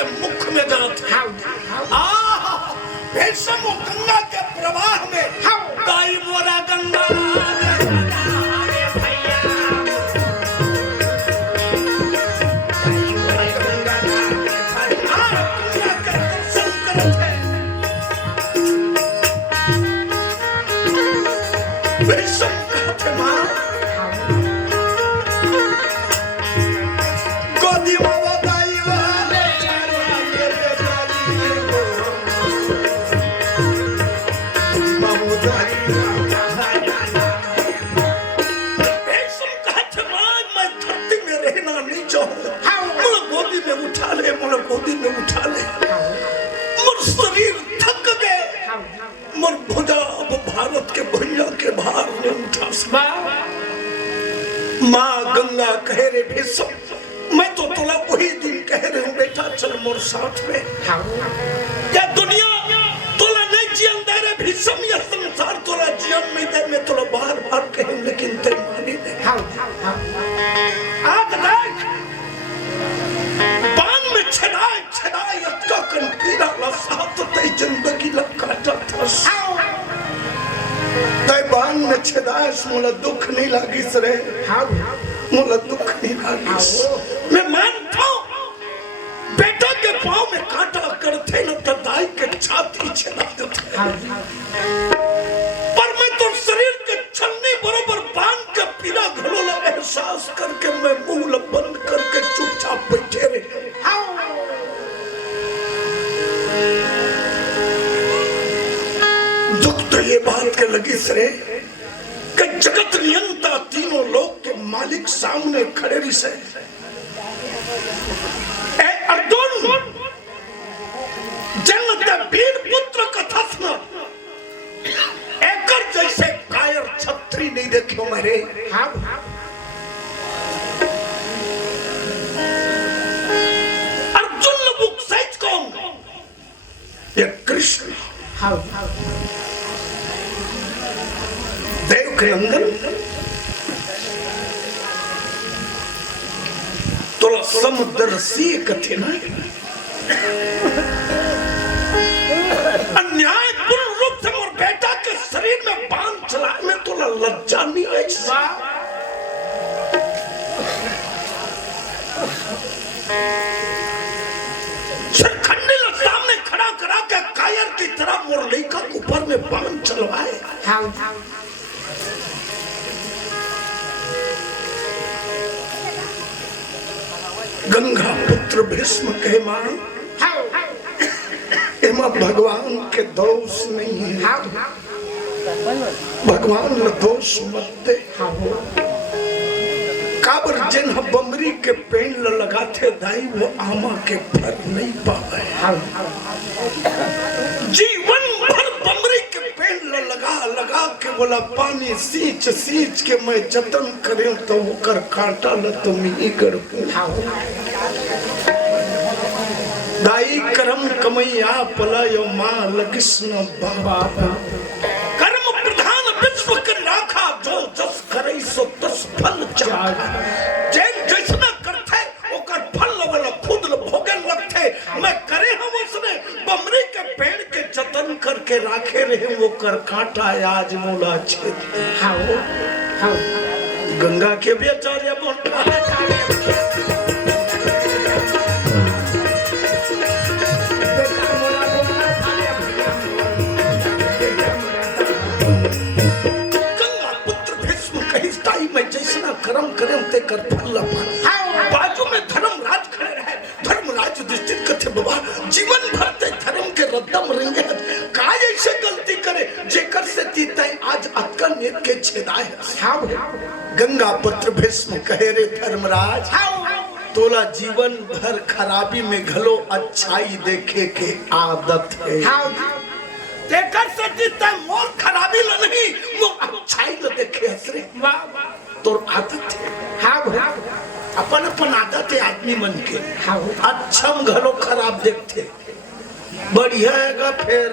के मुख में जाते भीषम गंगा के प्रवाह में दाई बोरा गंगा माँ गंगा कह रहे भीषम, मैं तो तोला वही दिन कह रहे हूँ बेटा चल मोर साथ में। क्या दुनिया तोला नहीं जीवन दे रहे भीषम, या संसार तोला जीवन नहीं दे, मैं तोला बार बार कहूँ लेकिन ते मानी दे। आज देख बाण में छड़ाए छड़ाए अटका कंटीरा लसात ते जिंदगी लकाटा था। बाण में छेदास मोला दुख नहीं लागिस रे, मोला दुख नहीं लागिस। मैं मानता हूँ बेटा के पाँव में कांटा करते न तो दाई के छाती छेदा देते, पर मैं तो शरीर के छलनी बरोबर बाण के पीड़ा घलोला एहसास करके मैं मुंह बंद करके चुपचाप बैठे रहे। दुख तो ये बात के लगी सरे कि जगत नियंता तीनों लोक के मालिक सामने खड़े रही से। ए अर्जुन जन्नत वीर पुत्र कथा सुना, एकर जैसे कायर छत्री नहीं देखो मेरे। अर्जुन बुक सच कौन? ये कृष्ण देव के अंदर तोला समदर्शी कथे ना, अन्याय पूर्ण रूप से मोर बेटा के शरीर में बांध चलाए में तोला लज्जा नहीं आई? सरखंडी सामने खड़ा करा के कायर की तरह मोर लड़का ऊपर में बांध चलवाए। गंगा पुत्र भीष्म कहे मां एमा भगवान के दोष नहीं है, भगवान ने दोष मत दे। काबर जिन बमरी के पेड़ लगाते दाई वो आमा के फल नहीं पाए। जीवन भर बमरी के पेड़ लगा लगा के बोला पानी सींच सींच के मैं जतन करे तो वो कर कांटा ल तुम ही कर दाई करम कमैया पलायो माँ लगिस्न बाबा। कर्म प्रधान विश्व के राखा जो जस करे सो तस फल चाहा। जैन जैसना करते ओकर फल वाला खुद भोगन लगते। मैं करे हम उसने बमरी के पेड़ के जतन करके राखे रहे वो कर कांटा आज मोला छेद। गंगा के भी आचार्य बोलता है कर्म करें ते कर फल बाजू में धर्मराज खड़े रहे। धर्मराज दृष्टि कथे बाबा जीवन भर ते धर्म के रद्दम रहेंगे काय ऐसे गलती करे जेकर से तीता आज अतका नेत के छेदाए। गंगा पुत्र भीष्म कहे रे धर्मराज तोला जीवन भर खराबी में घलो अच्छाई देखे के आदत है। तेकर से तीता मोर खराबी ल नहीं मोर अच्छाई ल देखे हसरे तो आदत है। अपन अपन आदत है आदमी मन के। अच्छा घरों खराब देखते बढ़िया हैगा फिर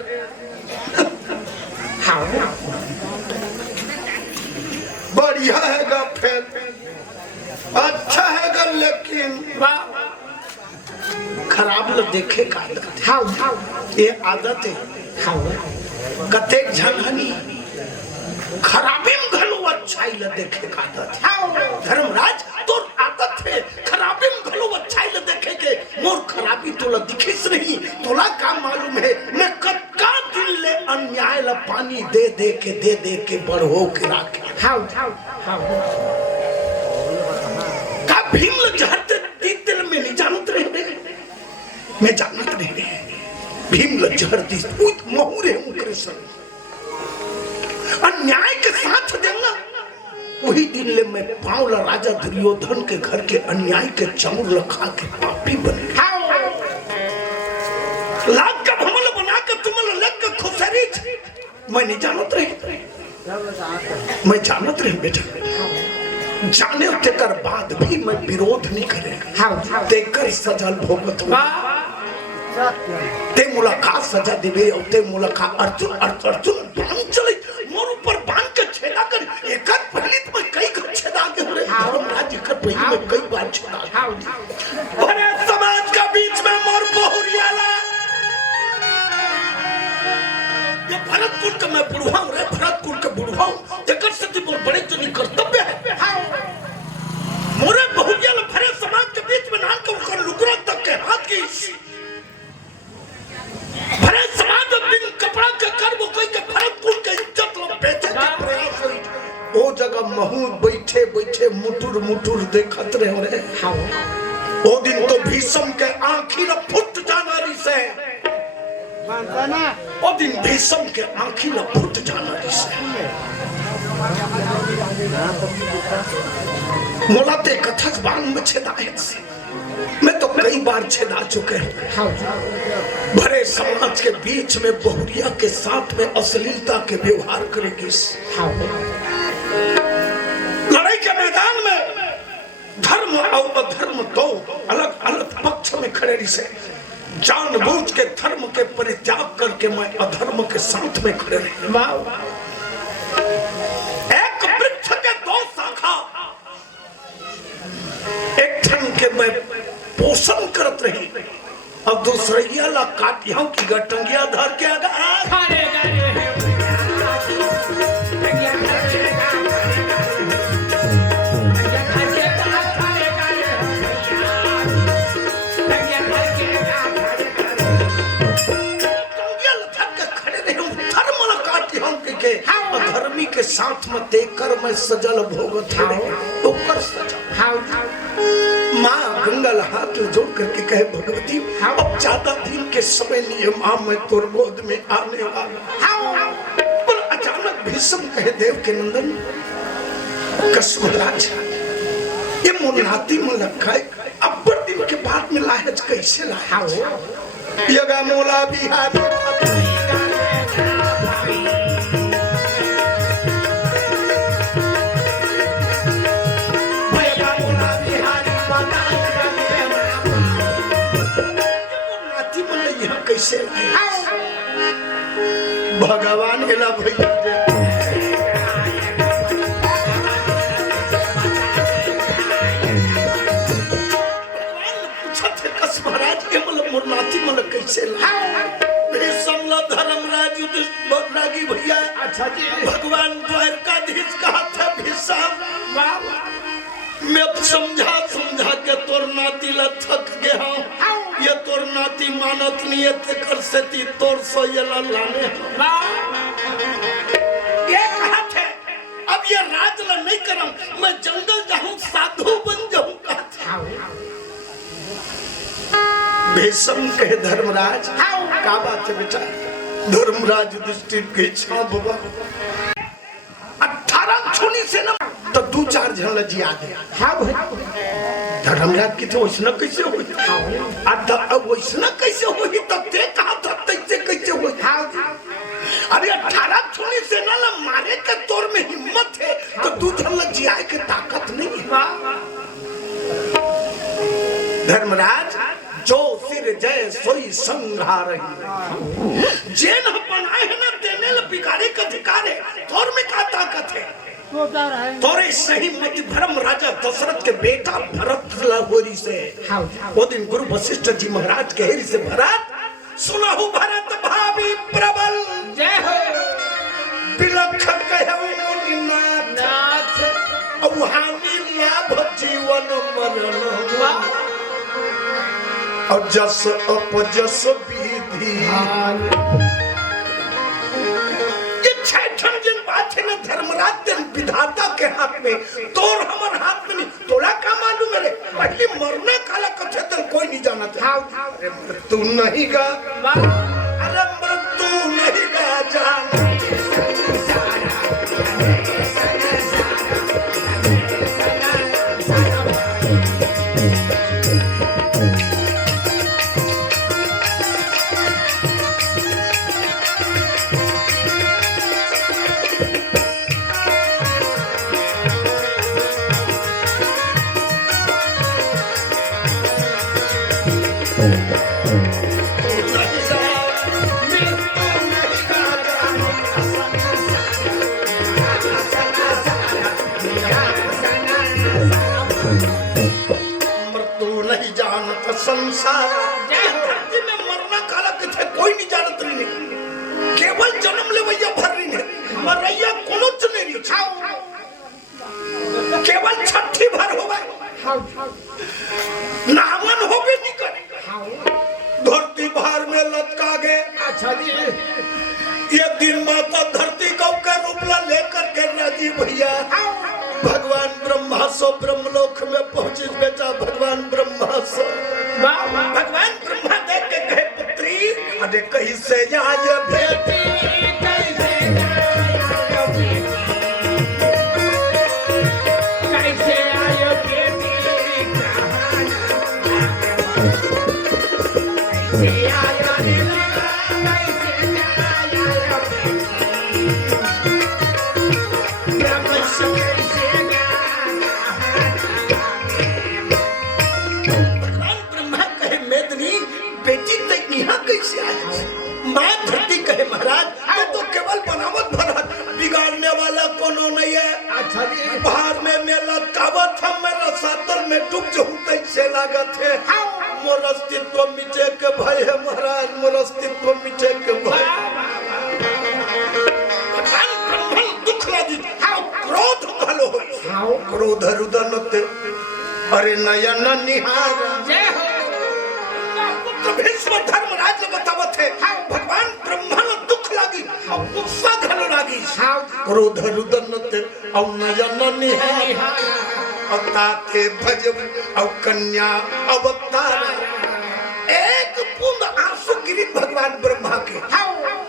बढ़िया हैगा फिर अच्छा हैगा लेकिन खराब ल देखे का आदत है। हाउ हाउ ये आदत है हाउ कतेक झंझनी खराबी में घलो अच्छाई ल देखे का आदत है। हाउ धर्मराज तोर आदत है खराबी में घलो अच्छाई ल देखे के मोर खराबी तोला दिखिस नहीं। तोला का मालूम है मैं कतका दिन ले अन्याय ल पानी दे के बढ़ो के राखे। हाउ हाउ हाउ का भीम ल जहर दी दिल में नहीं जानत रहे मैं जानत रहे भीम ल जहर दी उत महुरे कृष्ण अन्याय के साथ देना। वही दिन ले मैं पावला राजा दुर्योधन के घर के अन्याय के चमुर लखा के पापी बन गया। लाग का भमल बना के तुमल लग के खुसरी मैं नहीं जानत रहे मैं जानत रहे बेटा जाने तेकर बाद भी मैं विरोध नहीं करेगा। हाउ तेकर सजा भोगत हो ते मुलाकात सजा देवे और ते मुलाकात अर्जुन अर्जुन बांध चले मोर ऊपर बांध के छेदा कर एक पहले तो मैं कई घर छेदा के रे धर्मराज एक पहले मैं कई बार छेदा हाउ बड़े समाज का बीच में मोर बहुरियाला ये भरत कुल का मैं बुढ़वा हूं रे भरत कुल का बुढ़वा हूं जकर से मोर बड़े जनी कर्तव्य है। मोरे बहुरियाला भरे समाज के बीच में नाम को कर लुकरा तक के हाथ की भरे समाज बिन कपड़ा के कर्म कोई के भरत कुल के इज्जत लो बेचे के प्रयास हुई ओ जगह महू बैठे बैठे मुटुर मुटुर देखत रहे रे। हाउ ओ दिन तो भीष्म के आंखी न फुट जाना रिसे ओ दिन भीष्म के आंखी न फुट जाना रिसे मोलाते कथक बांग में छेदाए से मैं तो कई बार छेदा चुके हैं। हाउ भरे समाज के बीच में बहुरिया के साथ में अश्लीलता के व्यवहार करेगी। हाउ लड़ाई के मैदान में धर्म और अधर्म दो अलग अलग पक्ष में खड़े रिसे जानबूझ के धर्म के परित्याग करके मैं अधर्म के साथ में खड़े रहे। एक वृक्ष के दो शाखा एक ठन के मैं पोषण करत रही और दूसरिया ला काटियों की गटंगिया धर के आगा खाने गाने अधर्मी के साथ में देकर मैं सजल भोगत तो कर सजा। हाउ माँ गंगल हाथ जोड़ करके कहे भगवती अब ज्यादा दिन के समय लिए माँ मैं तोर गोद में आने वाला। पर अचानक भीष्म कहे देव के नंदन कसमराज ये मुन्नाती में रखा है अब बड़ दिन के बाद में लाहज कैसे लाया यगा मोला बिहारी कैसे भगवान हेला भैया महाराज के मतलब मुरनाथी मतलब कैसे धर्मराज रागी भैया। अच्छा जी भगवान द्वारकाधीश कहा था भीष्म मैं समझा के तोर नाती ला थक गया ये तोर नाती मानत नहीं है कर से ती तोर सो ये लाने ये कहा थे अब ये राज ला नहीं करम मैं जंगल जाऊं साधु बन जाऊं कहा भीष्म कहे धर्मराज का बात है बेटा धर्मराज दृष्टि के इच्छा बाबा 18 छुनी से ना तो 2-4 झन लजी आ गया। हाँ भाई धर्मराज की तो वैसना कैसे हुई अब वैसना कैसे हुई तब ते कहा था तैसे कैसे हुई। अरे 18 छुनी से ना मारे के तौर में हिम्मत है तो 2 झन लजी आए के ताकत नहीं है। धर्मराज जो सिर जय सोई संहार जेन बनाए है ना देने ल बिगाड़े का अधिकार है तौर में क्या ताकत है तो क्या रहे तोरे सही मत भरम राजा दशरथ के बेटा भरत लाहोरी से वो दिन गुरु वशिष्ठ जी महाराज के हेरी से भरत सुनाहु भरत भाभी प्रबल जय हो बिलख कहवे मुनिनाथ औहानी लाभ जीवन मरण और जस अपजस विधि ये छठन जिन बात है ना धर्मराज दिन विधाता के हाथ में तोर हमर हाथ में नहीं तोला का मालूम मेरे पहले मरने काला कथे तो कोई नहीं जाना था अरे मृत्यु नहीं गा अरे मृत्यु नहीं गा जान संसार धरती में मरना काला किथे कोई नहीं जानत नहीं केवल जन्म ले भैया भर रही है मरैया कोनो चने नहीं केवल छठी भर हो गए नामन हो भी नहीं करे धरती भार में लटका गए अच्छा जी ये दिन माता धरती को का रूपला लेकर के राजी भैया भगवान ब्रह्मा सो ब्रह्मलोक में पहुंचे बेटा भगवान ब्रह्मा सो भगवान ब्रह्मा देख के कहे पुत्री अरे कहीं से जाए बेटी कैसे आयो बेटी कैसे आयो कैसे आए माँ धरती कहे महाराज ये तो केवल बनावट भरत बिगाड़ने वाला कोनो नहीं है अच्छा जी बाहर में मेला कावत हम मेरा सातर में डूब जाऊं कैसे लागत है मोर अस्तित्व मिटे के भय है महाराज मोर अस्तित्व मिटे के भय भगवान ब्रह्मन दुख लगी क्रोध भलो हो क्रोध रुदनते अरे नयन निहार जय हो भीष्म धर्मराज बतावत है भगवान ब्रह्मा ने दुख लागी और गुस्सा घन लागी क्रोध रुदनते और नयन निहार अताते भज और कन्या अवतार एक बूंद आंसू गिरी भगवान ब्रह्मा के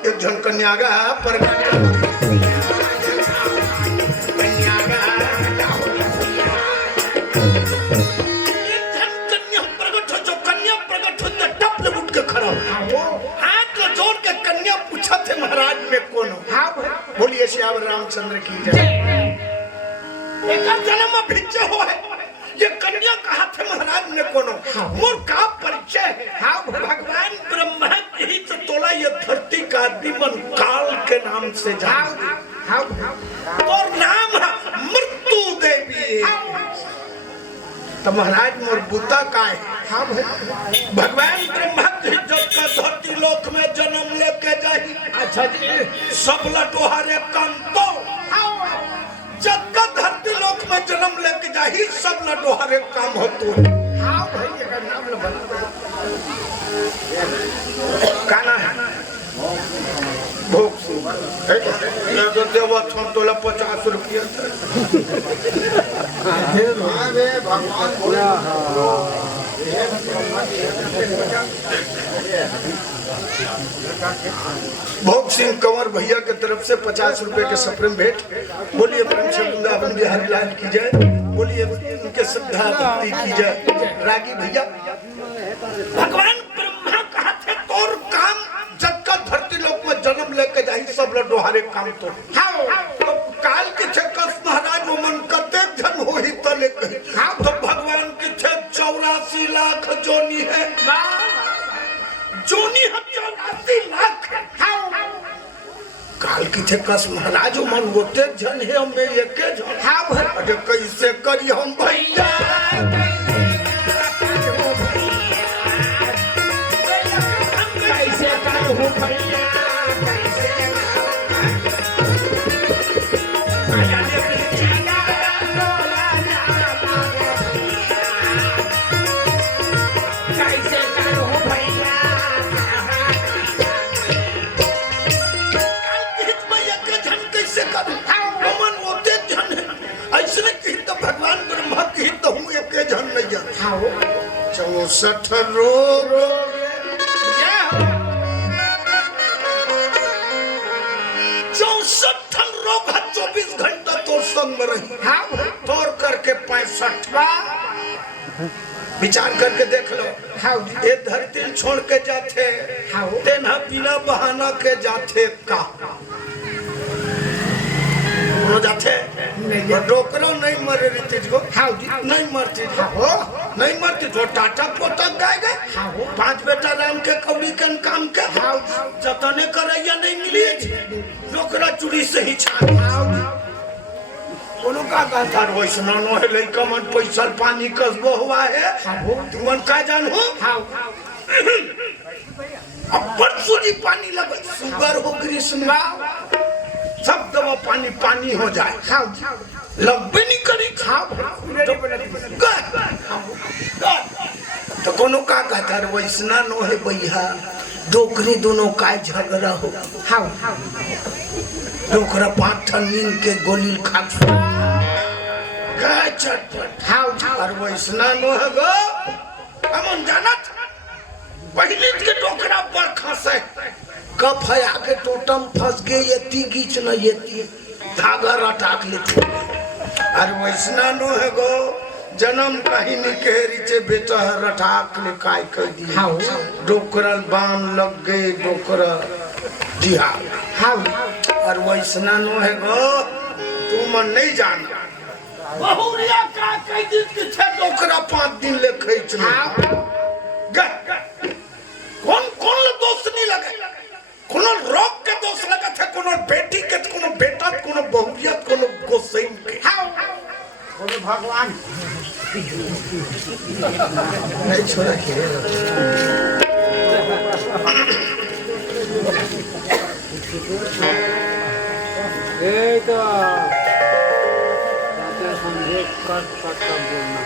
एक जन कन्या गा पर बोलिए श्याम रामचंद्र की जय एक जन्म भिज्जे हो है ये कन्या कहा थे महाराज ने कोनो मोर का परिचय है भगवान ब्रह्मा ही तो तोला ये धरती का दिमन काल के नाम से जान और नाम है मृत्यु देवी तो महाराज मोर बुता का है भगवान ब्रह्मा जब का धरती लोक में जन्म लेके जाही अच्छा जी सब लटोहारे काम तो जब का धरती लोक में जन्म लेके जाही सब लटोहारे काम हो तो हाँ भाई का नाम लो काना है भोग ये तो देवा छोड़ तोला 50 रुपया भोग सिंह कंवर भैया के तरफ से 50 रुपए के सप्रेम भेंट बोलिए प्रेम से वृंदावन बिहारी लाल की जय बोलिए उनके श्रद्धा भक्ति की जय रागी भैया भगवान ब्रह्मा कहा थे तोर काम जग का धरती लोक में जन्म लेके जाही सब लडोहारे काम तो काल के थे कस महाराज वो मन कते जन हो ही तले कही तो भगवान के थे 84 लाख जोनी है जोनी है 84 लाख काल की थे कस महाराज मन गोते जन है हम एके जन हाँ भाई अरे कैसे करी हम भैया कैसे करूँ भैया कैसे करूँ भैया कैसे करूं मन होते जन है ऐसे कही तो भगवान ब्रह्मा कही तो हूँ एके जन नहीं जान हाँ 64 रोग क्या हो 64 रोग 24 घंटा तोर संग में रही हाँ तोड़ करके 65 विचार करके देख लो हाँ ये धरती छोड़ के जाते हाँ तेना बिना बहाना के जाते का हो जाते और डोकरो नहीं मरे रीति को हाँ नहीं मरती हो नहीं मरती जो टाटा पोतक गाय गए हाँ 5 बेटा राम के कौड़ी कन काम के हाँ जतने करैया नहीं मिली डोकरा चूड़ी से ही छान कोनो का कहता वैष्णव नो है लइका मन पैसा पानी कसबो हुआ है तुमन का जान हो हाँ अब परसों जी पानी लगे सुगर हो कृष्ण सब दवा पानी पानी हो जाए हाँ लगबे नहीं करी तो कोनो का कहता है वैसना नो है भैया डोकरी दोनों का झगड़ा हो हाँ डोकरा 5 ठन नींद के गोली खा गए चटपट हाँ और वैसना नो है गो हमन जानत पहले के डोकरा पर खसे कब है आके टोटम फंस गए ये गीच न ये धागा रटाक लेते और वैसना नो है गो जन्म कहीं निकेरी चे बेटा रटाक ले काय कर दी हाँ डोकरा बांध लग गए डोकरा जी हाँ और वैसना नो है गो तू मन नहीं जाना बहुरिया का कई दिन के छे डोकरा 5 दिन ले खींच ले कौन कौन ले दोस्त नहीं लगे कोनो रोग के दोष लगा थे कोनो बेटी के कोनो बेटा कोनो बहुरियत कोनो गोसैन के बोलो भगवान नहीं छोड़ा के ये तो बातें समझे कर सकता बोलना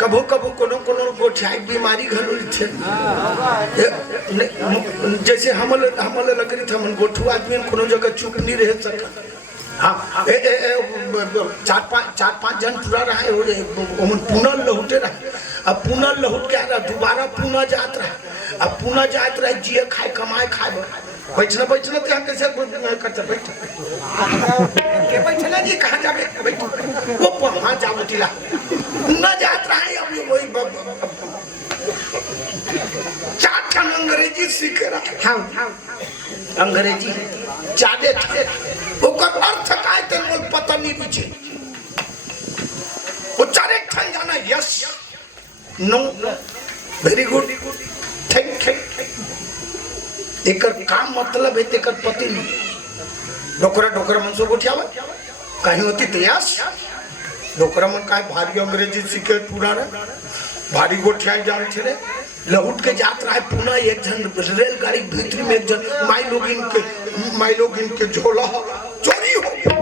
कबो कबो कोनो कोनो गोठियाई बीमारी घलो थे जैसे हमल लकड़ी थे मन गोठू आदमी कोनो जगह चुप नहीं रह सका हाँ 4-5 जन पूरा रहे ओमन पुनः लहुटे रहे अब पुनः लहुट के आ रहा दोबारा पुनः जात रहे अब पुनः जात रहे जिए खाए कमाए खाए बैठना तो यहाँ कैसे करते बैठ के बैठना जी कहाँ जावे बैठ वो वहाँ जाओ टीला न जात रहा है अभी वही 4 ठन अंग्रेजी सीख रहा हाँ अंग्रेजी जादे थे ओकर अर्थ काय ते मोल पता नहीं पीछे वो 4 ठन जाना yes no very good thank you acre काम मतलब है तेकर पति नहीं डोकरा मन सो गोठियावा कहीं होती तयास डोकरा मन का भारी अंग्रेजी सीखे पूरा रे भारी गोठियाई जान छे लहुट के जात रहा है पुनः एक जन रेलगाड़ी भीतरी में एक जन माई लोग इनके झोला चोरी हो गया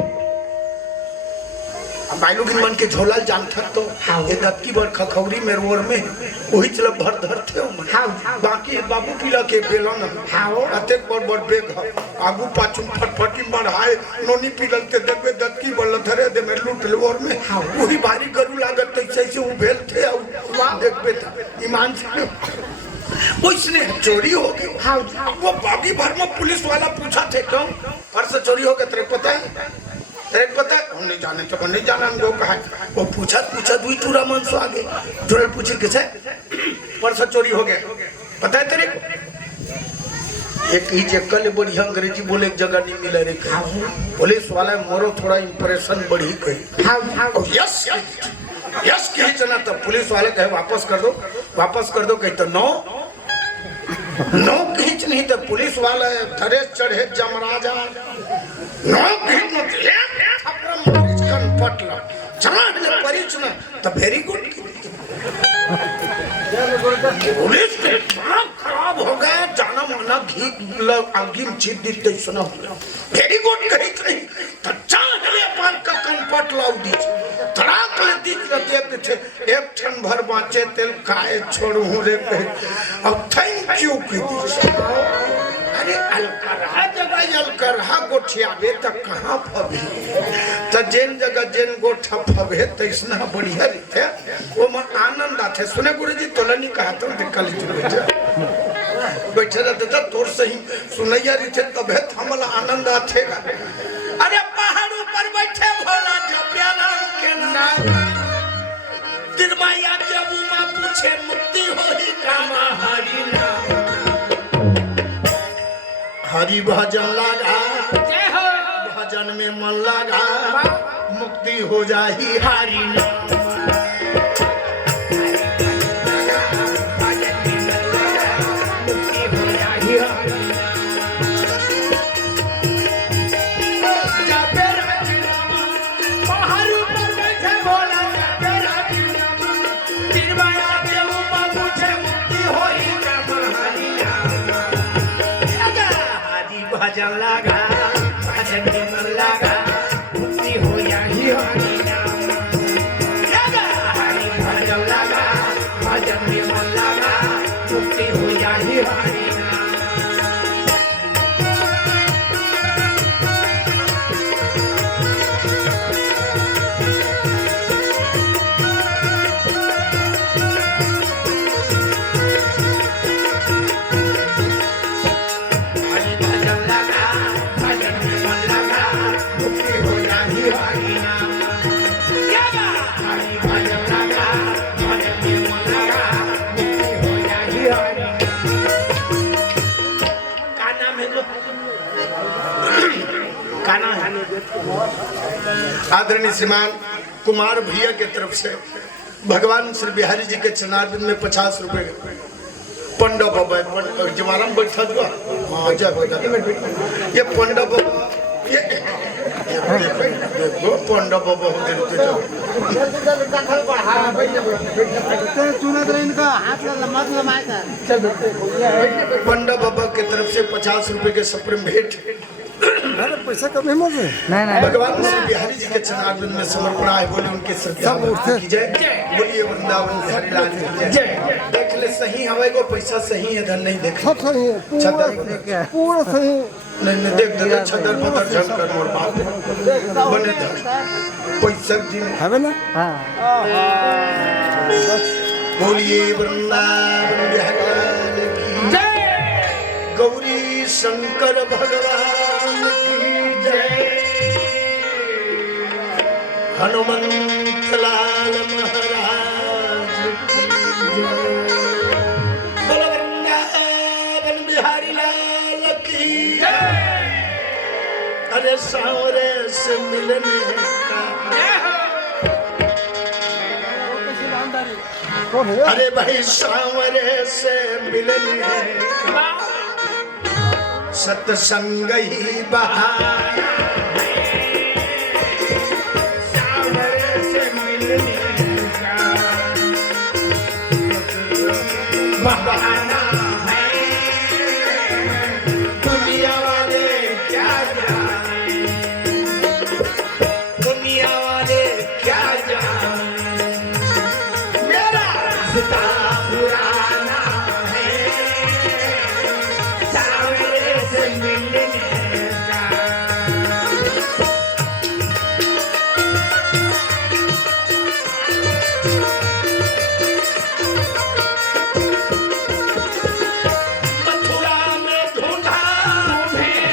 माई लोग मन के झोला जान था तो ये दत्की बर खखौरी में रोर में वही चल भर धर थे बाकी बाबू पीला के बेलन अते बड़ बेग आगू पाछू फटफटी बढ़ाए नोनी पीलल के देबे दत्की बर धरे दे में लूट लोर में वही भारी गरु लागत तैसे से वो भेल थे और देखबे ईमान से उसने चोरी हो गई वो बागी भर में पुलिस वाला पूछा थे क्यों पर्स चोरी हो गया तेरे पता हम नहीं जाने तो नहीं जाना हमको कहा वो पूछा दुई टूरा मन सो आगे जुड़ल पूछी किसे पर्स चोरी हो गया पता है तेरे एक ही जगह बढ़िया अंग्रेजी बोले एक जगह नहीं मिला रे पुलिस वाला मोरो थोड़ा इंप्रेशन बढ़ी गई यस यस कही चला तो पुलिस वाले कहे वापस कर दो कही तो नो कही नहीं तो पुलिस वाले धरे चढ़े जमराजा नौक हिट मत ले थपरा मारिच कन पटला जमा ले परिच न तो वेरी गुड पुलिस के दिमाग खराब हो गया जाना माना घी आगिम चीज दिते सुना वेरी गुड कही नहीं तो चाहे अपन का कनपट लाउ दी तड़ाक ले दी देते थे एक ठन भर बाँचे तेल काहे छोड़ू रे अब थैंक यू की अरे अलकरहा जगह अलकरहा गोठिया बे तक कहाँ फबे तो जेन जगह जेन गोठा फबे तो इसना बढ़िया रीते वो मन आनंद आते सुने गुरुजी तोलनी कहा तो कल बैठे रहते थे तोर सही सुनैया रीते तबे हमल आनंद आतेगा अरे पहाड़ ऊपर बैठे भोला जपिया नाम के नाम तिरमाया जब उमा पूछे मुक्ति होई कामा हरि नाम हरि भजन लगा भजन में मन लगा मुक्ति हो जाही हरि नाम भजन लगा भजन में मन लगा मुक्ति हो जाही हरि नाम हरि भजन लगा भजन में मन लगा मुक्ति हो जाही हरि नाम आदरणीय श्रीमान कुमार भैया के तरफ से भगवान श्री बिहारी जी के चरणारविंद में 50 रुपए पंडा बाबा जमारा बैठा हुआ ये पंडा बाबा ये देखो पंडा बाबा हो गए पंडा बाबा के तरफ से 50 रुपए के सप्रेम भेंट पैसा कम नहीं भगवान श्री बिहारी जी के चरणारविंद में समर्पण है बोले उनके श्रद्धा की जय बोलिए वृंदावन बिहारी लाल की जय देख ले सही हवाई को पैसा सही है धन नहीं देख सब सही है पूरा सही नहीं देख दे छदर पदर झन कर मोर बाप बने धन पैसा दिन है ना बोलिए वृंदावन बिहारी लाल की जय गौरी शंकर भगवान की जय हनुमंत लाल महाराज की जय बोलो वृंदावन बिहारी लाल की जय अरे सांवरे से मिलने का अरे भाई सांवरे से मिलने का सत्संग ही बहाना सांवरे से मिलने का बहाना है दुनिया वाले क्या जाने दुनिया वाले क्या जाने मेरा रिश्ता पुराना है सांवरे से मिलने का मथुरा में ढूंढा तुम्हें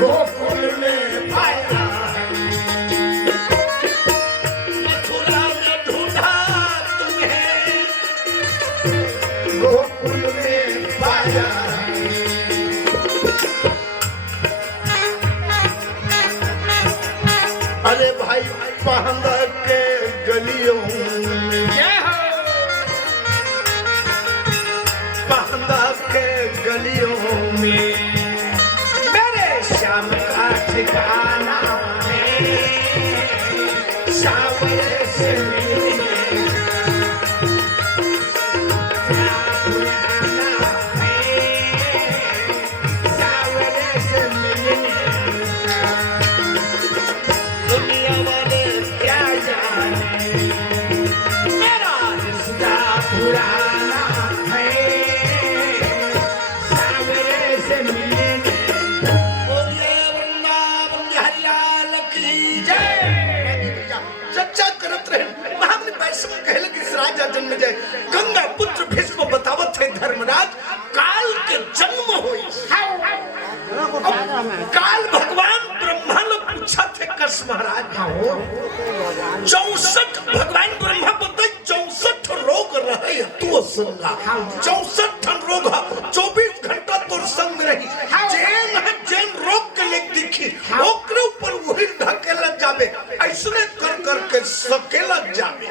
गोकुल में पाया मथुरा में ढूंढा तुम्हें गोकुल में पाया अरे भाई पहंदा के गलियों में पहंदा पाना है सावरे से मिलने क्या पुराना है सावरे से मिलने दुनिया वाले क्या जाने मेरा रिश्ता पुराना है सावरे से मिलने बोलिए वृंदावन बिहारी लाल की जय। चर्चा करत रहे महामनी वैष्णव कहले कि इस राजा जन्म जय गंगा पुत्र भीष्म बतावत है धर्मराज काल के जन्म होई। काल भगवान ब्रह्मा ने पूछा थे कस महाराज 64 भगवान ब्रह्मा बताए 64 रोग रहे तू संगा 64 रोग 24 घंटा तोर संग रही जैन है जैन रोग के लिए दिखी ओकरे ऊपर वही ढकेला जावे ऐसने कर करके सकेला जावे।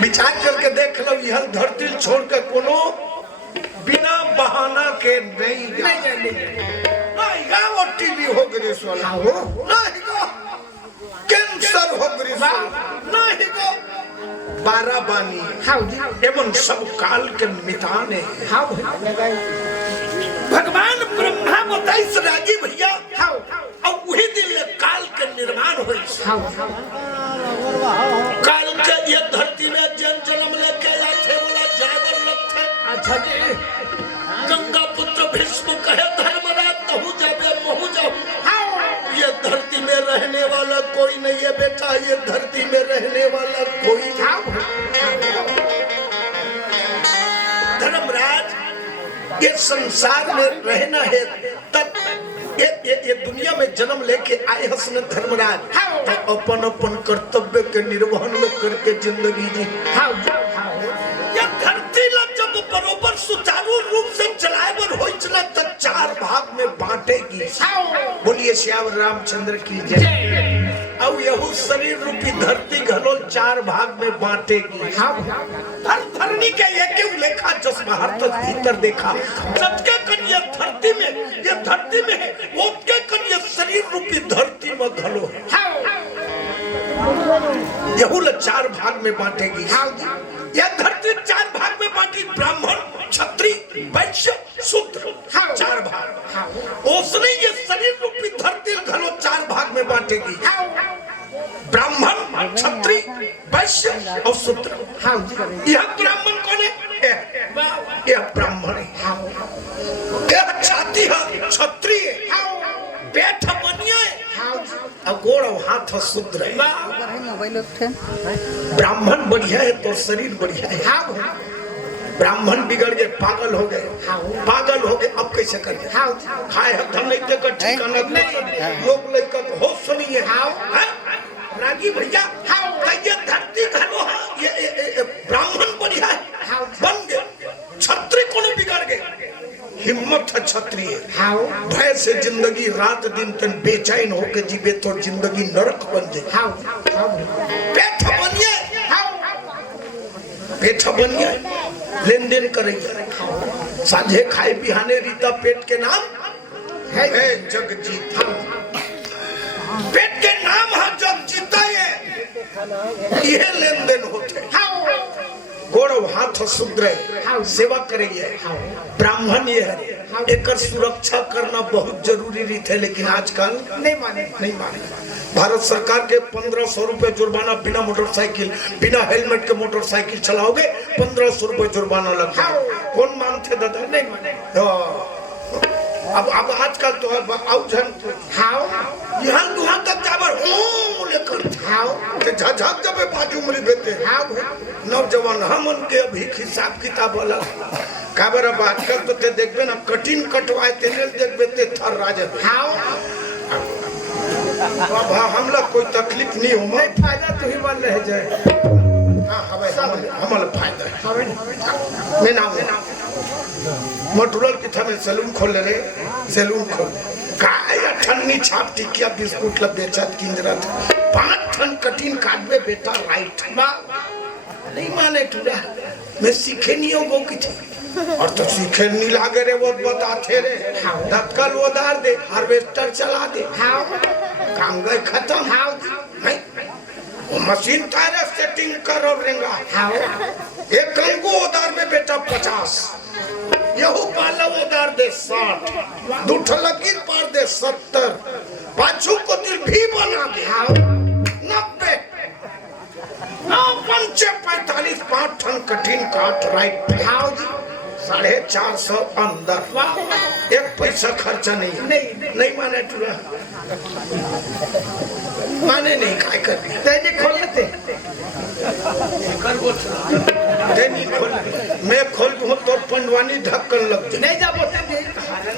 विचार करके देख लो यह धरती छोड़ के कोनो बिना बहाना के नहीं गा वो टीबी हो गई सोला नहीं गो कैंसर हो गई नहीं गो बारह बानी एवं सब काल के मिटाने भगवान ब्रह्मा बताई राजी भैया और वही दिन काल के निर्माण हुई। काल के ये धरती में जन जन्म लेके आए थे बोला जागर लोग थे। अच्छा जी गंगा पुत्र भीष्म कहे धर्मराज तहु जाबे महु जाओ ये धरती में रहने वाला कोई नहीं है बेटा ये धरती में रहने वाला कोई धर्मराज ये संसार में रहना है तब ये दुनिया में जन्म लेके आए हसन धर्मराज तो अपन अपन कर्तव्य के निर्वहन करके जिंदगी जी ये धरती ला जब बरोबर सुचारू रूप से चलाएबर हो चला तो 4 भाग में बांटेगी। बोलिए श्याम रामचंद्र की जय। अब यहू शरीर रूपी धरती घलो 4 भाग में बांटेगी। हर धरनी के एक लेखा जस बाहर तक भीतर देखा सटके कन ये धरती में है ओके कन ये शरीर रूपी धरती में घलो यहू 4 भाग में बांटेगी। यह धरती 4 भाग में बांटी ब्राह्मण क्षत्रिय वैश्य शूद्र 4 भाग उसने ये शरीर रूपी धरती घलो 4 भाग में बांटेगी। ब्राह्मण क्षत्रिय वैश्य और शूद्र। यह ब्राह्मण कौन है यह ब्राह्मण है यह छाती है क्षत्रिय पेट बनिया और गोड़ हाथ शूद्र है। ब्राह्मण बढ़िया है तो शरीर बढ़िया है। ब्राह्मण बिगड़ गए पागल हो गए अब कैसे करें खाए हम नहीं देकर ठिकाना लोग लेकर होश नहीं है रागी भैया ये धरती घरो ये ब्राह्मण बढ़िया है बन गए क्षत्रिय कौन बिगड़ गए हिम्मत है क्षत्रिय भय से जिंदगी रात दिन तन बेचैन होके जीवे तो जिंदगी नरक बन जाए। पेट बनिए लेन देन करेंगे साझे खाए बिहाने रीता पेट के नाम है जग जीता पेट के नाम है जग जीता ये लेन देन होते गोड़ हाथ शूद्र सेवा करेंगे ब्राह्मण ये है एक सुरक्षा करना बहुत जरूरी रीत है लेकिन आजकल नहीं माने भारत सरकार के 1500 रुपए जुर्माना बिना मोटरसाइकिल बिना हेलमेट के मोटरसाइकिल चलाओगे 1500 रुपए जुर्माना लगता है कौन मानते दादा नहीं माने अब आजकल तो यहाँ दुहा तक जाबर लेकर झक जब बाजू में बेटे नौजवान हमन के अभी हिसाब किताब वाला काबर अब आजकल तो ते देखबे ना कठिन कटवाए तेने देखबे ते थर राज अब हमला कोई तकलीफ नहीं हो मैं फायदा तो ही वाल रह जाए हमारा फायदा है मैं नाम मोटुलर की था मैं सैलून खोल ले सैलून खोल काय ठन्नी छाप टिकिया बिस्कुट ला बेचत किंजरा 5 टन कठिन काटबे बेटा राइट नहीं माने टुरा मैं सीखे नहीं हो वो की थी और तो सीखे नहीं लागे रे वो बताते रे दत्कल वो दार दे हार्वेस्टर चला दे काम गए खत्म नहीं वो मशीन तारे सेटिंग करो रेंगा एक कंगो उधार में बेटा 50 यहू पाला उधार दे 60 दूठ लकीर पार दे 70 पाछू को दिल भी बना दे 90 पंचे 45 5 ठन कठिन काट राइट 450 अंदर एक पैसा खर्चा नहीं माने टूरा माने नहीं काय कर तेने खोल लेते कर वो तेनी खोल मैं खोल दूं तो पंडवानी ढक्कन लग जाए नहीं जा बोलते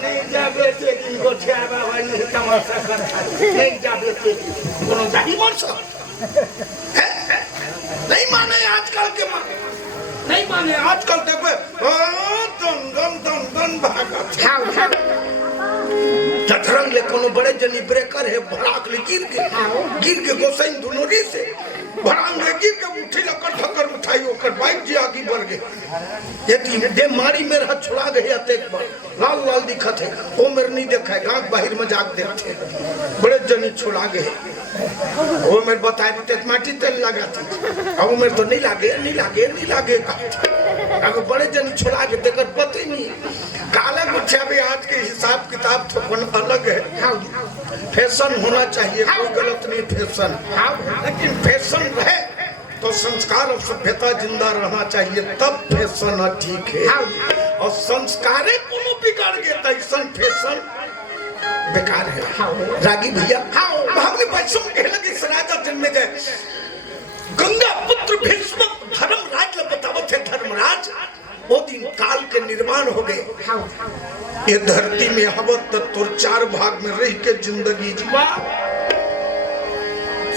नहीं जा बेटे की गोठिया बाबा ने तमाशा कर नहीं जा बेटे कोनो जाही मनसा नहीं माने आजकल के नहीं माने आजकल देखो दन भागा चतरंग ले कोनो बड़े जनी ब्रेकर है भड़ाक ले गिर के गोसाइन दुनोरी से भड़ांग ले गिर के उठी लकर ठक्कर उठाई ओकर बाइक जी आगे बढ़ गए यदि दे मारी मेरे हाथ छुड़ा गए आते एक बार लाल लाल दिखत है वो मेरे नहीं देखा है गांव बाहर में जाग देखते बड़े जनी छुड़ा गए वो मेरे बताए देते माटी तेल लगा थी अब मेरे तो नहीं लागे अगर बड़े जनी छुड़ा के देकर पता ही नहीं काला गुच्छा भी आज के हिसाब किताब थोड़ा अलग है फैशन होना चाहिए कोई गलत नहीं फैशन लेकिन फैशन रहे तो संस्कार और सभ्यता जिंदा रहना चाहिए तब फैशन ठीक है और संस्कारे को बिगाड़ गए तो फैशन बेकार है रागी भैया हमने बच्चों के लगे सराजा जन्मे गए गंगा पुत्र भीष्म धर्मराज ने बताओ थे धर्मराज वो दिन काल के निर्माण हो गए ये धरती में हवत तो 4 भाग में रह के जिंदगी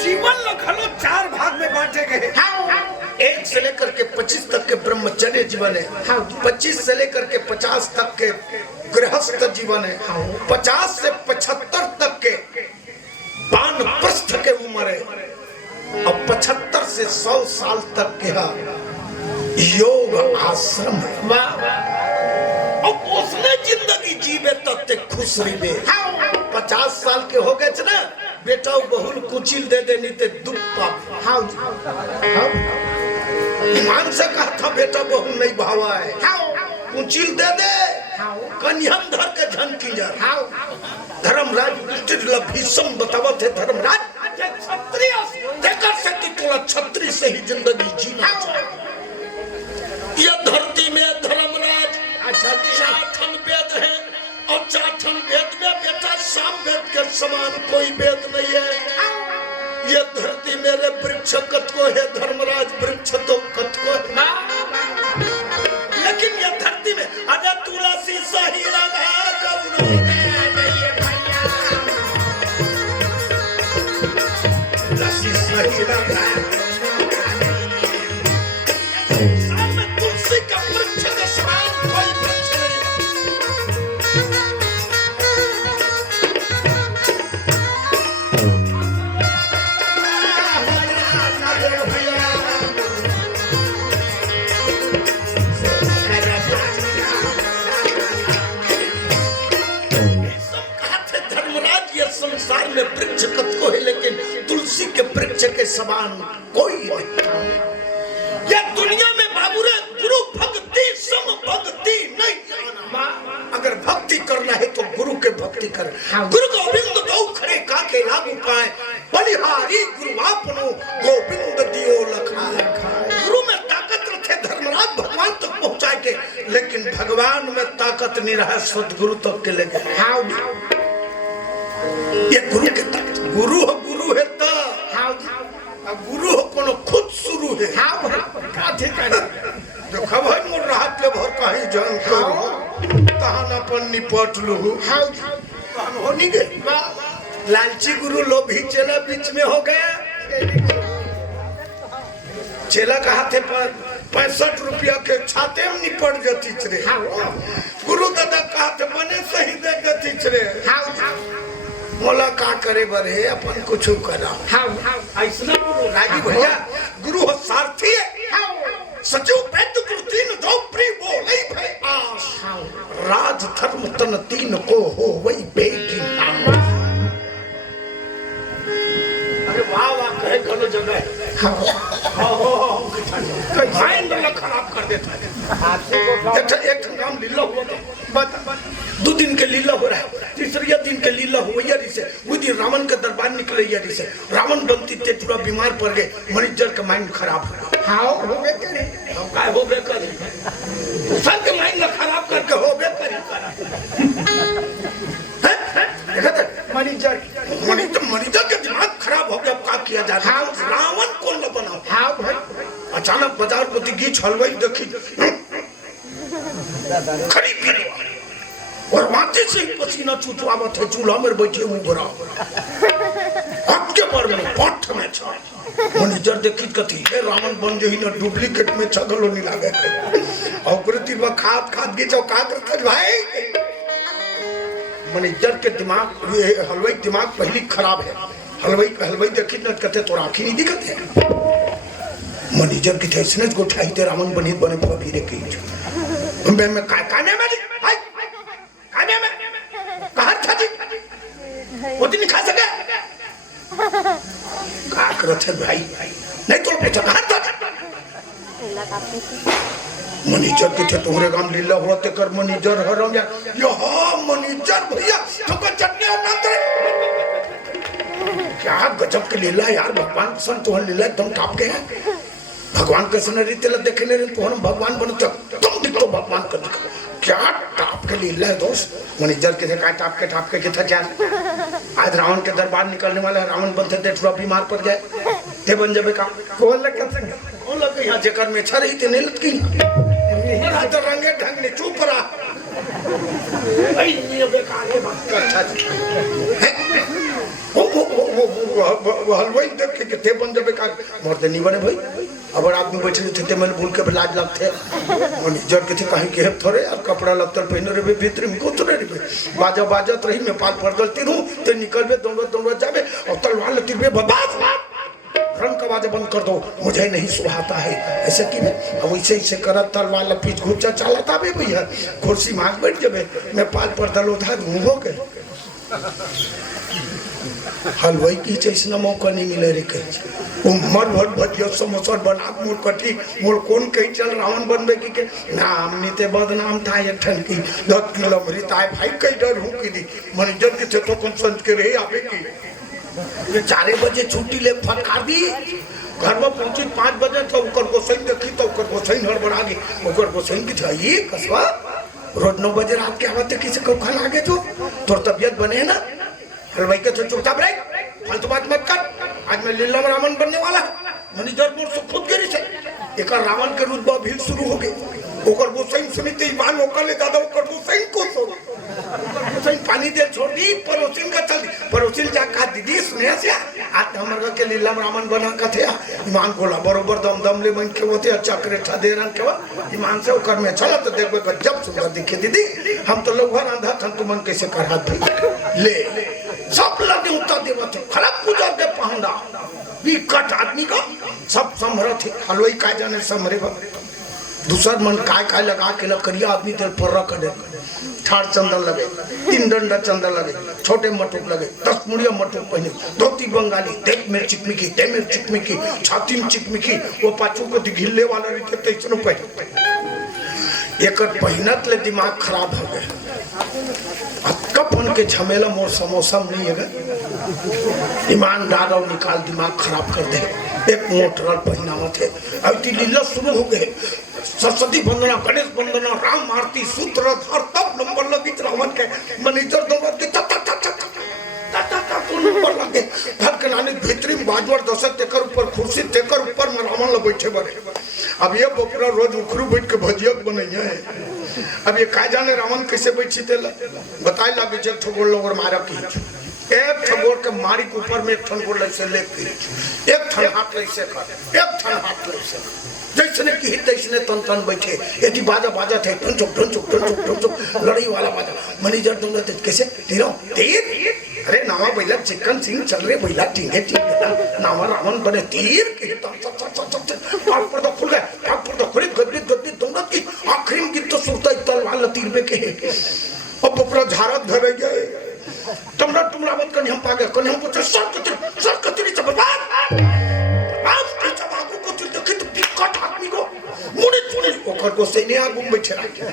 जीवन लगलो 4 भाग में बांटे गए 1 से लेकर के 25 तक के ब्रह्मचर्य जीवन है 25 से लेकर के 50 तक के गृहस्थ जीवन है 50 से 75 तक के वानप्रस्थ के उम्र है और 75 से 100 साल तक के योग आश्रम है अब उसने जिंदगी जीवे तब तक खुश रहे 50 साल के हो गए ना बेटा बहुल कुचिल दे देनी ते दुप्पा ईमान से कहा था बेटा बहुल नहीं भावा है कुचिल दे दे कन्हम धर के झनकी जा धर्मराज भीषम बतावा थे धर्मराज क्षत्रिय देखकर से तोला छत्री से ही जिंदगी जीना यह धरती में धर्मराज 4 वेद है और 4 वेद में बेटा साम वेद के समान कोई वेद नहीं है ये धरती मेरे वृक्ष कत को है धर्मराज वृक्ष तो कत को लेकिन ये धरती में अगर तुलसी सही लगा तुलसी सही लगा तुलसी का वृक्ष के समान कोई वृक्ष संसार में वृक्ष कत को है लेकिन तुलसी के वृक्ष के समान कोई नहीं यह दुनिया में बाबूरे गुरु भक्ति सम भक्ति नहीं अगर भक्ति करना है तो गुरु के भक्ति कर गुरु गोविंद दो खड़े काके लागू पाए बलिहारी गुरु आपनो गोविंद दियो लखा गुरु में ताकत रखे धर्मराज भगवान तक पहुंचाए के लेकिन भगवान में ताकत नहीं रहा सदगुरु तक के लेके ये गुरु के गुरु है तो गुरु हो कोनो खुद शुरू है काथे काथे जो खबर मोर राहत ले भर कहीं जान करो तहां अपन निपट लू तहां हो नहीं गए लालची गुरु लोभी चेला बीच में हो गया चेला का हाथे पर 65 रुपया के छाते में निपट जाती रे गुरु दादा का हाथ बने सही दे देती रे मोला का करे बरे अपन कुछ करा ऐसा राजी भैया गुरु हो सारथी है सचो पेट गुरु तीन दो प्री बोले भाई राज धर्म तन तीन को हो वही बेटी नाम। अरे वाह वाह कहे गलो जगह माइंड खराब कर देता है। एक काम लीला हुआ बता 2 दिन के लीला हो रहा है, तीसरे दिन के लीला हुआ यारी से वो दिन रावण का दरबार निकले यारी से रावण बनती थे थोड़ा बीमार पड़ गए, मनिजर का माइंड खराब हो। हाँ हो गए करे काय हो गए करे सर के माइंड खराब करके हो गए करे मनिजर का दिमाग खराब हो गया। क्या किया जाए? रावण कौन बना? हाँ भाई अचानक बाजार प्रति गीच हलवाई देखी खड़ी खड़ी और माथे से पसीना चुचुआवत है, चूल्हा में बैठे हुए बुरा आपके बार में पट में छा मनिजर देखी कथी है रावण बन जही ना डुप्लीकेट में छगलो नहीं लागे औकृति में खाद खाद के जो का करता भाई मनिजर के दिमाग हलवाई दिमाग पहली खराब है। हलवाई देखी न कहते तो आँखी नहीं दिखते मनिजर की थे इसने गोठाई थे रावण बनी बने फिर की मैं काने में काने में कहाँ था जी वो दिन खा सके क्या करते भाई नहीं तो पूछा कहाँ था मनिजर के थे तुम्हारे गांव लीला हुआ ते कर मनिजर हरम या मनिजर भैया तो को चटनी और नाम क्या गजब के लीला यार। भगवान संत तो लीला एकदम टाप के हैं। भगवान के सुन रीते ल देखने रे तो हम भगवान बनते तुम दिखो भगवान का दिखो क्या टाप के लीला है दोस्त। मनिजर के थे का टाप के कितना क्या आज रावण के दरबार निकलने वाला रावण बनते थे थोड़ा बीमार पड़ जाए ते बन जाबे का कौन लग कौन लग यहाँ जेकर में छा रही थे नहीं लत की तो रंगे ढंग ने चुप रहा भाई ये बेकार है बात करता वो हलवाई देख के थे बन जाबे का मरते नहीं बने भाई। अब आदमी बैठे थे मैंने भूल के लाज लगते मनिजर के थे कहीं के थोड़े और कपड़ा लगता पहने रे भीतर में को थोड़े रे बाजा बाजत रही मैं पाल पर दलती रहूं तो निकलबे दौड़ जाबे और तलवार लेती रे बस रंग का बाजा बंद कर दो मुझे नहीं सुहाता है ऐसे कि अब ऐसे कर तलवार लपीच घुचा चलाता बे भैया कुर्सी मांग बैठ जाबे मैं पाल पर दलो था हो के हलवाई की चैसना मौका नहीं मिले रे कहीं उमर भर भजिया समोसा बना मोर कटी मोर कौन कहीं चल रावण बनबे की नाम नीते बदनाम था एक ठन की 10 किलो मरीता है भाई कई डर हूं की दी मनिजर के तो कौन संत के रहे आवे की ये 4 बजे छुट्टी ले फटकार दी घर में पहुंची 5 बजे तो ओकर गोसैन देखी तो ओकर गोसैन हड़बड़ा गई ओकर गोसैन की था ये कसवा रोज 9 बजे रात के आवते किसी को खा लागे जो तोर तबियत बने ना हलवाई के तो चुपचाप रह फालतू बात मत कर आज मैं लीला में रावण बनने वाला मनिजर मोर से खुद गिरी से एक रावण के रुतबा भी शुरू हो गई ओकर गोसैन सुनीते ईमान ओकर ले दादा ओकर गोसैन को छोड़ गोसैन पानी दे छोड़ दी परोसिन का चल परोसिन जा का दीदी सुने से आज हमर के लीला में रावण बना का थे ईमान कोला बरोबर दम दम ले मन के होते चक्रे ठा दे रन के ईमान से ओकर में चला तो देखबे गजब सुंदर दिखे दीदी हम तो लोग आंधा थन तुमन कैसे कर हाथ ले सब लगे उतर देवा थे खराब पूजा के पहना विकट आदमी का सब समरथ थे हलवाई का जाने समरे दूसर मन काय लगा के लकड़िया आदमी तेल पर रख दे ठाड़ चंदन लगे 3 डंडा चंदन लगे छोटे मटुक लगे 10 मुड़िया मटुक पहने धोती बंगाली देख में चिकमिकी छाती में चिकमिकी वो पाछू को घिल्ले वाला रहते तैसनो पहने एक पहनत ले दिमाग खराब हो गए कपन के झमेला मोर समोसा नहीं है ईमानदार और निकाल दिमाग खराब कर दे एक मोटरल पहनावा थे अब लीला शुरू हो गए सरस्वती वंदना गणेश वंदना राम आरती सूत्रधार तब नंबर लगी रावण के मनिजर नंबर के नंबर लगे घर के नानी भीतरी बाजवर दशक तेकर ऊपर कुर्सी तेकर ऊपर में रावण लग बैठे बने अब ये बकरा रोज उखरू बैठ के भजिया बनैया है अब ये का जाने रावण कैसे बैठी थे बताए लगे जब ठगोर लोग मारा की एक ठगोर के मारी के ऊपर में एक ठगोर से लेके एक ठन हाथ ऐसे कर एक ठन हाथ ऐसे जैसने की तैसने तन तन बैठे यदि बाजा थे टुन लड़ाई वाला बाजा मनिजर दोनों कैसे तीरों तीर अरे नावा बैला चिकन सिंह चल रहे बैला टिंगे नावा रावण बने तीर के पर तो खुल गए पर तो खुली गद्दी दोनों की आखिरी में तो सुरता तलवार तीर रखबे के अब ऊपर झारक धरे गए तुमरा तुमरा मत कनी हम पागे कनी हम पूछे सर कतरी से बर्बाद आज के चबागु को तू देखे तो बिकट आदमी को मुड़ी ओकर को से ने आगु बैठे रखे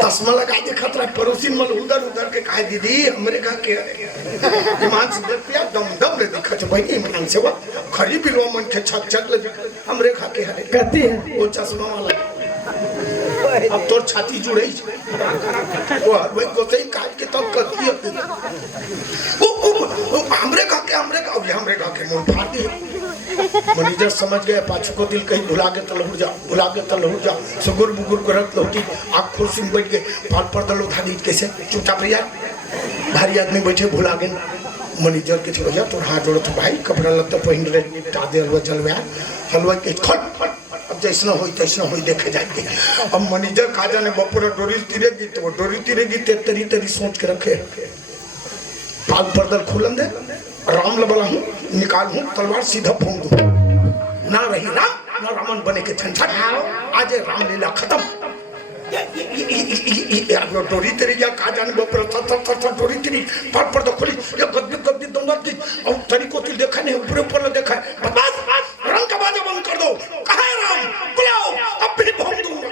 तस्मा लगा के खतरा पड़ोसी मल उधर के कहे दीदी हमरे का के ईमान से पिया दम रे दिखा छ भाई ईमान से वो खरी बिलवा मन के छक ले हमरे खा के हरे कहती है वो चश्मा वाला अब तोर छाती जुड़े वो भाई को सही काट के तब करती है वो हमरे का के मुंह फाड़ दे मैनेजर समझ गए पाछू को दिल कहीं भुला के तलहुर जा सुगुर बुगुर करत लौटी आँख कुर्सी में बैठ गए पाल पर दलो धादी कैसे चुपचाप रहिया भारी आदमी बैठे भुला गए मैनेजर के थे भैया तोर हाथ जोड़ो तो भाई कपड़ा लगता पहन रहे टादे हलवा जलवा हलवा के खट अब जैसना होई देखे जाएंगे अब मैनेजर का जाने बपोरा डोरी तीरे गीत तरी सोच के रखे पाल पर्दल खुलन दे राम लबला हूँ निकाल हूँ तलवार सीधा भून दूँ ना रही राम ना रावण बने के झंझट आज राम लीला खत्म डोरी तेरी या का जाने बपोरा थर डोरी तेरी पाल पर्दा खोली या गद्दी दूंगा और तरी को तिल देखा नहीं ऊपर देखा है बस रंग का बाजा बंद कर दो कहाँ है राम बुलाओ अब भी भून दूंगा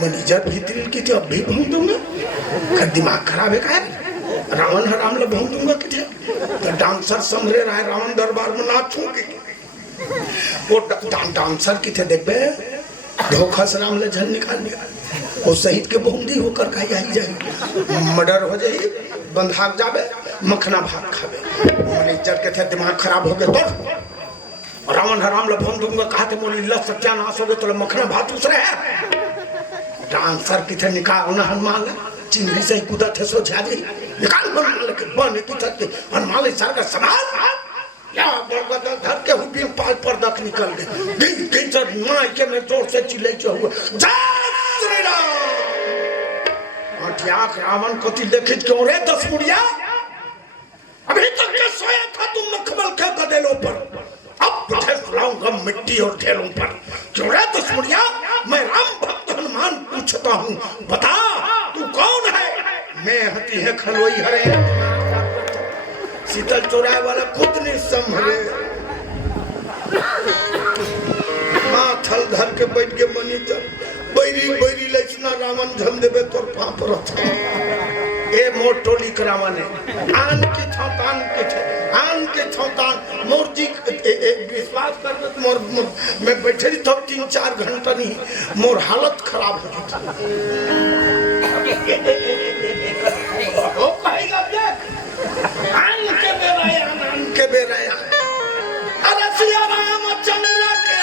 मैनेजर भीतर की थी अब भी भून दूंगा दिमाग खराब है का रावण है राम ला भून दूंगा किथे तो डांसर समझे रहा है रावण दरबार में नाच छूके वो डांसर किथे देखबे धोखा से राम ले झल निकाल लिया वो शहीद के बहुमदी होकर कहीं आई जाए मर्डर हो जाए बंधाक जाबे मखना भात खाबे मैनेजर के थे दिमाग खराब हो गए तो रावण हराम ला भून दूंगा कहा थे मोली ला सत्यानाश हो गए तो मखना भात उसरे है डांसर की थे निकाल ना हनुमान चिंगड़ी से कूदा थे सो जा दी निकाल हनुमान के बन की थे हनुमान सर का सवाल या बड़बड़ धर के हुबी पाल पर दख निकल गए दिन सर मां के में जोर से चिल्लाई जो हुआ जय श्री राम अठियाक रावण को ती देखित क्यों रे 10 मुड़िया अभी तक के सोया था तुम मखमल के गदेलों पर अब ठेलाऊंगा मिट्टी और ढेलों पर क्यों रे 10 मुड़िया मैं राम भक्त हनुमान पूछता हूँ बता तू कौन है मैं हती है खलोई हरे शीतल चौराहे वाला खुद नहीं संभले माथल धर के बैठ के बनी जब बैरी लक्षणा रावण झम देवे तोर पाप रथ ए मोर टोली करावने आन के छौतान मोर जी विश्वास कर मोर मैं बैठे तो 3-4 घंटा नहीं मोर हालत खराब हो के बेराया अरे सिया रामचंद्र के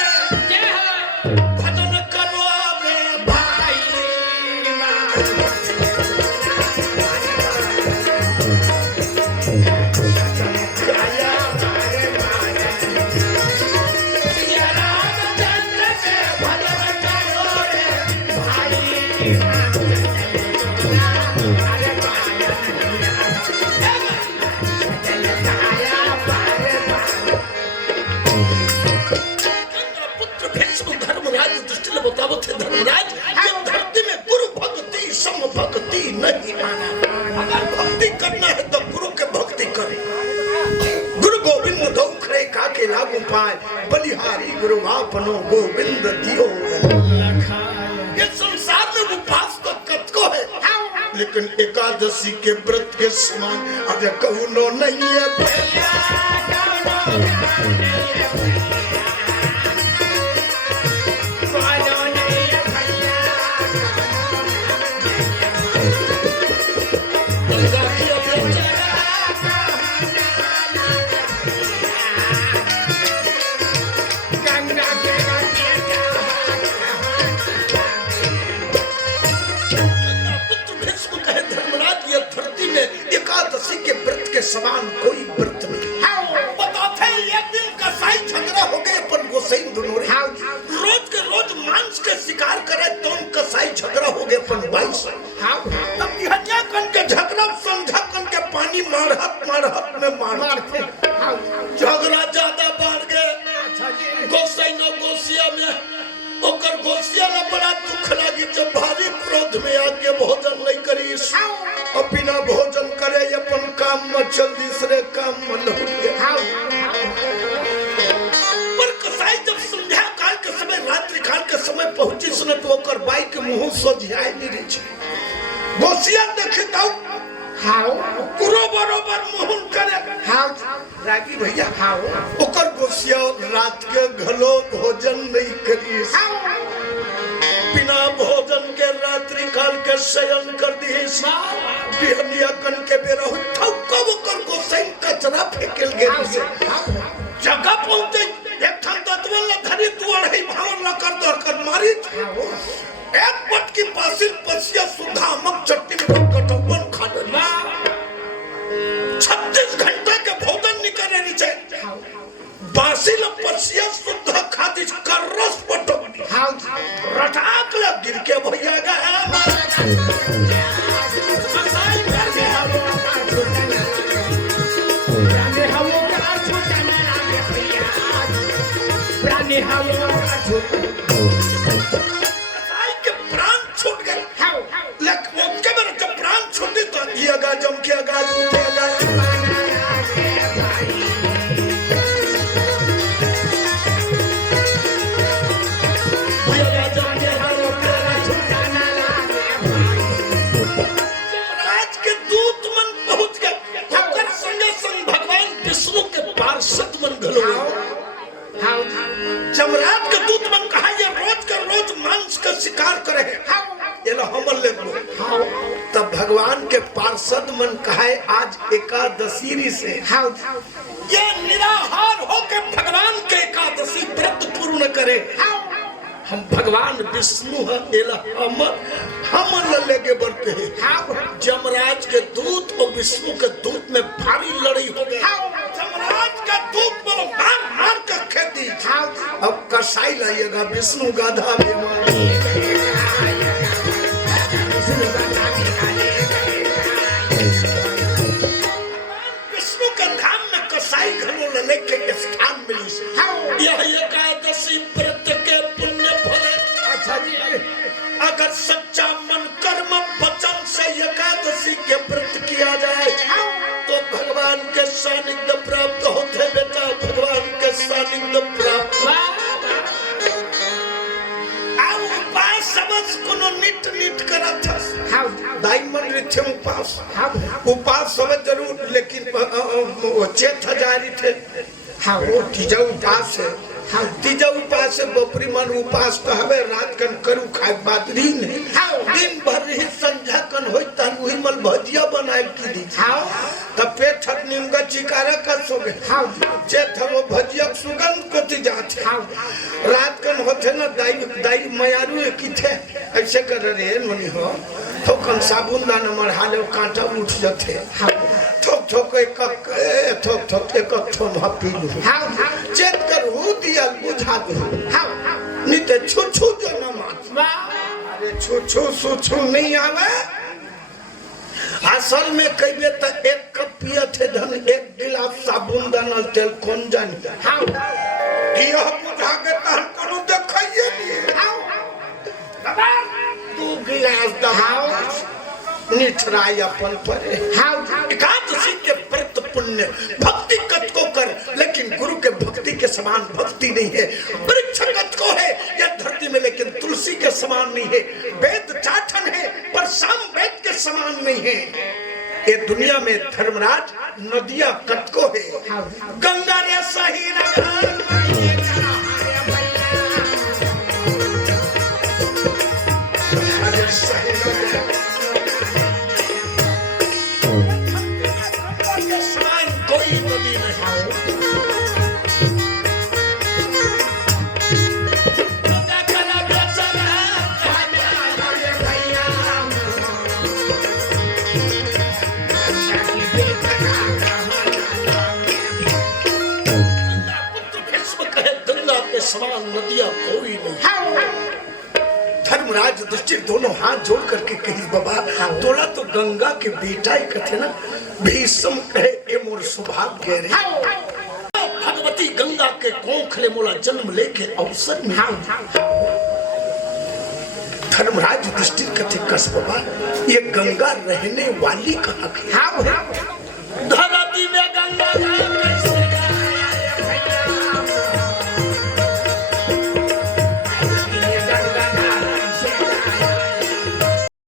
भजन करो रे भाई सिया रामचंद्र के भजन करो रे भाई धर्मराज ये धरती में गुरु भक्ति सम भक्ति नहीं माना अगर भक्ति करना है तो गुरु के भक्ति करे गुरु गोविंद दौखरे काके लागू पाए बलिहारी गुरु आपनो गोविंद दियो ये संसार में उपास तो कतको है लेकिन एकादशी के व्रत के समान अरे कौनो नहीं है समान कोई व्रत नहीं बताते ये दिन कसाई झगड़ा हो गए अपन गोसाई दोनों रोज के रोज मांस के शिकार करे तो कसाई झगड़ा हो गए अपन 22 तब हत्या कन के झगड़ा समझा कन के पानी मारहत में मारते झगड़ा ज्यादा बढ़ गए गोसाई नो गोसिया में ओकर गोसिया में बड़ा दुख लगी जब भारी योग्य भोजन नहीं करीस और बिना भोजन करे अपन काम में चल दूसरे काम में लौट पर कसाई जब संध्या काल के समय रात्रि काल के समय पहुंची सुने तो ओकर बाई के मुंह सोझाई नहीं रही छे गोसिया देखे तो हाउ कुरो बरोबर मुहन करे हाउ रागी भैया ओकर गोसिया रात के घलो भोजन नहीं करी बिना भोजन के रात्रि काल के शयन कर दी बिहनिया कन के बेरो ठौको ओकर गोसाई कचरा फेंकल गेल से जगह पहुंचे एक ठन दतवल धरी दुआर है भावर ला कर दर कर मारी एक पट की पासिल पसिया सुधा मक चट्टी में कटवन खा डला 36 घंटे के भोजन निकले नीचे बासिल पसिया सुधा खाती कर रस पटो रटाक लग गिर के भैया गा कसाई कर गया प्राणी हवो का छोटा ना लागे भैया प्राणी हवो का छोटा कसाई के प्राण छूट गए लेकिन वो के मेरे जब प्राण छूटे तो दिया गा जम के गा दिया गा जमराज के दूत मन कहा ये रोज का रोज मांस का शिकार करे ये लो हमल ले लो तब भगवान के पार्षद मन कहा आज एकादशी से ये निराहार होके भगवान के एकादशी व्रत पूर्ण करे हम भगवान विष्णु हम लेके बढ़ते हैं जमराज के दूत और विष्णु के दूत में भारी लड़ाई हो गई जमराज का दूत बोलो मार मार कर खेती अब कसाई लाइएगा विष्णु गाधा विष्णु के धाम में कसाई घरों लेके स्थान मिली यह एकादशी व्रत के पुण्य फल अगर सच्चा मन कर्म वचन से एकादशी के व्रत किया जाए तो भगवान के सानिध्य प्राप्त होते बेटा भगवान के सानिध्य प्राप्त उपास समझ कोनो निट निट करा था दाइमन रिथे उपास समझ जरूर लेकिन चेत हजारी थे वो तीजा उपास है तीजा उपास है बपरी मन उपास तो हवे रात कन करू खाए बात दिन दिन भर रही संध्या कन होई तन वही मल भजिया बनाए की दी तब पेट छट निमगा चिकारा का सोगे जे थरो भजिया सुगंध को ती जाते रात कन होते ना दाई दाई मयारू की थे ऐसे कर रे मनी हो तो कन साबुन दाना मरहा ले कांटा उठ जाते थोक थोक एक थोम पी लू चेत कर हो दिया बुझा दो नहीं तो छू छू जो न मात अरे छू छू सू छू नहीं आवे असल में कहिए तो एक कप पिया थे धन एक गिलास साबुन दाना तेल कौन जाने किया बुझा के तहन कोनो देखइए नहीं 2 गिलास दहाओ निठराय अपन परे एकादशी के व्रत पुण्य भक्ति कत को कर लेकिन गुरु के भक्ति के समान भक्ति नहीं है वृक्ष कत को है यह धरती में लेकिन तुलसी के समान नहीं है वेद चाठन है पर साम वेद के समान नहीं है ये दुनिया में धर्मराज नदियां कत को है गंगा रे सही नगर कोई नदी नहीं समान नदियां कोई नहीं धर्मराज दृष्टि दोनों हाथ जोड़ करके कही बाबा तोला तो गंगा के बेटा ही कथे ना भीष्म कहे ए मोर सौभाग्य रे भगवती गंगा के कोखले मोला जन्म लेके अवसर में धर्मराज युधिष्ठिर कथे कस बाबा ये गंगा रहने वाली कहाँ की? हाँ